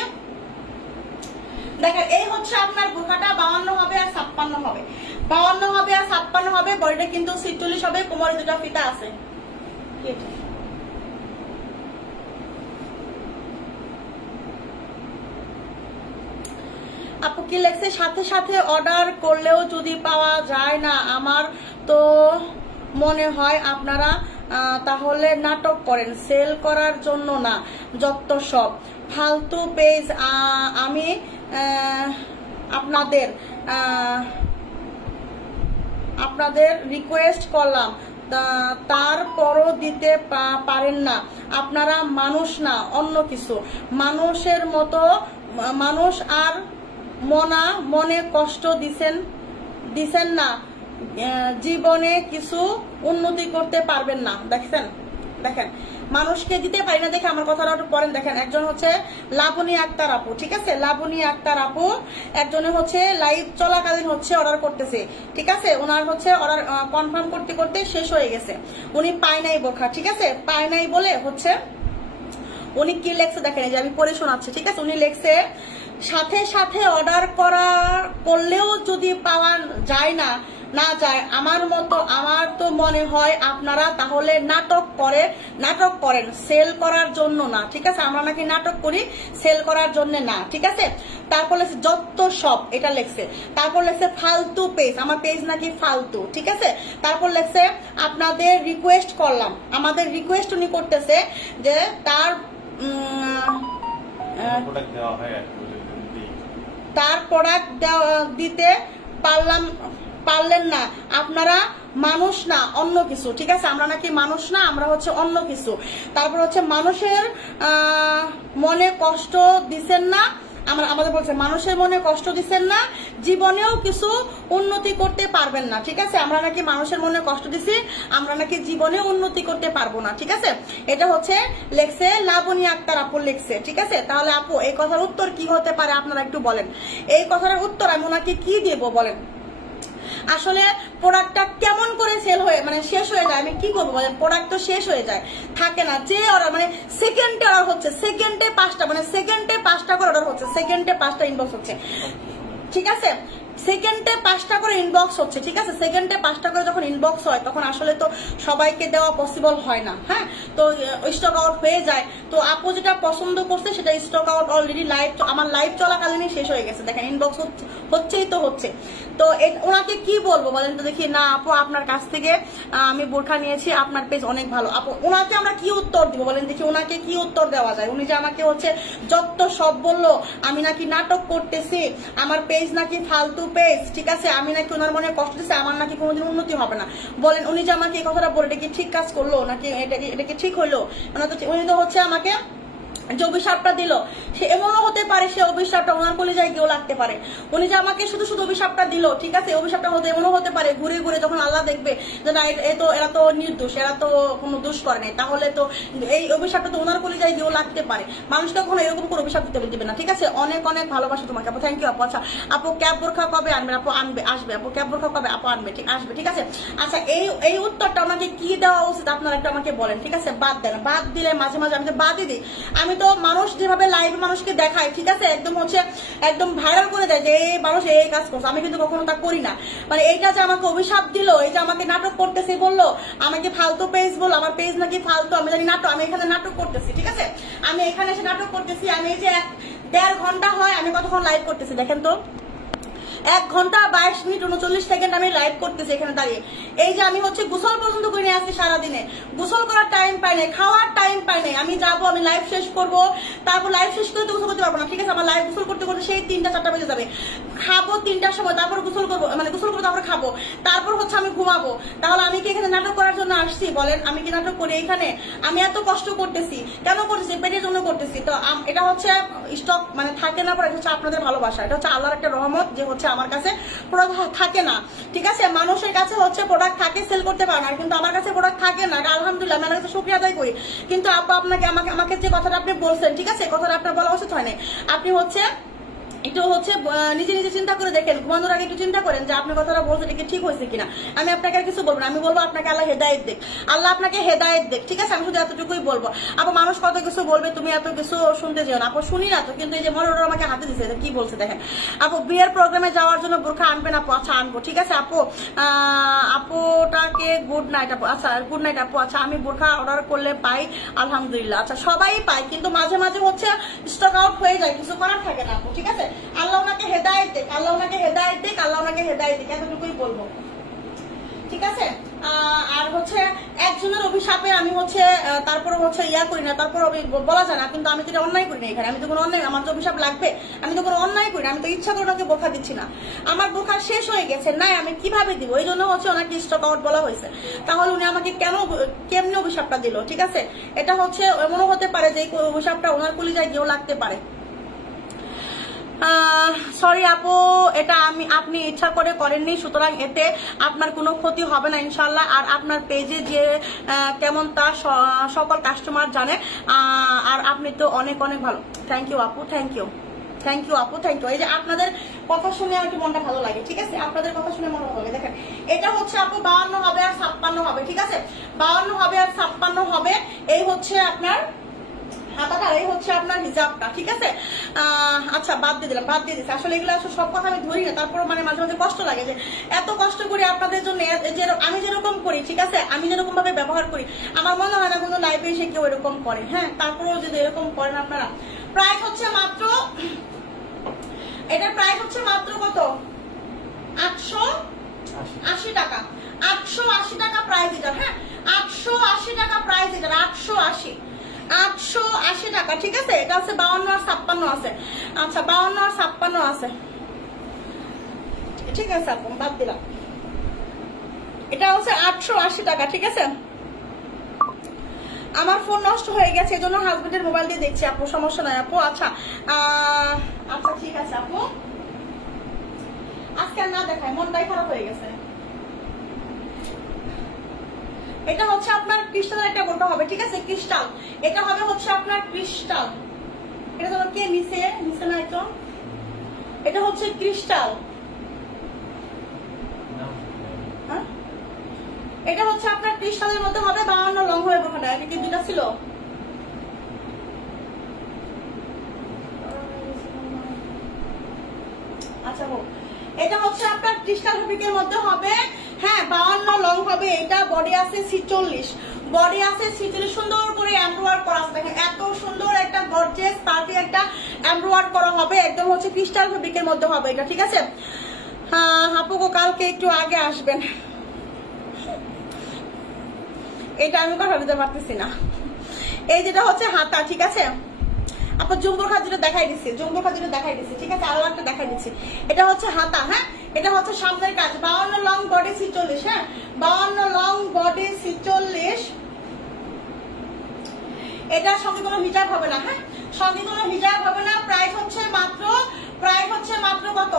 দেখেন এই হচ্ছে আপনার বোরখাটা 52 হবে আর 56 হবে, 52 হবে আর 56 হবে। বডিটা কিন্তু 46 হবে, কোমরে দুটো ফিতা আছে। আপু কি লেখছে? সাথে সাথে অর্ডার করলেও যদি পাওয়া যায় না, আমার তো মনে হয় আপনারা তাহলে নাটক করেন, সেল করার জন্য না, যত সব ফালতু পেজ। আমি আপনাদের রিকোয়েস্ট করলাম তারপরও দিতে পারেন না। আপনারা মানুষ না, অন্য কিছু। মানুষের মতো মানুষ আর মনে কষ্ট দিছেন না, জীবনে কিছু উন্নতি করতে পারবেন না। দেখেন মানুষকে দিতে পারি না দেখে আমার কথাটা একটু পড়েন। দেখেন একজন হচ্ছে লাবণী আক্তার আপু, ঠিক আছে, লাবণী আক্তার আপু একজনে হচ্ছে লাইভ চলাকালীন হচ্ছে অর্ডার করতেছে, ঠিক আছে, ওনার হচ্ছে অর্ডার কনফার্ম করতে করতে শেষ হয়ে গেছে, উনি পায় নাই বোরখা, ঠিক আছে, পায় নাই বলে হচ্ছে উনি কি লেখছে দেখেন, এই যে আমি পড়ে শোনাচ্ছি, ঠিক আছে, উনি লেখছে সাথে সাথে অর্ডার করলেও যদি পাওয়া যায় না যায়, আমার তো মনে হয় আপনারা তাহলে নাটক করেন সেল করার জন্য না, ঠিক আছে, আমরা নাকি নাটক করি সেল করার জন্য না, ঠিক আছে। তারপর লেখছে যত সব, এটা লেখছে। তারপর লেখছে ফালতু পেজ, আমার পেজ নাকি ফালতু, ঠিক আছে। তারপর লেখছে আপনাদের রিকোয়েস্ট করলাম, আমাদের রিকোয়েস্ট উনি করতেছে যে তার প্রোডাক্ট দিতে পারলেন না, আপনারা মানুষ না অন্য কিছু, ঠিক আছে, আমরা নাকি মানুষ না, আমরা হচ্ছে অন্য কিছু। তারপর হচ্ছে মানুষের মনে কষ্ট দিচ্ছেন না, আমাদের বলছে মানুষের মনে কষ্ট দিচ্ছেন না, জীবনেও কিছু উন্নতি করতে পারবেন না, ঠিক আছে, আমরা নাকি মানুষের মনে কষ্ট দিছি, আমরা নাকি জীবনে উন্নতি করতে পারবো না, ঠিক আছে। এটা হচ্ছে লেখছে লাবণী আক্তার আপু লেখছে, ঠিক আছে। তাহলে আপু এই কথার উত্তর কি হতে পারে আপনারা একটু বলেন, এই কথার উত্তর আমি ওনাকে কি দেব বলেন। আসলে প্রোডাক্টটা কেমন করে সেল হয়ে মানে শেষ হয়ে যায়, আমি কি করবো বলেন, প্রোডাক্ট তো শেষ হয়ে যায়, থাকে না, যে অর্ডার মানে সেকেন্ডে অর্ডার হচ্ছে, সেকেন্ডে 5টা মানে সেকেন্ডে 5টা করে অর্ডার হচ্ছে, সেকেন্ডে 5টা ইনবক্স হচ্ছে, ঠিক আছে, সেকেন্ডে 5টা করে ইনবক্স হচ্ছে, ঠিক আছে, সেকেন্ডে 5টা করে যখন ইনবক্স হয় তখন আসলে তো সবাইকে দেওয়া পসিবল হয় না, হ্যাঁ, তো স্টক আউট হয়ে যায়। তো আপু যেটা পছন্দ করছে সেটা স্টক আউট অলরেডি আমার লাইভ চলাকালীনই শেষ হয়ে গেছে, দেখেন ইনবক্স হচ্ছেই তো হচ্ছে। তো ওনাকে কি বলবো বলেন তো দেখি, না আপু আপনার কাছ থেকে আমি বোরখা নিয়েছি, আপনার পেজ অনেক ভালো, আপু ওনাকে আমরা কি উত্তর দিব বলেন দেখি, ওনাকে কি উত্তর দেওয়া যায়। উনি যে আমাকে হচ্ছে যত সব বললো, আমি নাকি নাটক করতেছি, আমার পেজ নাকি ফালতু পেজ, ঠিক আছে, আমি নাকি ওনার মনে কষ্ট দিচ্ছি, আমার নাকি কোনোদিন উন্নতি হবে না, বলেন উনি যে আমাকে এই কথাটা বলে, এটা কি ঠিক কাজ করলো নাকি এটা কি ঠিক হইলো? উনি তো হচ্ছে আমাকে যে অভিশাপটা দিল, সে এমনও হতে পারে সে অভিশাপটা ওনার কলিজায় গিয়েও লাগতে পারে। উনি যে আমাকে শুধু অভিশাপটা দিল, ঠিক আছে, অভিশাপটা হতে এমনও হতে পারে ঘুরে ঘুরে যখন আল্লাহ দেখবে যে না এরা তো নির্দোষ, এরা তো কোনো দোষ করে নাই, তাহলে তো এই অভিশাপটা তো ওনার কলিজায় গিয়েও লাগতে পারে। মানুষ কখনো এরকম কোনো অভিশাপ দিবে না, ঠিক আছে। অনেক অনেক ভালোবাসা তোমাকে আপু, থ্যাংক ইউ আপু। আচ্ছা আপু ক্যাব বোরখা কবে আনবে? আপু আসবে আপু, ক্যাব বোরখা কবে আপু আনবে? ঠিক আসবে, ঠিক আছে। আচ্ছা এই উত্তরটা আমাকে কি দেওয়া উচিত আপনারা একটা আমাকে বলেন, ঠিক আছে। বাদ দেন, বাদ দিলে মাঝে মাঝে আমি তো বাদই দিই, আমি তো মানুষ যেভাবে লাইভ মানুষকে দেখায়, ঠিক আছে, একদম হচ্ছে একদম ভাইরাল করে দেয় যে এই মানুষ এই কাজ করছে, আমি কিন্তু কখনো তা করি না। মানে এইটা যে আমাকে অভিশাপ দিল, এই যে আমাকে নাটক করতেছে বললো, আমাকে ফালতু পেজ বললো, আমার পেজ নাকি ফালতু, আমি জানি নাটক, আমি এখানে নাটক করতেছি, ঠিক আছে, আমি এখানে এসে নাটক করতেছি। আমি এই যে 1.5 ঘন্টা হয় আমি কতক্ষণ লাইভ করতেছি দেখেন তো, 1 ঘন্টা 22 মিনিট 39 সেকেন্ড আমি লাইভ করতেছি এখানে দাঁড়িয়ে। এই যে আমি হচ্ছে গোসল পর্যন্ত করে নিয়ে আসছি সারাদিনে, গোসল করার টাইম পাই নাই, খাওয়ার টাইম পাই নাই, আমি যাবো, আমি লাইভ শেষ করবো, তারপর লাইভ শেষ করে তো গোসল করতে পারবো না, ঠিক আছে, আমার লাইভ গোসল করতে করতে সেই 3টা-4টা বেজে যাবে, খাবো 3টার সময়, তারপর গোসল করবো, মানে গোসল করবো তারপর খাবো, তারপর হচ্ছে আমি ঘুমাবো। তাহলে আমি কি এখানে নাটক করার জন্য আসছি বলেন? আমি কি নাটক করি এখানে? আমি এত কষ্ট করতেছি কেন করতেছি? পেটের জন্য করতেছি। তো এটা হচ্ছে স্টক মানে থাকে না, এটা হচ্ছে আপনাদের ভালোবাসা, এটা হচ্ছে আল্লাহর একটা রহমত যে হচ্ছে আমার কাছে প্রোডাক্ট থাকে না, ঠিক আছে। মানুষের কাছে হচ্ছে প্রোডাক্ট থাকে, সেল করতে পারে না, কিন্তু আমার কাছে প্রোডাক্ট থাকে না, আলহামদুলিল্লাহ আমি আমার কাছে শুকরিয়া আদায় করি। কিন্তু আপু আমাকে যে কথাটা আপনি বলছেন, ঠিক আছে, কথাটা আপনার বলা উচিত হয় না। আপনি হচ্ছে একটু হচ্ছে নিজে নিজে চিন্তা করে দেখেন, ঘুমানোর আগে একটু চিন্তা করেন যে আপনার কথাটা বলছে এটা কি ঠিক হয়েছে কিনা। আমি আপনাকে আর কিছু বলবো না, আমি বলবো আপনাকে আল্লাহ হেদায়েত দেখ, আল্লাহ আপনাকে হেদায়েত দেখ, ঠিক আছে। আমি শুধু এতটুকুই বলবো। আপু মানুষ কত কিছু বলবে, তুমি এত কিছু শুনতে যেও না। আপু শুনি না তো, কিন্তু এই যে মনে আমাকে হাতে দিচ্ছে, কি বলছে দেখেন। আপু বিয়ের প্রোগ্রামে যাওয়ার জন্য বোরখা আনবেন আপু? আচ্ছা আনবো, ঠিক আছে আপু। আপুটাকে গুড নাইট আপু। আচ্ছা গুড নাইট আপু। আচ্ছা আমি বোরখা অর্ডার করলে পাই? আলহামদুলিল্লাহ। আচ্ছা সবাই পায়, কিন্তু মাঝে মাঝে হচ্ছে স্টক আউট হয়ে যায়, কিছু করার থাকে না আপু, ঠিক আছে। আল্লাহ ওনাকে হেদায়েত দেখ, আল্লাহ ওনাকে হেদায়েত দেখ, আল্লাহ ওনাকে হেদায়েত দেখ, এতটুকুই বলবো, ঠিক আছে। আর হচ্ছে 1 একজনের অভিশাপে আমি হচ্ছে তারপরে হচ্ছে ইয়া করি না, তারপর বলা যায় না, কিন্তু আমি তো অন্যায় করি না এখানে, আমি তো কোনো অন্যায়, আমার তো অভিশাপ লাগবে, আমি তো কোনো অন্যায় করি না, আমি তো ইচ্ছা করে ওনাকে বোকা দিচ্ছি না, আমার বোকা শেষ হয়ে গেছে, নাই আমি কিভাবে দিব, এই জন্য হচ্ছে ওনাকে স্টক আউট বলা হয়েছে। তাহলে উনি আমাকে কেমনে অভিশাপটা দিল, ঠিক আছে, এটা হচ্ছে এমনও হতে পারে যে এই অভিশাপটা ওনার কলিজায় গিয়েও লাগতে পারে। সরি আপু, এটা আপনি ইচ্ছা করে করেননি, সুতরাং এতে আপনার কোনো ক্ষতি হবে না ইনশাল্লাহ। আর আপনার পেজে যে কেমন তা সকল কাস্টমার জানে, আর আপনি তো অনেক অনেক ভালো। থ্যাংক ইউ আপু, থ্যাংক ইউ, থ্যাংক ইউ আপু, থ্যাংক ইউ। এই যে আপনাদের কথা শুনে আর কি মনটা ভালো লাগে, ঠিক আছে, আপনাদের কথা শুনে মনে ভালো লাগে। দেখেন এটা হচ্ছে আপু 52 হবে আর 56 হবে, ঠিক আছে, 52 হবে আর 56 হবে। এই হচ্ছে আপনার হাতাটা, এই হচ্ছে আপনার হিজাবটা, ঠিক আছে। আচ্ছা বাদ দিয়ে দিলাম, বাদ দিয়ে দিচ্ছি, আসলে এগুলো আসলে সব কথা আমি ধরি না, তারপর মানে মাঝে মাঝে কষ্ট লাগে যে এত কষ্ট করি আপনাদের জন্য, আমি যেরকম করি, ঠিক আছে, আমি যেরকম ভাবে ব্যবহার করি, আমার মনে হয় না কোনো লাইফে এসে কেউ এরকম করে। হ্যাঁ, তারপরেও যদি এরকম করেন আপনারা, প্রাইস হচ্ছে মাত্র, এটার প্রাইস হচ্ছে মাত্র কত, 880 টাকা, 880 টাকা প্রাইস এটার। হ্যাঁ, 880 টাকা প্রাইস এটার, 880 টাকা, ঠিক আছে। এটা আছে 52 আর 56 আছে, আচ্ছা 52 আর 56 আছে, ঠিক আছে আপু, বাদ দিলাম। এটা হচ্ছে 880 টাকা, ঠিক আছে। আমার ফোন নষ্ট হয়ে গেছে, এই জন্য হাজবেন্ডের মোবাইল দিয়ে দেখছি আপু, সমস্যা নাই আপু। আচ্ছা আচ্ছা ঠিক আছে আপু, আজকে আর না দেখায়, মনটাই খারাপ হয়ে গেছে। এটা হচ্ছে আপনার ক্রিস্টালের একটা গোটা হবে, ঠিক আছে, ক্রিস্টাল, এটা হবে হচ্ছে আপনার ক্রিস্টাল, এটা তোমার কে নিচে না একদম, এটা হচ্ছে ক্রিস্টাল, হ্যাঁ এটা হচ্ছে আপনার ক্রিস্টালের মধ্যে হবে, 52 লং হয়ে ওখানে, আগে কি দুটা ছিল, আচ্ছা হোক, এটা হচ্ছে আপনার ক্রিস্টাল ফেব্রিকের মধ্যে হবে। হ্যাঁ, 52 লং হবে, এটা বডি আছে 46, বডি আছে 46, সুন্দর করে এমব্রয়ডারি করা আছে, দেখেন এত সুন্দর একটা গর্জিয়াস পার্টি একটা এমব্রয়ডারি করা হবে, একদম হচ্ছে ক্রিস্টাল ফেব্রিকের মধ্যে হবে এটা, ঠিক আছে। হ্যাঁ আপু কালকে একটু আগে আসবেন, এটা আমি কথা দিতে পারতেছি না। এই যেটা হচ্ছে হাতা, ঠিক আছে আপু, জুম্বুর খাদিটা দেখাই দিচ্ছি, জুম্বুর খাদিটা দেখাই দিচ্ছি, ঠিক আছে, আরো একটা দেখাই দিচ্ছি। এটা হচ্ছে হাতা, হ্যাঁ এটা হচ্ছে সামনের কাজ, 52 লং বডি 46, হ্যাঁ 52 লং বডি 46, এটার সঙ্গে কোনো হিজাব হবে না, হ্যাঁ সঙ্গে কোনো হিজাব হবে না। প্রাইস হচ্ছে মাত্র কত,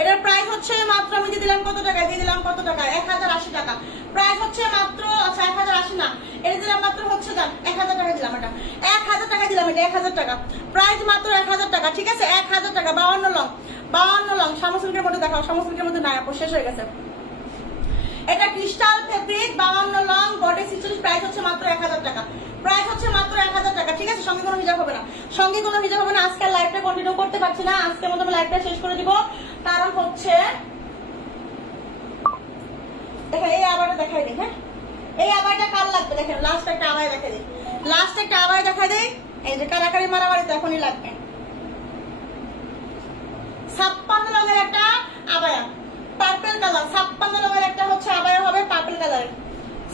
এটার প্রাইস হচ্ছে মাত্র, আমি দিয়ে দিলাম কত টাকা, দিয়ে দিলাম কত টাকা, 1080 টাকা। প্রাইস হচ্ছে মাত্র, আচ্ছা 1080 না, এটা দিলাম মাত্র হচ্ছে 1000 টাকা দিলাম, এটা 1000 টাকা দিলাম, এটা 1000 টাকা, প্রাইস মাত্র 1000 টাকা, ঠিক আছে, 1000 টাকা। 52 লং সামসিল্কের মধ্যে দেখাও, সামসিল্কের মধ্যে নাই আপু, শেষ হয়ে গেছে। এটা crystal fabric, 52 long body 46, price হচ্ছে মাত্র 1000 টাকা, প্রাইস হচ্ছে মাত্র 1000 টাকা, ঠিক আছে। সঙ্গে কোনো হিজাব হবে না, সঙ্গে কোনো হিজাব হবে না। আজকে লাইভটা কন্টিনিউ করতে পারছি না, আজকের মতো লাইভটা শেষ করে দিব, কারণ হচ্ছে দেখেন এই আবারটা দেখাই দিই, হ্যাঁ এই আবারটা কার লাগবে, দেখেন লাস্ট একটা আবায় দেখাই দিই, লাস্ট একটা আবায় দেখাই দিই, এই যে কারাকারি মারামারি তো এখনই লাগবে। 56 লঙের একটা আবায়া, পার্পল কালার, 56 লঙের একটা হচ্ছে আবায়া হবে পার্পল কালারের,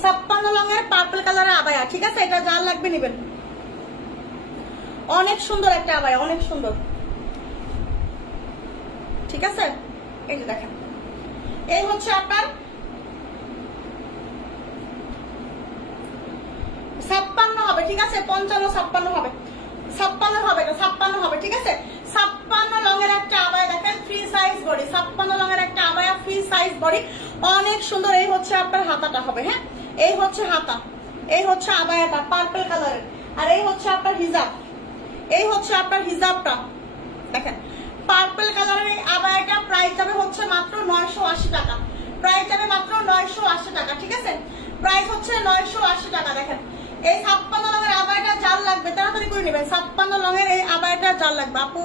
56 লঙের পার্পল কালারের আবায়া, ঠিক আছে, এটা যার লাগবে নেবেন, অনেক সুন্দর একটা আবায়া, অনেক সুন্দর, ঠিক আছে। এই যে দেখেন, এই হচ্ছে আপনার 56 হবে, ঠিক আছে, 55 56 হবে, 56 হবে, এটা 56 হবে, ঠিক আছে। 56 লঙের একটা আবায়া, দেখেন ফ্রি সাইজ বডি, 56 লঙের একটা আবায়া ফ্রি সাইজ বডি, অনেক সুন্দর। এই হচ্ছে আপনার হাতাটা হবে, হ্যাঁ এই হচ্ছে হাতা, এই হচ্ছে আবায়াটা পার্পল কালারের, আর এই হচ্ছে আপনার হিজাব, এই হচ্ছে আপনার হিজাবটা, দেখেন পার্পল কালারের এই আবায়াটা প্রাইস যাবে হচ্ছে মাত্র 980 টাকা, প্রাইস যাবে মাত্র 980 টাকা, ঠিক আছে, প্রাইস হচ্ছে 980 টাকা। দেখেন এই 56 লঙের আবায়াটা যার লাগবে তাড়াতাড়ি করে নেবেন, 56 লঙের এই আবায়াটা যার লাগবে। আপু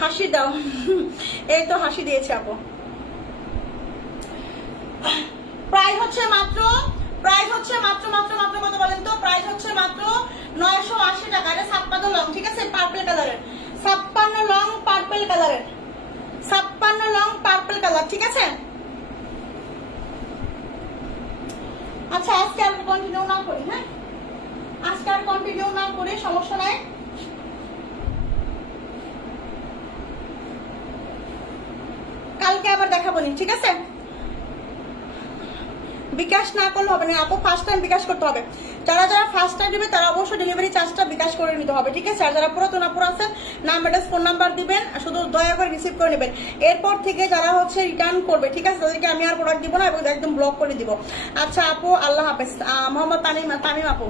হাসি দাও, এই তো হাসি দিয়েছে আপু। প্রাইস হচ্ছে মাত্র কত বলেন তো, প্রাইস হচ্ছে মাত্র 980 টাকা, এটা 56 লং, ঠিক আছে, পার্পল কালারের, 56 লং পার্পল কালারের, 56 লং পার্পল কালার, ঠিক আছে। আচ্ছা আজকে আর কন্টিনিউ না করি, হ্যাঁ আজকে আর কন্টিনিউ না করে সমস্যা নাই। কালকে আবার দেখাবো নি, ঠিক আছে? বিকাশ না করলে হবে না আপু, ফার্স্ট টাইম বিকাশ করতে হবে। যারা যারা ফার্স্ট টাইম দিবে তারা অবশ্যই ডেলিভারি চার্জটা বিকাশ করে নিতে হবে, ঠিক আছে? আর যারা পুরাতন আপুরা আছেন নাম অ্যাড্রেস ফোন নাম্বার দিবেন, শুধু দয়া করে রিসিভ করে নেবেন। এরপর থেকে যারা হচ্ছে রিটার্ন করবে, ঠিক আছে, তাদেরকে আমি আর প্রোডাক্ট দিব না এবং একদম ব্লক করে দিব। আচ্ছা আপু আল্লাহ হাফেজ। মোহাম্মদ তামিম আপু,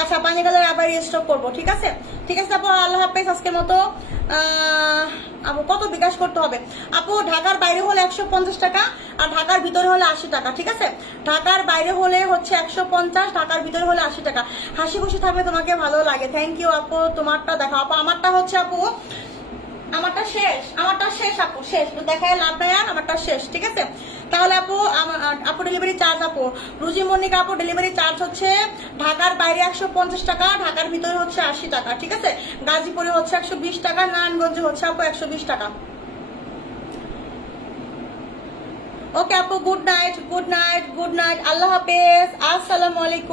আচ্ছা পানি কালার আবার রিস্টক করবো, ঠিক আছে? ঠিক আছে আপু আল্লাহ হাফেজ আজকের মতো। আপু কত বিকাশ করতে হবে? আপু ঢাকার বাইরে হলে 150 টাকা আর ঢাকার ভিতরে হলে 80 টাকা, ঠিক আছে? ঢাকার বাইরে হলে হচ্ছে 150, ঢাকার ভিতরে হলে 80 টাকা। হাসি খুশি থাকলে তোমাকে ভালো লাগে, থ্যাংক ইউ আপু। তোমারটা দেখো আপু, আমারটা হচ্ছে আপু আমারটা শেষ আপু, শেষ দেখায় লাভ নাই, আর আমারটা শেষ, ঠিক আছে? তাহলে আপু আপু ডেলিভারি চার্জ আপু রুজি মনিকা আপু ডেলিভারি চার্জ হচ্ছে ঢাকার বাইরে 150 টাকা, ঢাকার ভিতরে হচ্ছে 80 টাকা, ঠিক আছে? গাজীপুরে হচ্ছে 120 টাকা, নারায়ণগঞ্জে হচ্ছে আপু 120 টাকা। ওকে আপু, good night, good night, good night, আল্লাহ হাফেজ, আসসালামু আলাইকুম।